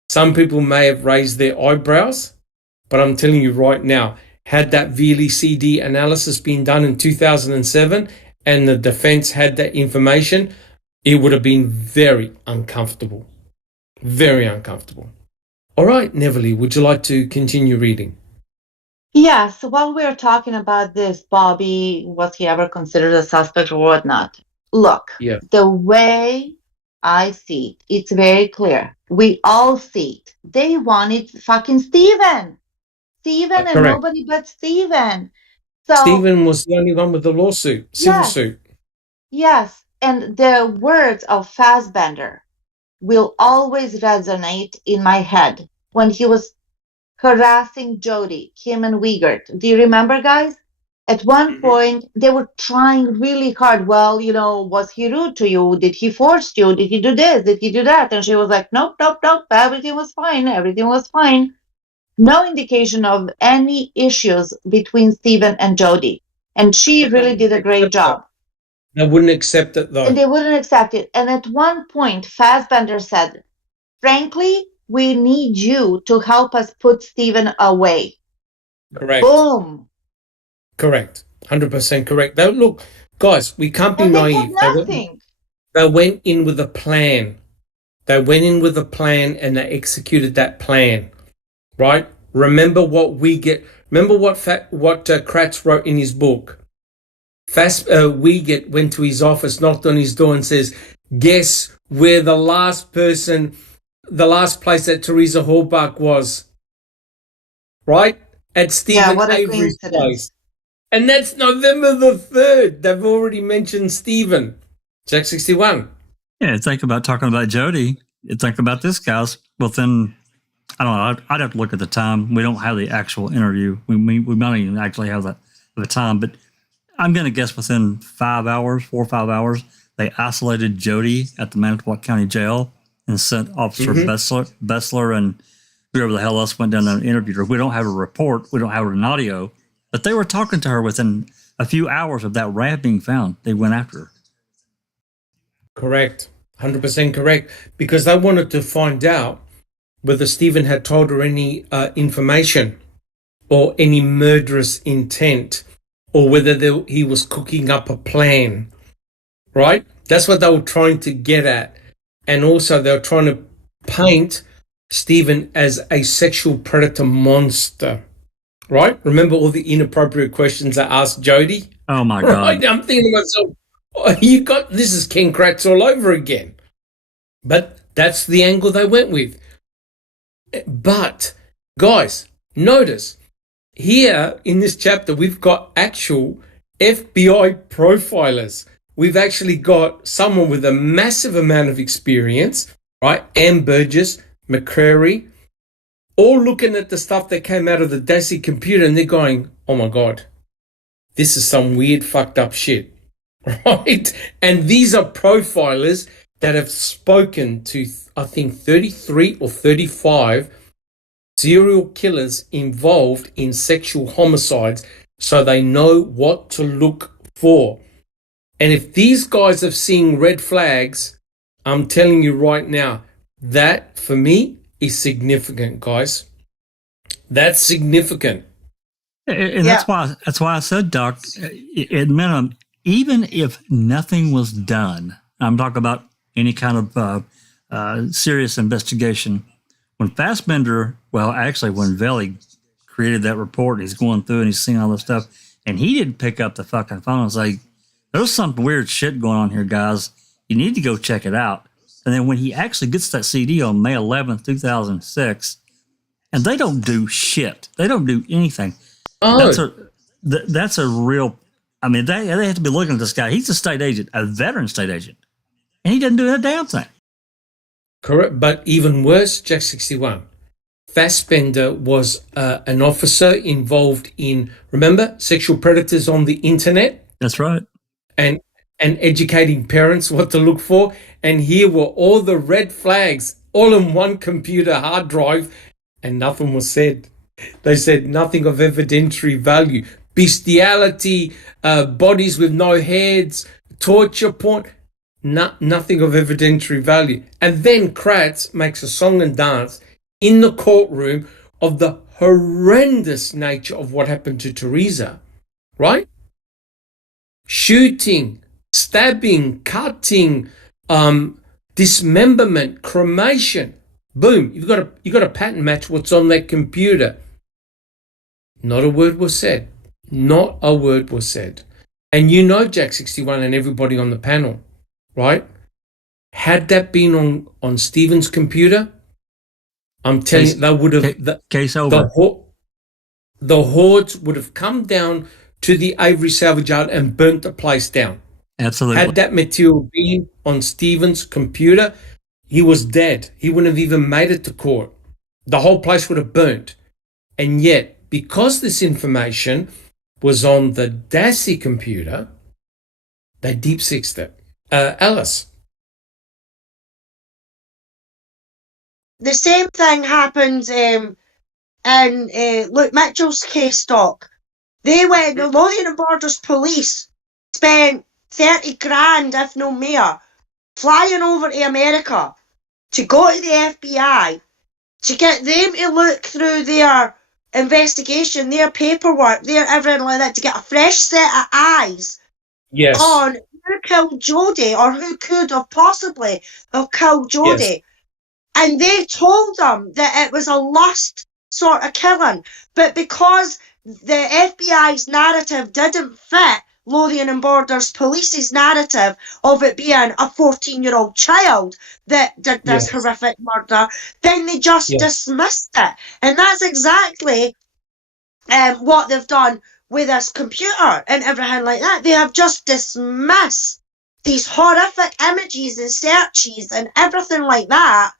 Some people may have raised their eyebrows, but I'm telling you right now, had that Velie CD analysis been done in 2007 and the defense had that information, it would have been very uncomfortable. Very uncomfortable. All right, Neverly, would you like to continue reading? Yes, while we're talking about this, Bobby, was he ever considered a suspect or whatnot? Look, the way I see it, it's very clear. We all see it. They wanted fucking Stephen and nobody but Stephen. So Stephen was the only one with the lawsuit, civil suit. Yes, and the words of Fassbender will always resonate in my head when he was harassing Jody, him and Wiegert. Do you remember, guys? At one point, they were trying really hard. Well, was he rude to you? Did he force you? Did he do this? Did he do that? And she was like, nope, nope, nope. Everything was fine. Everything was fine. No indication of any issues between Stephen and Jody. And she really did a great job. They wouldn't accept it, though. And they wouldn't accept it. And at one point, Fassbender said, frankly, we need you to help us put Stephen away. Correct. Boom. Correct. 100% correct. Now, look, guys, we can't be And naive. They went in with a plan. They went in with a plan and they executed that plan, right? Remember what we get. Remember what Kratz wrote in his book. Weegett went to his office, knocked on his door and says, guess where the last place that Teresa Halbach was? Right? At Stephen Avery's place. And that's November the 3rd. They've already mentioned Stephen. Jack 61. Yeah, think about talking about Jody. Think about this, guys. Well, then, I don't know. I'd have to look at the time. We don't have the actual interview. We might even actually have the time, but I'm going to guess within 4 or 5 hours, they isolated Jody at the Manitowoc County Jail and sent Officer Bessler and whoever the hell else went down there and interviewed her. We don't have a report. We don't have an audio. But they were talking to her within a few hours of that rat being found. They went after her. Correct. 100% correct. Because they wanted to find out whether Stephen had told her any information or any murderous intent or whether he was cooking up a plan. Right? That's what they were trying to get at. And also they were trying to paint Stephen as a sexual predator monster. Right? Remember all the inappropriate questions I asked Jody? Oh, my God. Right? I'm thinking to myself, this is Ken Kratz all over again. But that's the angle they went with. But, guys, notice, here in this chapter, we've got actual FBI profilers. We've actually got someone with a massive amount of experience, right? Ann Burgess, McCrary, all looking at the stuff that came out of the Dassey computer and they're going, oh my God, this is some weird fucked up shit, right? And these are profilers that have spoken to, I think, 33 or 35 serial killers involved in sexual homicides, so they know what to look for. And if these guys have seen red flags, I'm telling you right now, that for me is significant, guys. That's significant. And that's why I said, Doc, at minimum, even if nothing was done, I'm talking about any kind of serious investigation. When Fassbender, when Velie created that report, he's going through and he's seeing all this stuff, and he didn't pick up the fucking phone and say, there's some weird shit going on here, guys. You need to go check it out. And then when he actually gets that CD on May 11th, 2006, and they don't do shit. They don't do anything. Oh. That's a real, I mean, they have to be looking at this guy. He's a state agent, a veteran state agent, and he doesn't do a damn thing. Correct, but even worse, Jack 61. Fassbender was an officer involved in, remember, sexual predators on the internet? That's right. And educating parents what to look for. And here were all the red flags, all in one computer hard drive, and nothing was said. They said nothing of evidentiary value. Bestiality, bodies with no heads, torture porn, nothing of evidentiary value. And then Kratz makes a song and dance in the courtroom of the horrendous nature of what happened to Teresa, right? Shooting, stabbing, cutting, dismemberment, cremation. Boom, you've got a pattern match what's on that computer. Not a word was said. Not a word was said. And you know, Jack 61 and everybody on the panel, right? Had that been on Stephen's computer, I'm telling you, they would have case over. The hordes would have come down to the Avery salvage yard and burnt the place down. Absolutely. Had that material been on Stephen's computer, he was dead. He wouldn't have even made it to court. The whole place would have burnt. And yet, because this information was on the Dassey computer, they deep-sixed it. Alice? The same thing happened in Luke Mitchell's case, Doc. They went, the Lothian and Borders Police spent 30 grand, if no more, flying over to America to go to the FBI to get them to look through their investigation, their paperwork, their everything like that, to get a fresh set of eyes on who killed Jodie or who could have possibly have killed Jodie. Yes. And they told them that it was a lust sort of killing. But because the FBI's narrative didn't fit Lothian and Borders Police's narrative of it being a 14-year-old child that did this horrific murder, then they just dismissed it. And that's exactly what they've done with this computer and everything like that. They have just dismissed these horrific images and searches and everything like that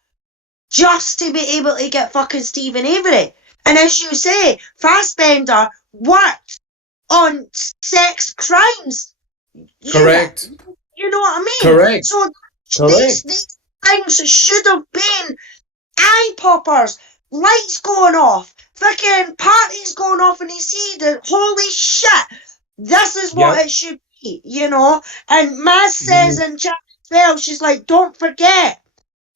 just to be able to get fucking Stephen Avery. And as you say, Fassbender worked on sex crimes. Correct. You know what I mean? Correct. So these things should have been eye poppers, lights going off, fucking parties going off, and you see the holy shit, this is what it should be, you know? And Maz says in chat as well, she's like, don't forget,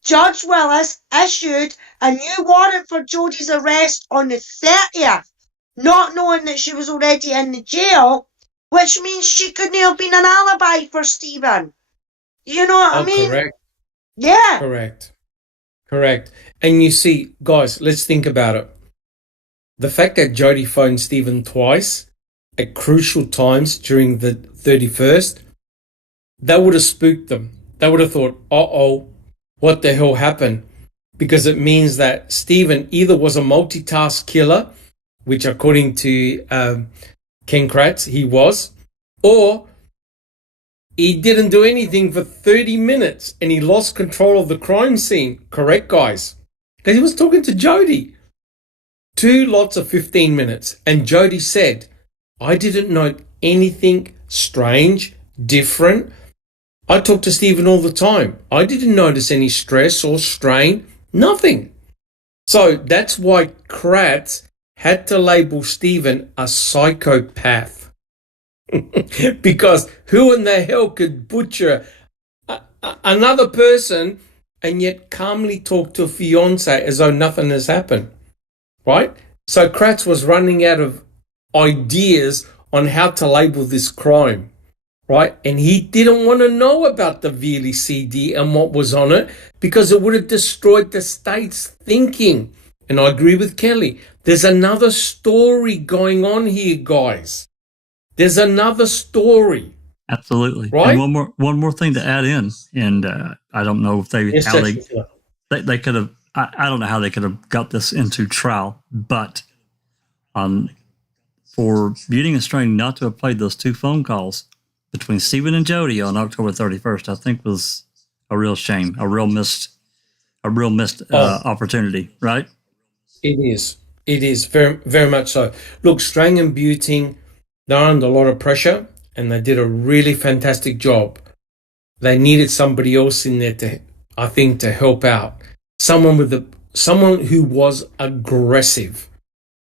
Judge Willis issued a new warrant for Jodie's arrest on the 30th, not knowing that she was already in the jail, which means she couldn't have been an alibi for Stephen. You know what I mean? Correct. Yeah. Correct. And you see, guys, let's think about it. The fact that Jodie phoned Stephen twice at crucial times during the 31st, that would have spooked them. They would have thought, what the hell happened? Because it means that Stephen either was a multitask killer, which according to Ken Kratz, he was, or he didn't do anything for 30 minutes and he lost control of the crime scene. Correct, guys? Because he was talking to Jodie. 2 lots of 15 minutes. And Jodie said, I didn't note anything strange, different. I talk to Stephen all the time. I didn't notice any stress or strain, nothing. So that's why Kratz had to label Stephen a psychopath. Because who in the hell could butcher another person and yet calmly talk to a fiance as though nothing has happened? Right? So Kratz was running out of ideas on how to label this crime. Right? And he didn't want to know about the Velie CD and what was on it because it would have destroyed the state's thinking. And I agree with Kelly. There's another story going on here, guys. There's another story. Absolutely. Right? And one more thing to add in, and I don't know if they could have. I don't know how they could have got this into trial, but for Beauty and Strange not to have played those 2 phone calls between Stephen and Jodie on October 31st, I think was a real shame, a real missed opportunity, right? It is very, very much so. Look, Strang and Buting, they're under a lot of pressure and they did a really fantastic job. They needed somebody else in there to help out. Someone who was aggressive,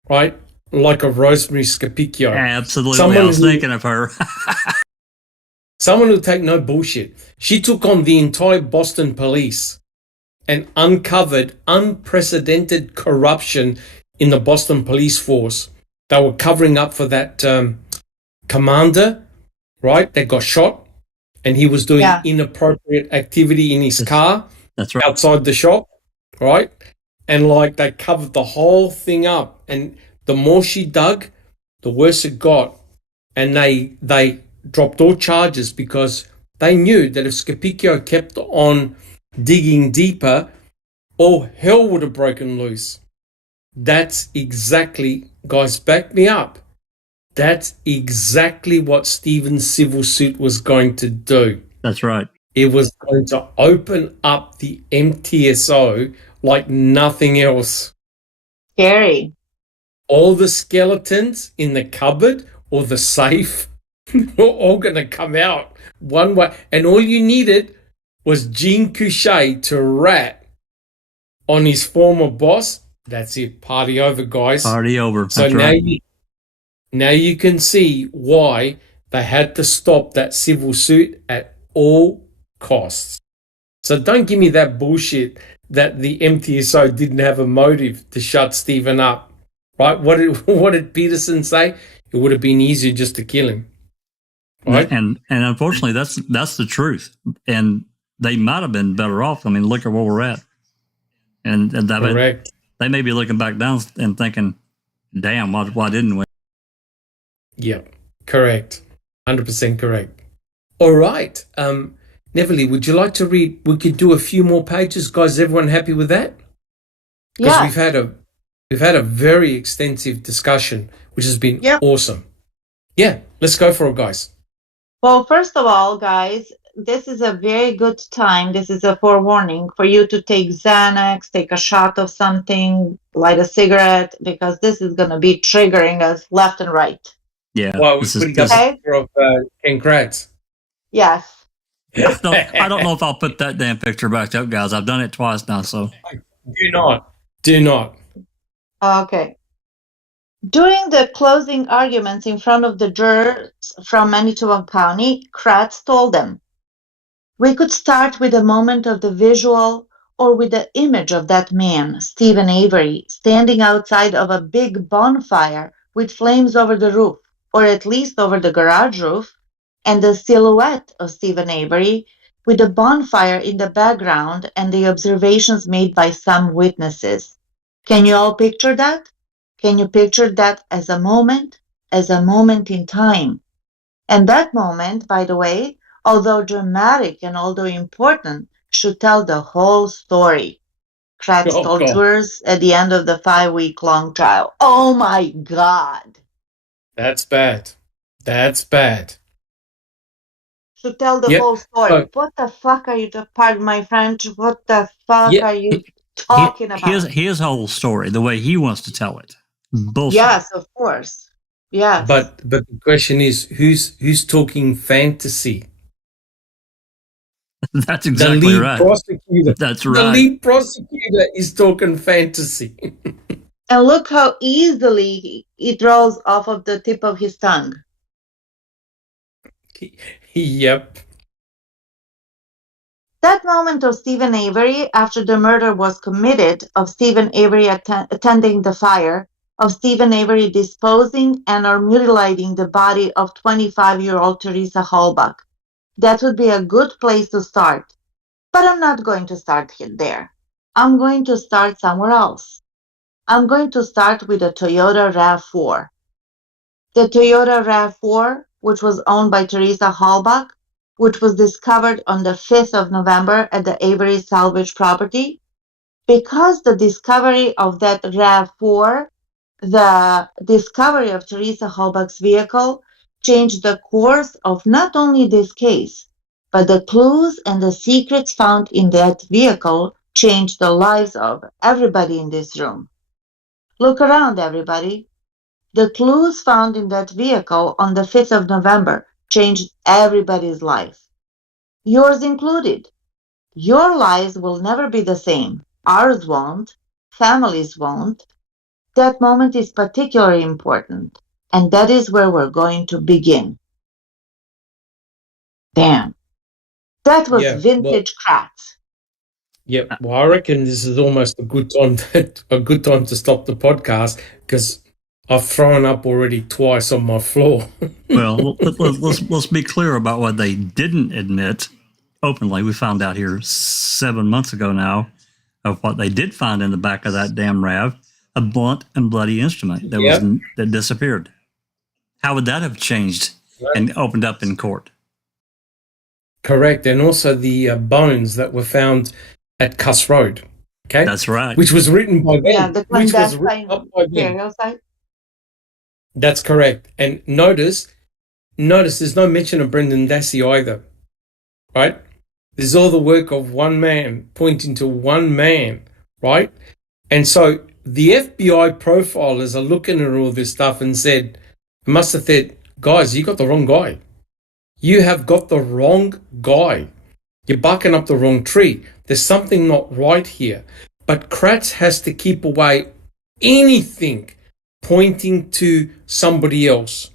right? Like a Rosemary Scapicchio. Absolutely. I was thinking of her. Someone who'll take no bullshit. She took on the entire Boston police and uncovered unprecedented corruption in the Boston police force. They were covering up for that commander, right, that got shot, and he was doing inappropriate activity in his car. That's right. Outside the shop, right? And like they covered the whole thing up. And the more she dug, the worse it got. And they dropped all charges because they knew that if Scapicchio kept on digging deeper, all hell would have broken loose. That's exactly, guys, back me up. That's exactly what Stephen's civil suit was going to do. That's right. It was going to open up the MTSO like nothing else. Scary. All the skeletons in the cupboard or the safe were all going to come out one way. And all you needed was Jean Couchet to rat on his former boss. That's it. Party over, guys. Party over. So That's now right. now you can see why they had to stop that civil suit at all costs. So don't give me that bullshit that the MTSO didn't have a motive to shut Stephen up. Right? What did Peterson say? It would have been easier just to kill him. Right? And unfortunately, that's the truth. And they might have been better off. I mean, look at where we're at. And that, correct. They may be looking back down and thinking, damn, why didn't we? Yeah, correct. 100% correct. All right. Neverly, would you like to read? We could do a few more pages. Guys, everyone happy with that? Because we've had a very extensive discussion, which has been awesome. Yeah, let's go for it, guys. Well, first of all, guys, this is a very good time. This is a forewarning for you to take Xanax, take a shot of something, light a cigarette, because this is going to be triggering us left and right. Yeah. Well, we're putting up a picture of Ken Kratz. Yes. I don't know if I'll put that damn picture back up, guys. I've done it twice now, so. Do not. Okay. During the closing arguments in front of the jurors from Manitowoc County, Kratz told them, "We could start with a moment of the visual or with the image of that man, Stephen Avery, standing outside of a big bonfire with flames over the roof, or at least over the garage roof, and the silhouette of Stephen Avery with the bonfire in the background and the observations made by some witnesses. Can you all picture that? Can you picture that as a moment in time? And that moment, by the way, although dramatic and although important, should tell the whole story," Kratz told jurors at the end of the 5-week-long trial. Oh my God. That's bad. That's bad. Should tell the whole story. What the fuck are you, pardon my French, what the fuck are you talking about? His whole story, the way he wants to tell it. Bullshit. Yes, of course. Yes. But the question is, who's talking fantasy? That's exactly right. Prosecutor. That's right. The lead prosecutor is talking fantasy. And look how easily it rolls off of the tip of his tongue. Yep. That moment of Stephen Avery after the murder was committed, of Stephen Avery attending the fire, of Stephen Avery disposing and or mutilating the body of 25-year-old Teresa Halbach. That would be a good place to start. But I'm not going to start there. I'm going to start somewhere else. I'm going to start with the Toyota RAV4. The Toyota RAV4, which was owned by Teresa Halbach, which was discovered on the 5th of November at the Avery salvage property. Because the discovery of that RAV4, the discovery of Teresa Halbach's vehicle, changed the course of not only this case, but the clues and the secrets found in that vehicle changed the lives of everybody in this room. Look around, everybody. The clues found in that vehicle on the 5th of November changed everybody's life, yours included. Your lives will never be the same. Ours won't. Families won't. That moment is particularly important, and that is where we're going to begin. Damn. That was vintage Kratz. Yep. Well, I reckon this is almost a good time to stop the podcast, because I've thrown up already twice on my floor. Well, let's be clear about what they didn't admit openly. We found out here 7 months ago now of what they did find in the back of that damn RAV, a blunt and bloody instrument that disappeared. How would that have changed and opened up in court? Correct. And also the bones that were found at Cuss Road. Okay? That's right. Which was written by them. Yeah, the one that's by That's correct. And notice there's no mention of Brendan Dassey either. Right? There's all the work of one man pointing to one man, right? And so the FBI profilers are looking at all this stuff and must have said, guys, you got the wrong guy. You have got the wrong guy. You're barking up the wrong tree. There's something not right here. But Kratz has to keep away anything pointing to somebody else,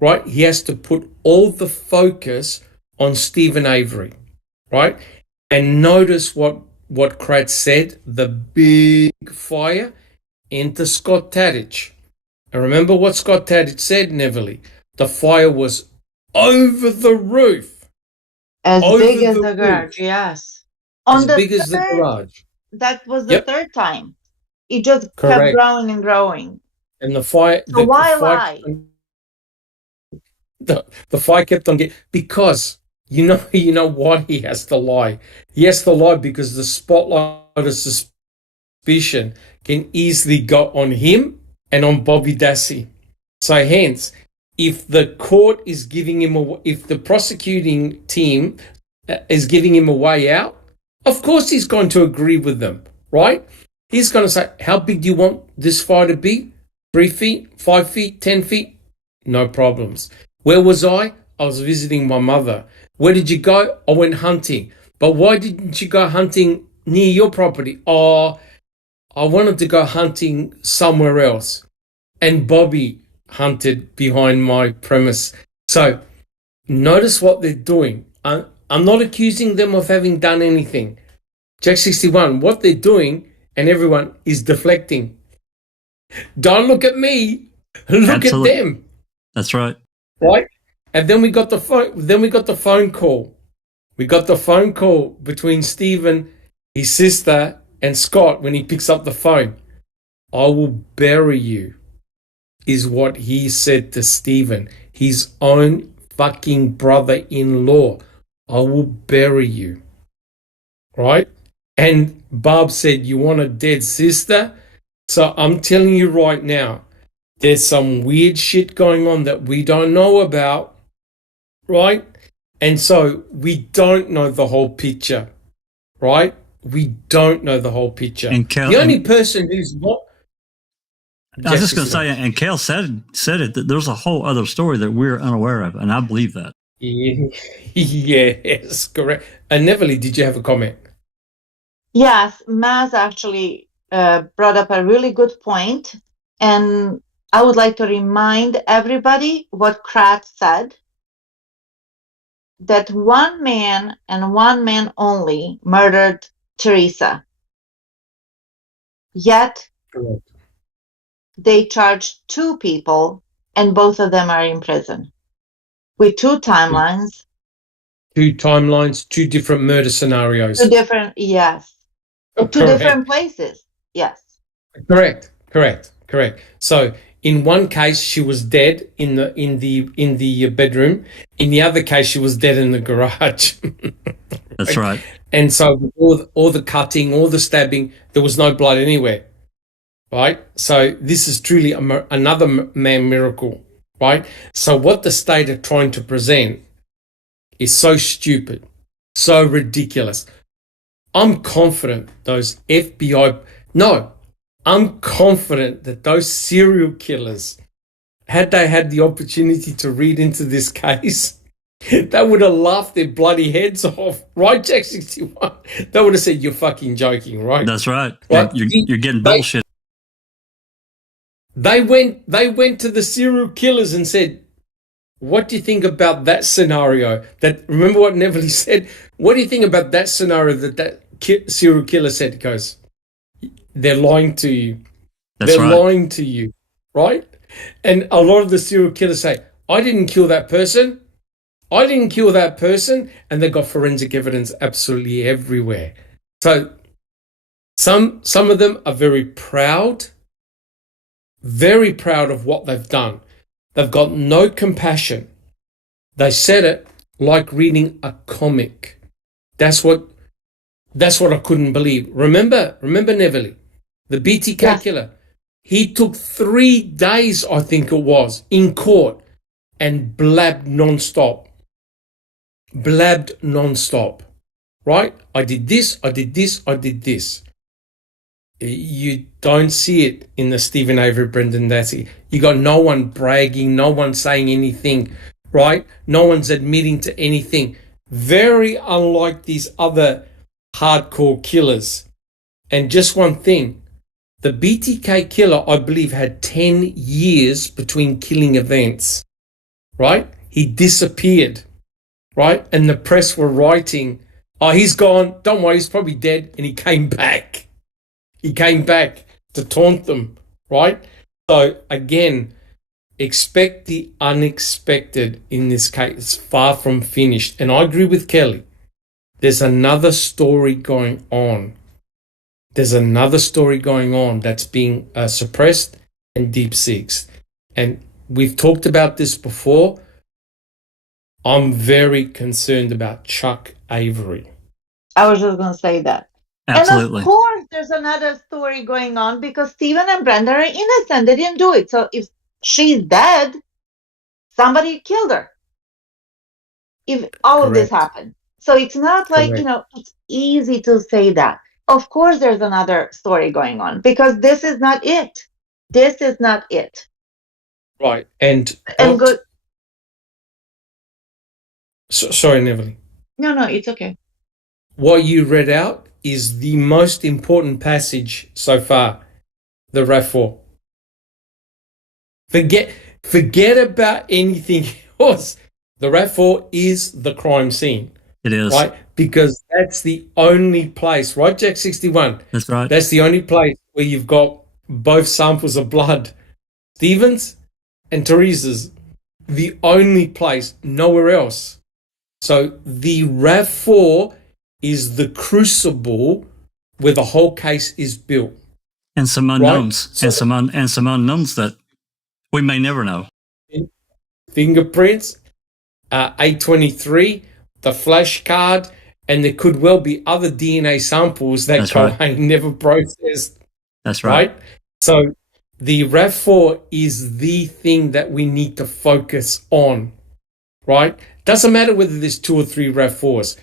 right? He has to put all the focus on Stephen Avery, right? And notice what Kratz said, the big fire, enter Scott Tadich. And remember what Scott Tadich said, Neverly? The fire was over the roof. As big as the garage, yes. As big as the garage. That was the third time. It just kept growing and growing. And the fire... So why lie? The fire kept on getting... Because you know why he has to lie. He has to lie because the spotlight of suspicion can easily go on him and on Bobby Dassey. So hence, if the court is giving him if the prosecuting team is giving him a way out, of course he's going to agree with them, right? He's going to say, how big do you want this fire to be? 3 feet, 5 feet, 10 feet? No problems. Where was I? I was visiting my mother. Where did you go? I went hunting. But why didn't you go hunting near your property? Oh, I wanted to go hunting somewhere else. And Bobby hunted behind my premise. So notice what they're doing. I'm not accusing them of having done anything. Jack 61, what they're doing, and everyone is deflecting. Don't look at me. Look at them. That's right. Right? And then we got the phone. Then we got the phone call. We got the phone call between Stephen, his sister, and Scott when he picks up the phone. I will bury you, is what he said to Stephen, his own fucking brother-in-law. I will bury you. Right? And Barb said, you want a dead sister? So I'm telling you right now, there's some weird shit going on that we don't know about, right? And so we don't know the whole picture, right? We don't know the whole picture. And Kel, the only person who's not... I was just going to say, and Kel said it, that there's a whole other story that we're unaware of, and I believe that. Yes, correct. And Neverly, did you have a comment? Yes, Maz actually brought up a really good point, and I would like to remind everybody what Kratz said, that one man and one man only murdered Teresa. Yet, Correct. They charged 2 people, and both of them are in prison with 2 timelines. 2 timelines, 2 different murder scenarios. 2 different, yes. 2 different places, yes. Correct. So in one case, she was dead in the bedroom. In the other case, she was dead in the garage. That's right. And so all the cutting, all the stabbing, there was no blood anywhere. Right? So this is truly another man miracle, right? So what the state are trying to present is so stupid, so ridiculous. I'm confident I'm confident that those serial killers, had they had the opportunity to read into this case, they would have laughed their bloody heads off, right, Jack 61? They would have said, you're fucking joking, right? That's right. You're getting bullshit. They went to the serial killers and said, what do you think about that scenario? Remember what Neverly said? What do you think about that scenario that serial killer said? He goes, they're lying to you. That's right. They're lying to you, right? And a lot of the serial killers say, I didn't kill that person. And they got forensic evidence absolutely everywhere. So some of them are very proud of what they've done. They've got no compassion. They said it like reading a comic. That's what I couldn't believe. Remember Neverly, the BTK killer. He took 3 days, I think it was, in court and blabbed nonstop. Right? I did this. You don't see it in the Stephen Avery, Brendan Dassey. You got no one bragging, no one saying anything, right? No one's admitting to anything. Very unlike these other hardcore killers. And just one thing, the BTK killer, I believe, had 10 years between killing events, right? He disappeared, right? And the press were writing, oh, he's gone, don't worry, he's probably dead. And he came back. He came back to taunt them, right? So again, expect the unexpected in this case. It's far from finished. And I agree with Kelly. There's another story going on. There's another story going on that's being suppressed and deep seeks. And we've talked about this before. I'm very concerned about Chuck Avery. I was just going to say that. Absolutely. And of course, there's another story going on because Stephen and Brenda are innocent. They didn't do it. So if she's dead, somebody killed her. If all of this happened. So it's not like, it's easy to say that. Of course, there's another story going on because this is not it. This is not it. Right. And good. Sorry, Neverly. No, it's okay. What you read out is the most important passage so far, the RAV4. Forget about anything else. The RAV4 is the crime scene. It is. Right? Because that's the only place, right, Jack 61? That's right. That's the only place where you've got both samples of blood. Stephen's and Teresa's. The only place, nowhere else. So the RAV4 is the crucible where the whole case is built. And some unknowns. Right? So, and some unknowns that we may never know. Fingerprints, A23, the flash card, and there could well be other DNA samples that Cohen never processed. That's right. So the RAV4 is the thing that we need to focus on, right? Doesn't matter whether there's 2 or 3 RAV4s.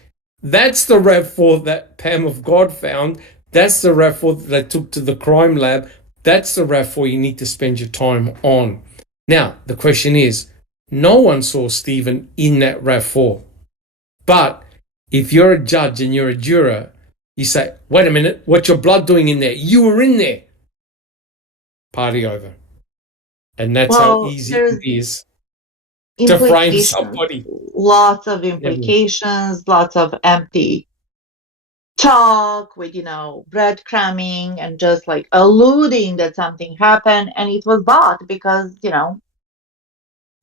That's the RAV4 that Pam of God found. That's the RAV4 that took to the crime lab. That's the RAV4 you need to spend your time on. Now, the question is, no one saw Stephen in that RAV4. But if you're a judge and you're a juror, you say, wait a minute, what's your blood doing in there? You were in there. Party over. And that's how easy it is to frame somebody. Lots of implications, lots of empty talk with, breadcrumbing and just like alluding that something happened. And it was bought because,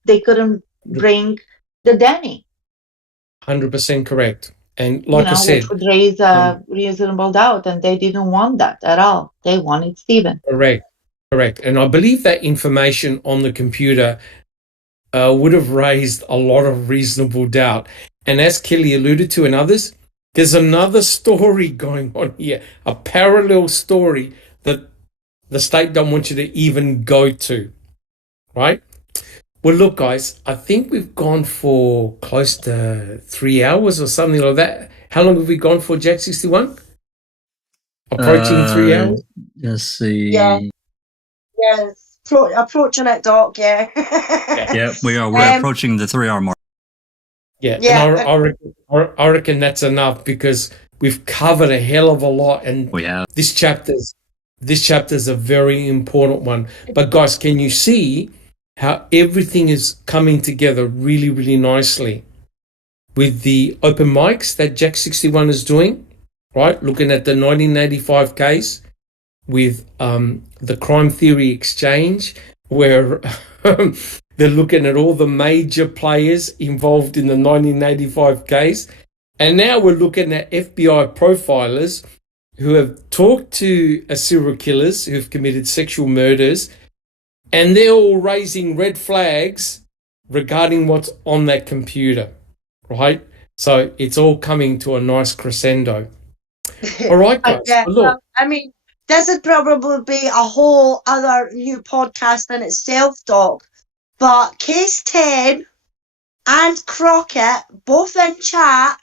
they couldn't bring the Danny. 100% correct. And like I said, which would raise a reasonable doubt, and they didn't want that at all. They wanted Stephen. Correct. And I believe that information on the computer would have raised a lot of reasonable doubt. And as Kelly alluded to and others, there's another story going on here, a parallel story that the state don't want you to even go to, right? Well, look, guys, I think we've gone for close to 3 hours or something like that. How long have we gone for, Jack 61? Approaching 3 hours? Let's see. Yeah. Yes. Approaching it, Doc, yeah. Yeah, we are. We're approaching the 3 hour mark. Yeah. And I reckon that's enough because we've covered a hell of a lot. And we have. This chapter's a very important one. But, guys, can you see how everything is coming together really, really nicely with the open mics that Jack 61 is doing, right? Looking at the 1985 case with the crime theory exchange where they're looking at all the major players involved in the 1985 case. And now we're looking at FBI profilers who have talked to serial killers who have committed sexual murders, and they're all raising red flags regarding what's on that computer, right? So it's all coming to a nice crescendo. All right, guys. Look. This would probably be a whole other new podcast in itself, Doc. But Case 10 and Crockett, both in chat,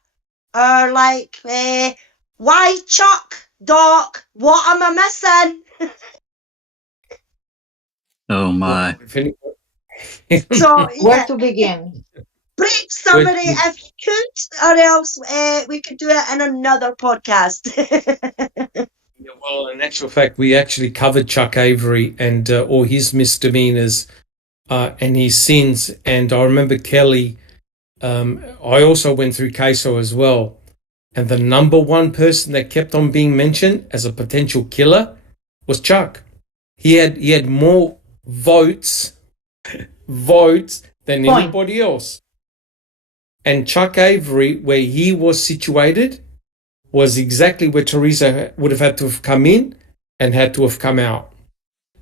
are like, why Chuck? Doc, what am I missing? Oh my. So, Where to begin? Brief summary if you could, or else we could do it in another podcast. Well, in actual fact, we actually covered Chuck Avery and all his misdemeanors and his sins. And I remember Kelly, I also went through CASO as well. And the number one person that kept on being mentioned as a potential killer was Chuck. He had more votes than anybody else. And Chuck Avery, where he was situated, was exactly where Teresa would have had to have come in and had to have come out.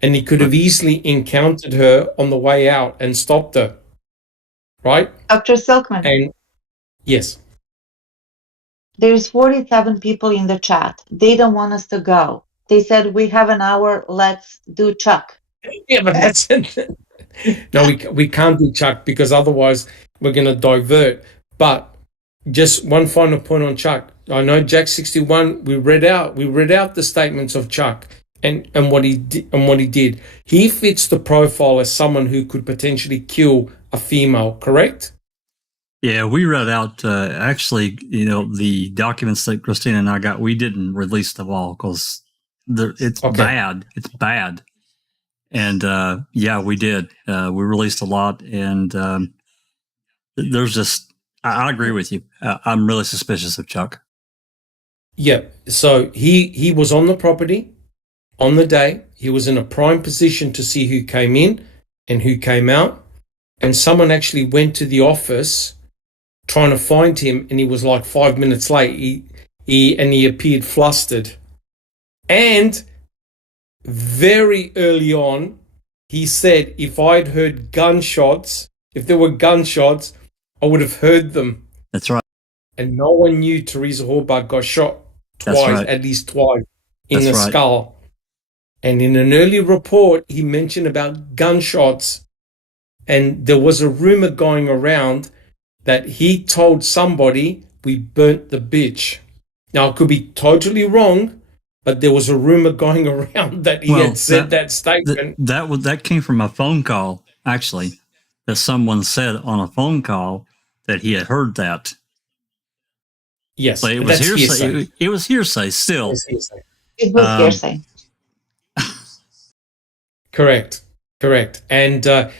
And he could have easily encountered her on the way out and stopped her. Right? Dr. Silkman. And yes. There's 47 people in the chat. They don't want us to go. They said, we have an hour, let's do Chuck. Yeah, but that's no, we can't do Chuck because otherwise we're going to divert. But just one final point on Chuck. I know Jack 61. We read out the statements of Chuck and what he did. He fits the profile as someone who could potentially kill a female. Correct? Yeah, we read out actually. The documents that Christina and I got. We didn't release them all because it's bad. It's bad. And yeah, we did. We released a lot, and there's just. I agree with you. I'm really suspicious of Chuck. Yeah. So he was on the property on the day. He was in a prime position to see who came in and who came out. And someone actually went to the office trying to find him, and he was like 5 minutes late. He appeared flustered. And very early on, he said, if I'd heard gunshots, if there were gunshots, I would have heard them. That's right. And no one knew Teresa Horbach got shot twice, at least twice, in the skull. And in an early report, he mentioned about gunshots. And there was a rumor going around that he told somebody, we burnt the bitch. Now, it could be totally wrong, but there was a rumor going around that he had said that statement. That came from a phone call, actually, that someone said on a phone call that he had heard that. Yes, but it was hearsay. It was hearsay still. It was hearsay. Correct. And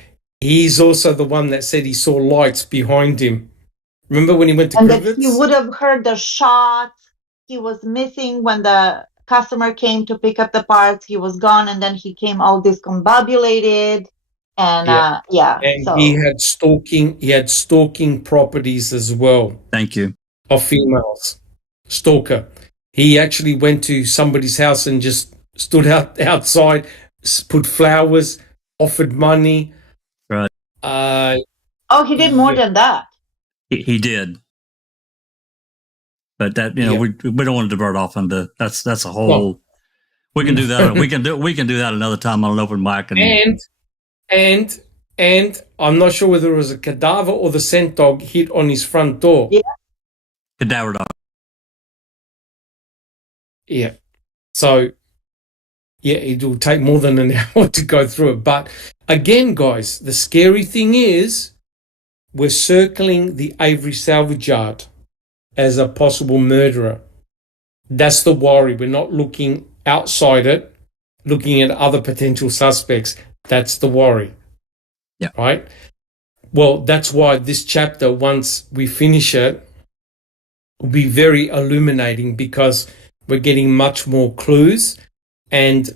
he's also the one that said he saw lights behind him. Remember when he went to And Kratz? that he would have heard the shots. He was missing when the customer came to pick up the parts. He was gone, and then he came all discombobulated. And and so he had stalking properties as well. Thank you. Of females. Stalker. He actually went to somebody's house and just stood outside, put flowers, offered money. Right. he did more than that. He did. But that we don't want to divert off into that's a whole. Well, we can do that. we can do that another time on an open mic. And I'm not sure whether it was a cadaver or the scent dog hit on his front door. Yeah. Cadaver dog. Yeah. So, yeah, it will take more than an hour to go through it. But again, guys, the scary thing is we're circling the Avery salvage yard as a possible murderer. That's the worry. We're not looking outside it, looking at other potential suspects. That's the worry. Yeah. Right? Well, that's why this chapter, once we finish it, will be very illuminating because we're getting much more clues. And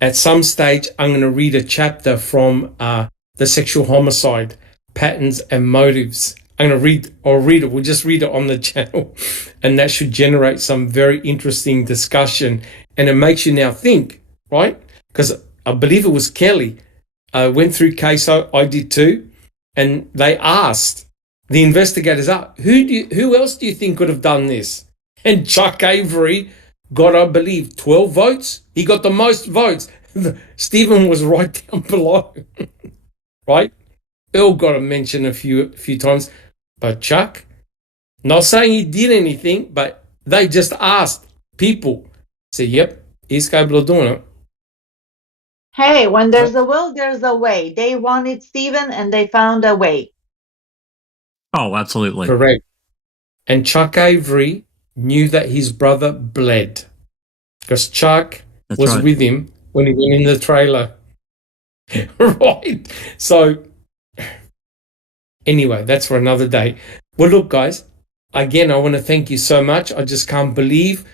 at some stage, I'm going to read a chapter from the sexual homicide patterns and motives. I'll read it. We'll just read it on the channel. And that should generate some very interesting discussion. And it makes you now think, right? Because I believe it was Kelly went through CASO. I did too. And they asked the investigators, who else do you think could have done this? And Chuck Avery got, I believe, 12 votes. He got the most votes. Stephen was right down below. Right? Earl got a mention a few times. But Chuck, not saying he did anything, but they just asked people, So, yep, he's capable of doing it. Hey, when there's a will, there's a way. They wanted Stephen and they found a way. Oh, absolutely. Correct. And Chuck Avery knew that his brother bled because Chuck was with him when he went in the trailer. Right. So, anyway, that's for another day. Well, look, guys, again, I want to thank you so much. I just can't believe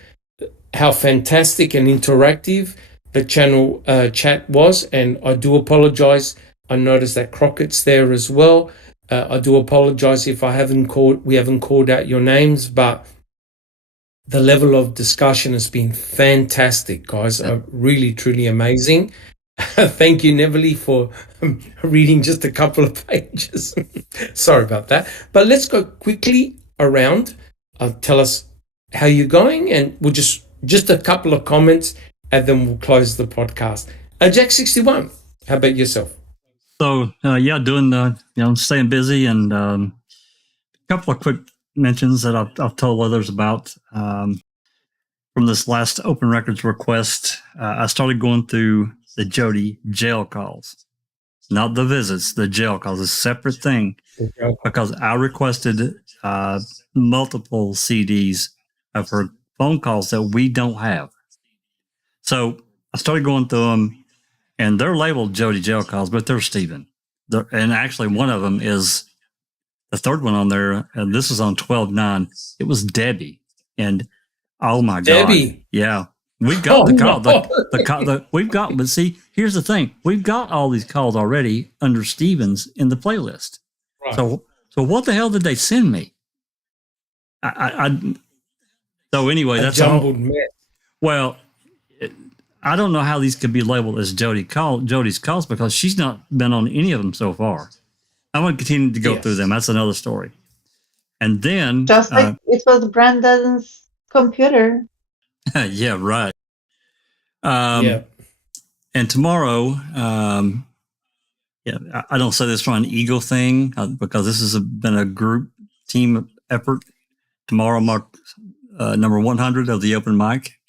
how fantastic and interactive the channel chat was. And I do apologize. I noticed that Crockett's there as well. I do apologize if we haven't called out your names, but the level of discussion has been fantastic, guys. Really, truly amazing. Thank you, Neverly, for reading just a couple of pages. Sorry about that. But let's go quickly around. Tell us how you're going, and we'll just a couple of comments, and then we'll close the podcast. Jack 61, how about yourself? So, doing staying busy, and a couple of quick mentions that I've told others about. From this last open records request, I started going through the Jody jail calls, not the visits, the jail calls, a separate thing, because I requested multiple CDs of her phone calls that we don't have. So I started going through them, and they're labeled Jody jail calls, but they're Stephen. And actually, one of them is the third one on there, and this is on 12/9. It was Debbie, and oh my God, Debbie, yeah, we got the call. We've got, but see, here's the thing: we've got all these calls already under Stevens in the playlist. Right. So what the hell did they send me? So anyway, that's jumbled mess. Well, I don't know how these could be labeled as Jody's calls, because she's not been on any of them so far. I'm going to continue to go through them. That's another story. And then, just like it was Brandon's computer. Yeah, right. And tomorrow, I don't say this from an ego thing, because this has been a group team effort. Tomorrow marks number 100 of the open mic.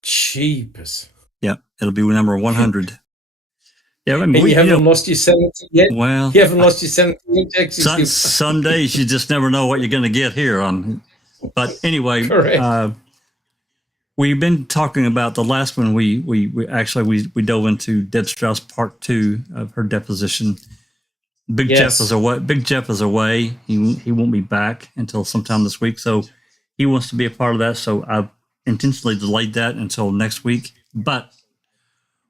Cheapers. Yeah, it'll be number 100. Yeah, I mean, you haven't lost your sanity yet. Well, you haven't lost your sanity yet. Some days you just never know what you're going to get here. But anyway, we've been talking about the last one. We dove into Dead Strauss Part 2 of her deposition. Big Jeff is away. He won't be back until sometime this week. So he wants to be a part of that. So I've intentionally delayed that until next week. But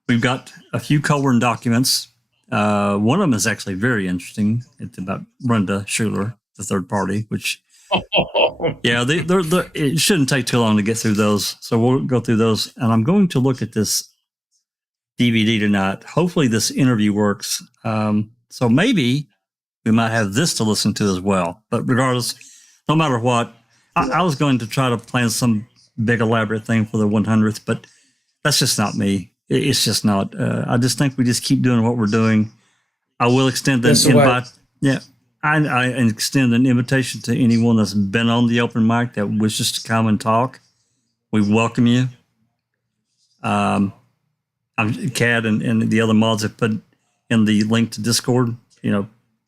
we've got a few Colburn documents. One of them is actually very interesting. It's about Brenda Schuler, the third party, which, it shouldn't take too long to get through those. So we'll go through those. And I'm going to look at this DVD tonight. Hopefully this interview works. So maybe we might have this to listen to as well. But regardless, no matter what, I was going to try to plan some big elaborate thing for the 100th, but that's just not me. It's just not. I just think we just keep doing what we're doing. I will extend an invite. Yeah, I extend an invitation to anyone that's been on the open mic that wishes to come and talk. We welcome you. Cad and the other mods have put in the link to Discord.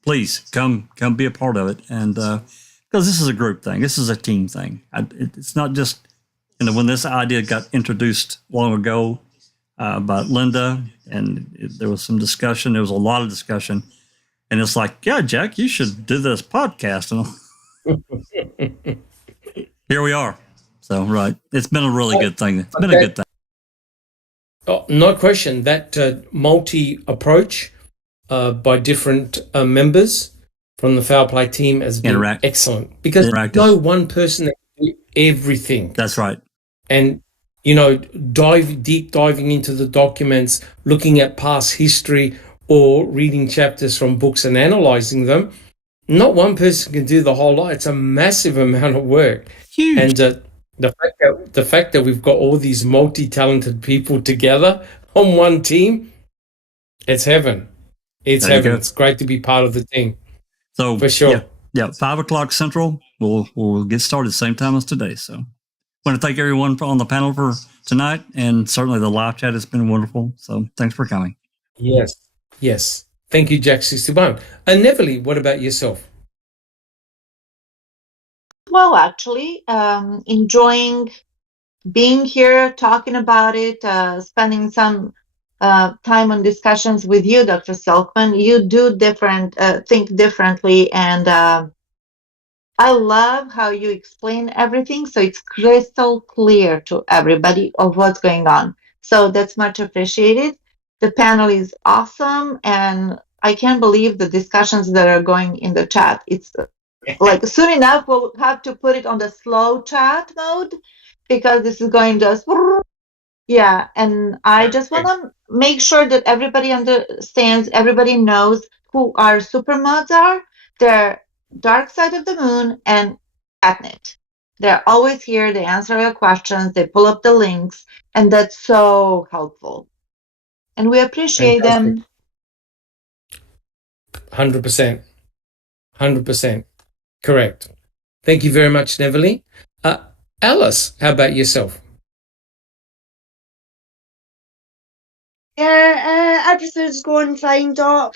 Please come be a part of it, and because this is a group thing, this is a team thing. It's not just when this idea got introduced long ago by Linda, and there was some discussion. There was a lot of discussion, and it's like, yeah, Jack, you should do this podcast. And here we are. So, right, it's been a really good thing. It's been a good thing. Oh, no question. That multi-approach by different members from the Foul Play team has been excellent, because no one person that can do everything. That's right. And, deep diving into the documents, looking at past history, or reading chapters from books and analyzing them. Not one person can do the whole lot. It's a massive amount of work. Huge. And the fact that we've got all these multi-talented people together on one team, it's heaven. It's heaven. It's great to be part of the team. So for sure. Yeah. 5:00 Central. We'll get started same time as today. So want to thank everyone on the panel for tonight, and certainly the live chat has been wonderful. So thanks for coming. Yes, yes. Thank you, Jack61. And Velie, what about yourself? Well, actually, enjoying being here, talking about it, spending some time on discussions with you, Dr. Silkman. You do think differently, and I love how you explain everything, so it's crystal clear to everybody of what's going on. So that's much appreciated. The panel is awesome, and I can't believe the discussions that are going in the chat. It's like soon enough we'll have to put it on the slow chat mode, because this is going just yeah. And I just want to make sure that everybody understands, everybody knows who our super mods are. They're Dark Side of the Moon and Catnet. They're always here. They answer your questions. They pull up the links, and that's so helpful. And we appreciate them. 100%. 100%. Correct. Thank you very much, Velie. Alice, how about yourself? Yeah, everything's going fine, Doc.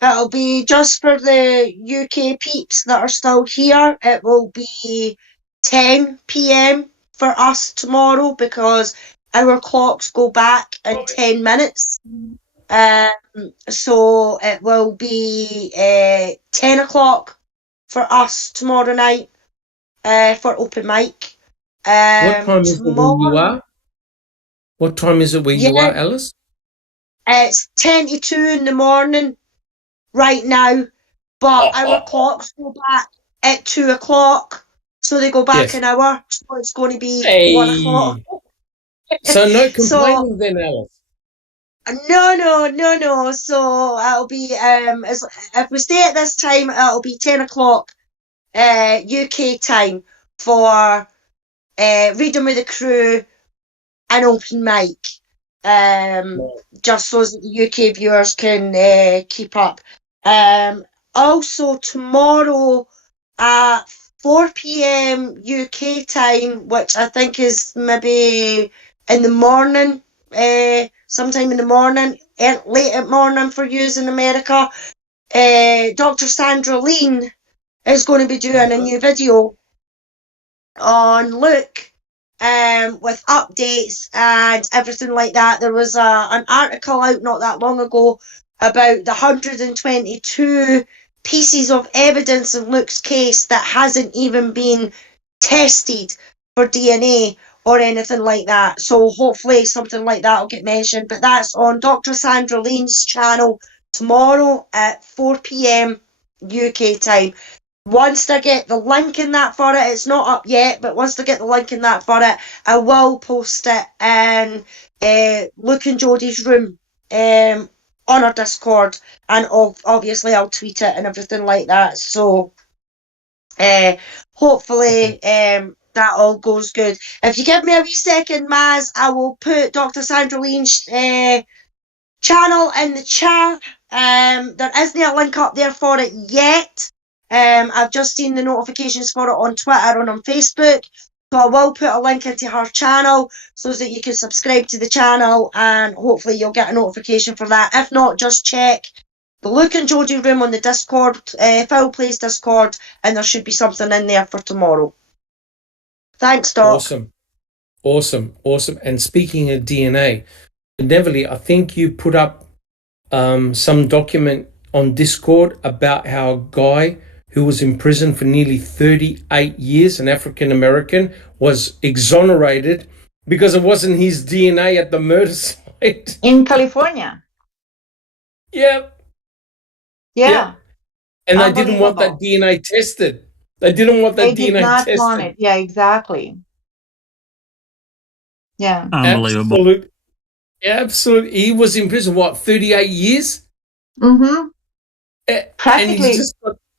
It'll be just for the UK peeps that are still here. It will be 10 p.m. for us tomorrow because our clocks go back in 10 minutes. So it will be 10 o'clock for us tomorrow night for open mic. What time is it where you are? What time is it where you are, Alice? It's 10 to 2 in the morning right now, but our clocks go back at 2 o'clock, so they go back an hour, so it's going to be 1 o'clock. So no complaining then, Alice? No. So it'll be, if we stay at this time, it'll be 10 o'clock UK time for Reading with the Crew and open mic, just so that the UK viewers can keep up. Also tomorrow at 4 p.m. UK time, which I think is maybe in the morning, sometime in the morning, late at morning for yous in America, Dr. Sandra Lean is going to be doing a new video on Luke, with updates and everything like that. There was an article out not that long ago about the 122 pieces of evidence in Luke's case that hasn't even been tested for DNA or anything like that. So hopefully something like that will get mentioned. But that's on Dr. Sandra Lean's channel tomorrow at 4 p.m. UK time. Once I get the link in that for it, it's not up yet, but once I get the link in that for it, I will post it in Luke and Jodie's room on our Discord, and obviously I'll tweet it and everything like that. So hopefully that all goes good. If you give me a wee second, Maz, I will put Dr. Sandra Lean's channel in the chat. There isn't a link up there for it yet. I've just seen the notifications for it on Twitter and on Facebook, so I will put a link into her channel so that you can subscribe to the channel, and hopefully you'll get a notification for that. If not, just check the Luke and Jodie room on the Discord, Foul Plays Discord, and there should be something in there for tomorrow. Thanks, Doc. Awesome. And speaking of DNA, Velie, I think you put up some document on Discord about how a guy who was in prison for nearly 38 years, an African-American, was exonerated because it wasn't his DNA at the murder site. In California. Yep. Yeah. And they didn't want that DNA tested. They didn't want that DNA tested. They did not want it. Yeah, exactly. Yeah. Unbelievable. Absolutely. He was in prison, 38 years? Mm-hmm. Practically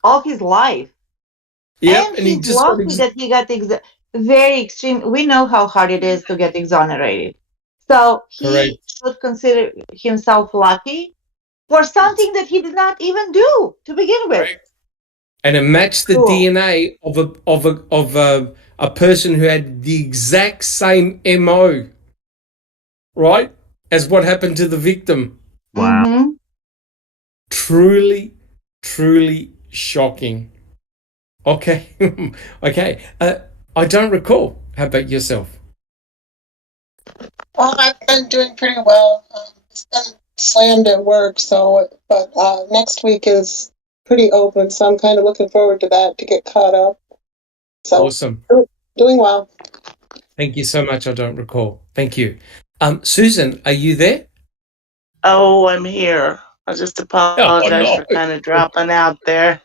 all his life. Yeah, and he's lucky that he got very extreme. We know how hard it is to get exonerated. So he should consider himself lucky for something that he did not even do to begin with. And it matched the DNA of a person who had the exact same MO, right, as what happened to the victim. Wow. Mhm. Truly, truly shocking. Okay. Okay. I don't recall. How about yourself? Well, I've been doing pretty well. It's been slammed at work, but next week is pretty open, so I'm kind of looking forward to that to get caught up. So Awesome. doing well. Thank you so much. I don't recall. Thank you. Susan, are you there? Oh, I'm here. I just apologize for kind of dropping out there.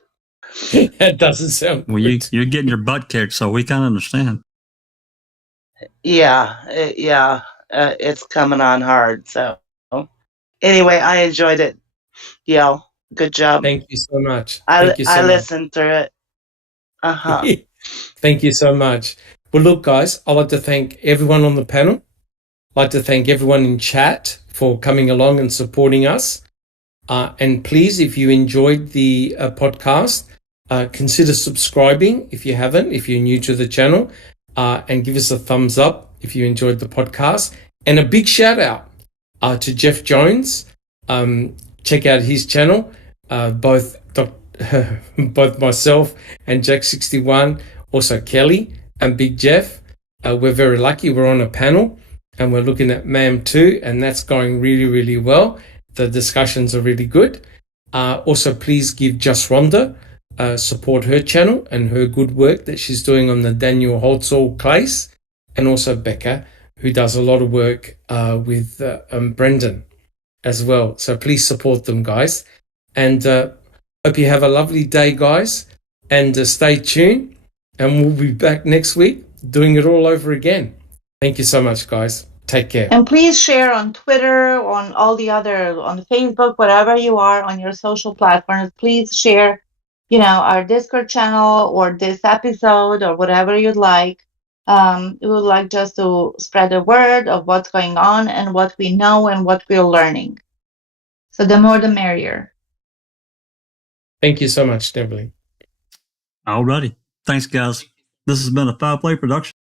That doesn't sound Well, good. you're getting your butt kicked, so we kind of understand. Yeah, it's coming on hard. So anyway, I enjoyed it. Yeah, good job. Thank you so much. I Thank you so much. listened through it. Thank you so much. Well, look, guys, I'd like to thank everyone on the panel. I'd like to thank everyone in chat for coming along and supporting us. And please, if you enjoyed the podcast, consider subscribing if you haven't, if you're new to the channel, and give us a thumbs up if you enjoyed the podcast. And a big shout out to Jeff Jones. Check out his channel. Both myself and Jack61, also Kelly and Big Jeff. We're very lucky. We're on a panel and we're looking at MAM 2, and that's going really, really well. The discussions are really good. Also, please give Just Rhonda support her channel and her good work that she's doing on the Daniel Holtzall case, and also Becca, who does a lot of work with Brendan as well. So please support them, guys. And hope you have a lovely day, guys. And stay tuned. And we'll be back next week doing it all over again. Thank you so much, guys. Take care. And please share on Twitter, on all the other, on Facebook, wherever you are on your social platforms. Please share, our Discord channel or this episode or whatever you'd like. We would like just to spread the word of what's going on and what we know and what we're learning. So the more the merrier. Thank you so much, Debbie. Alrighty. Thanks, guys. This has been a Foul Play production.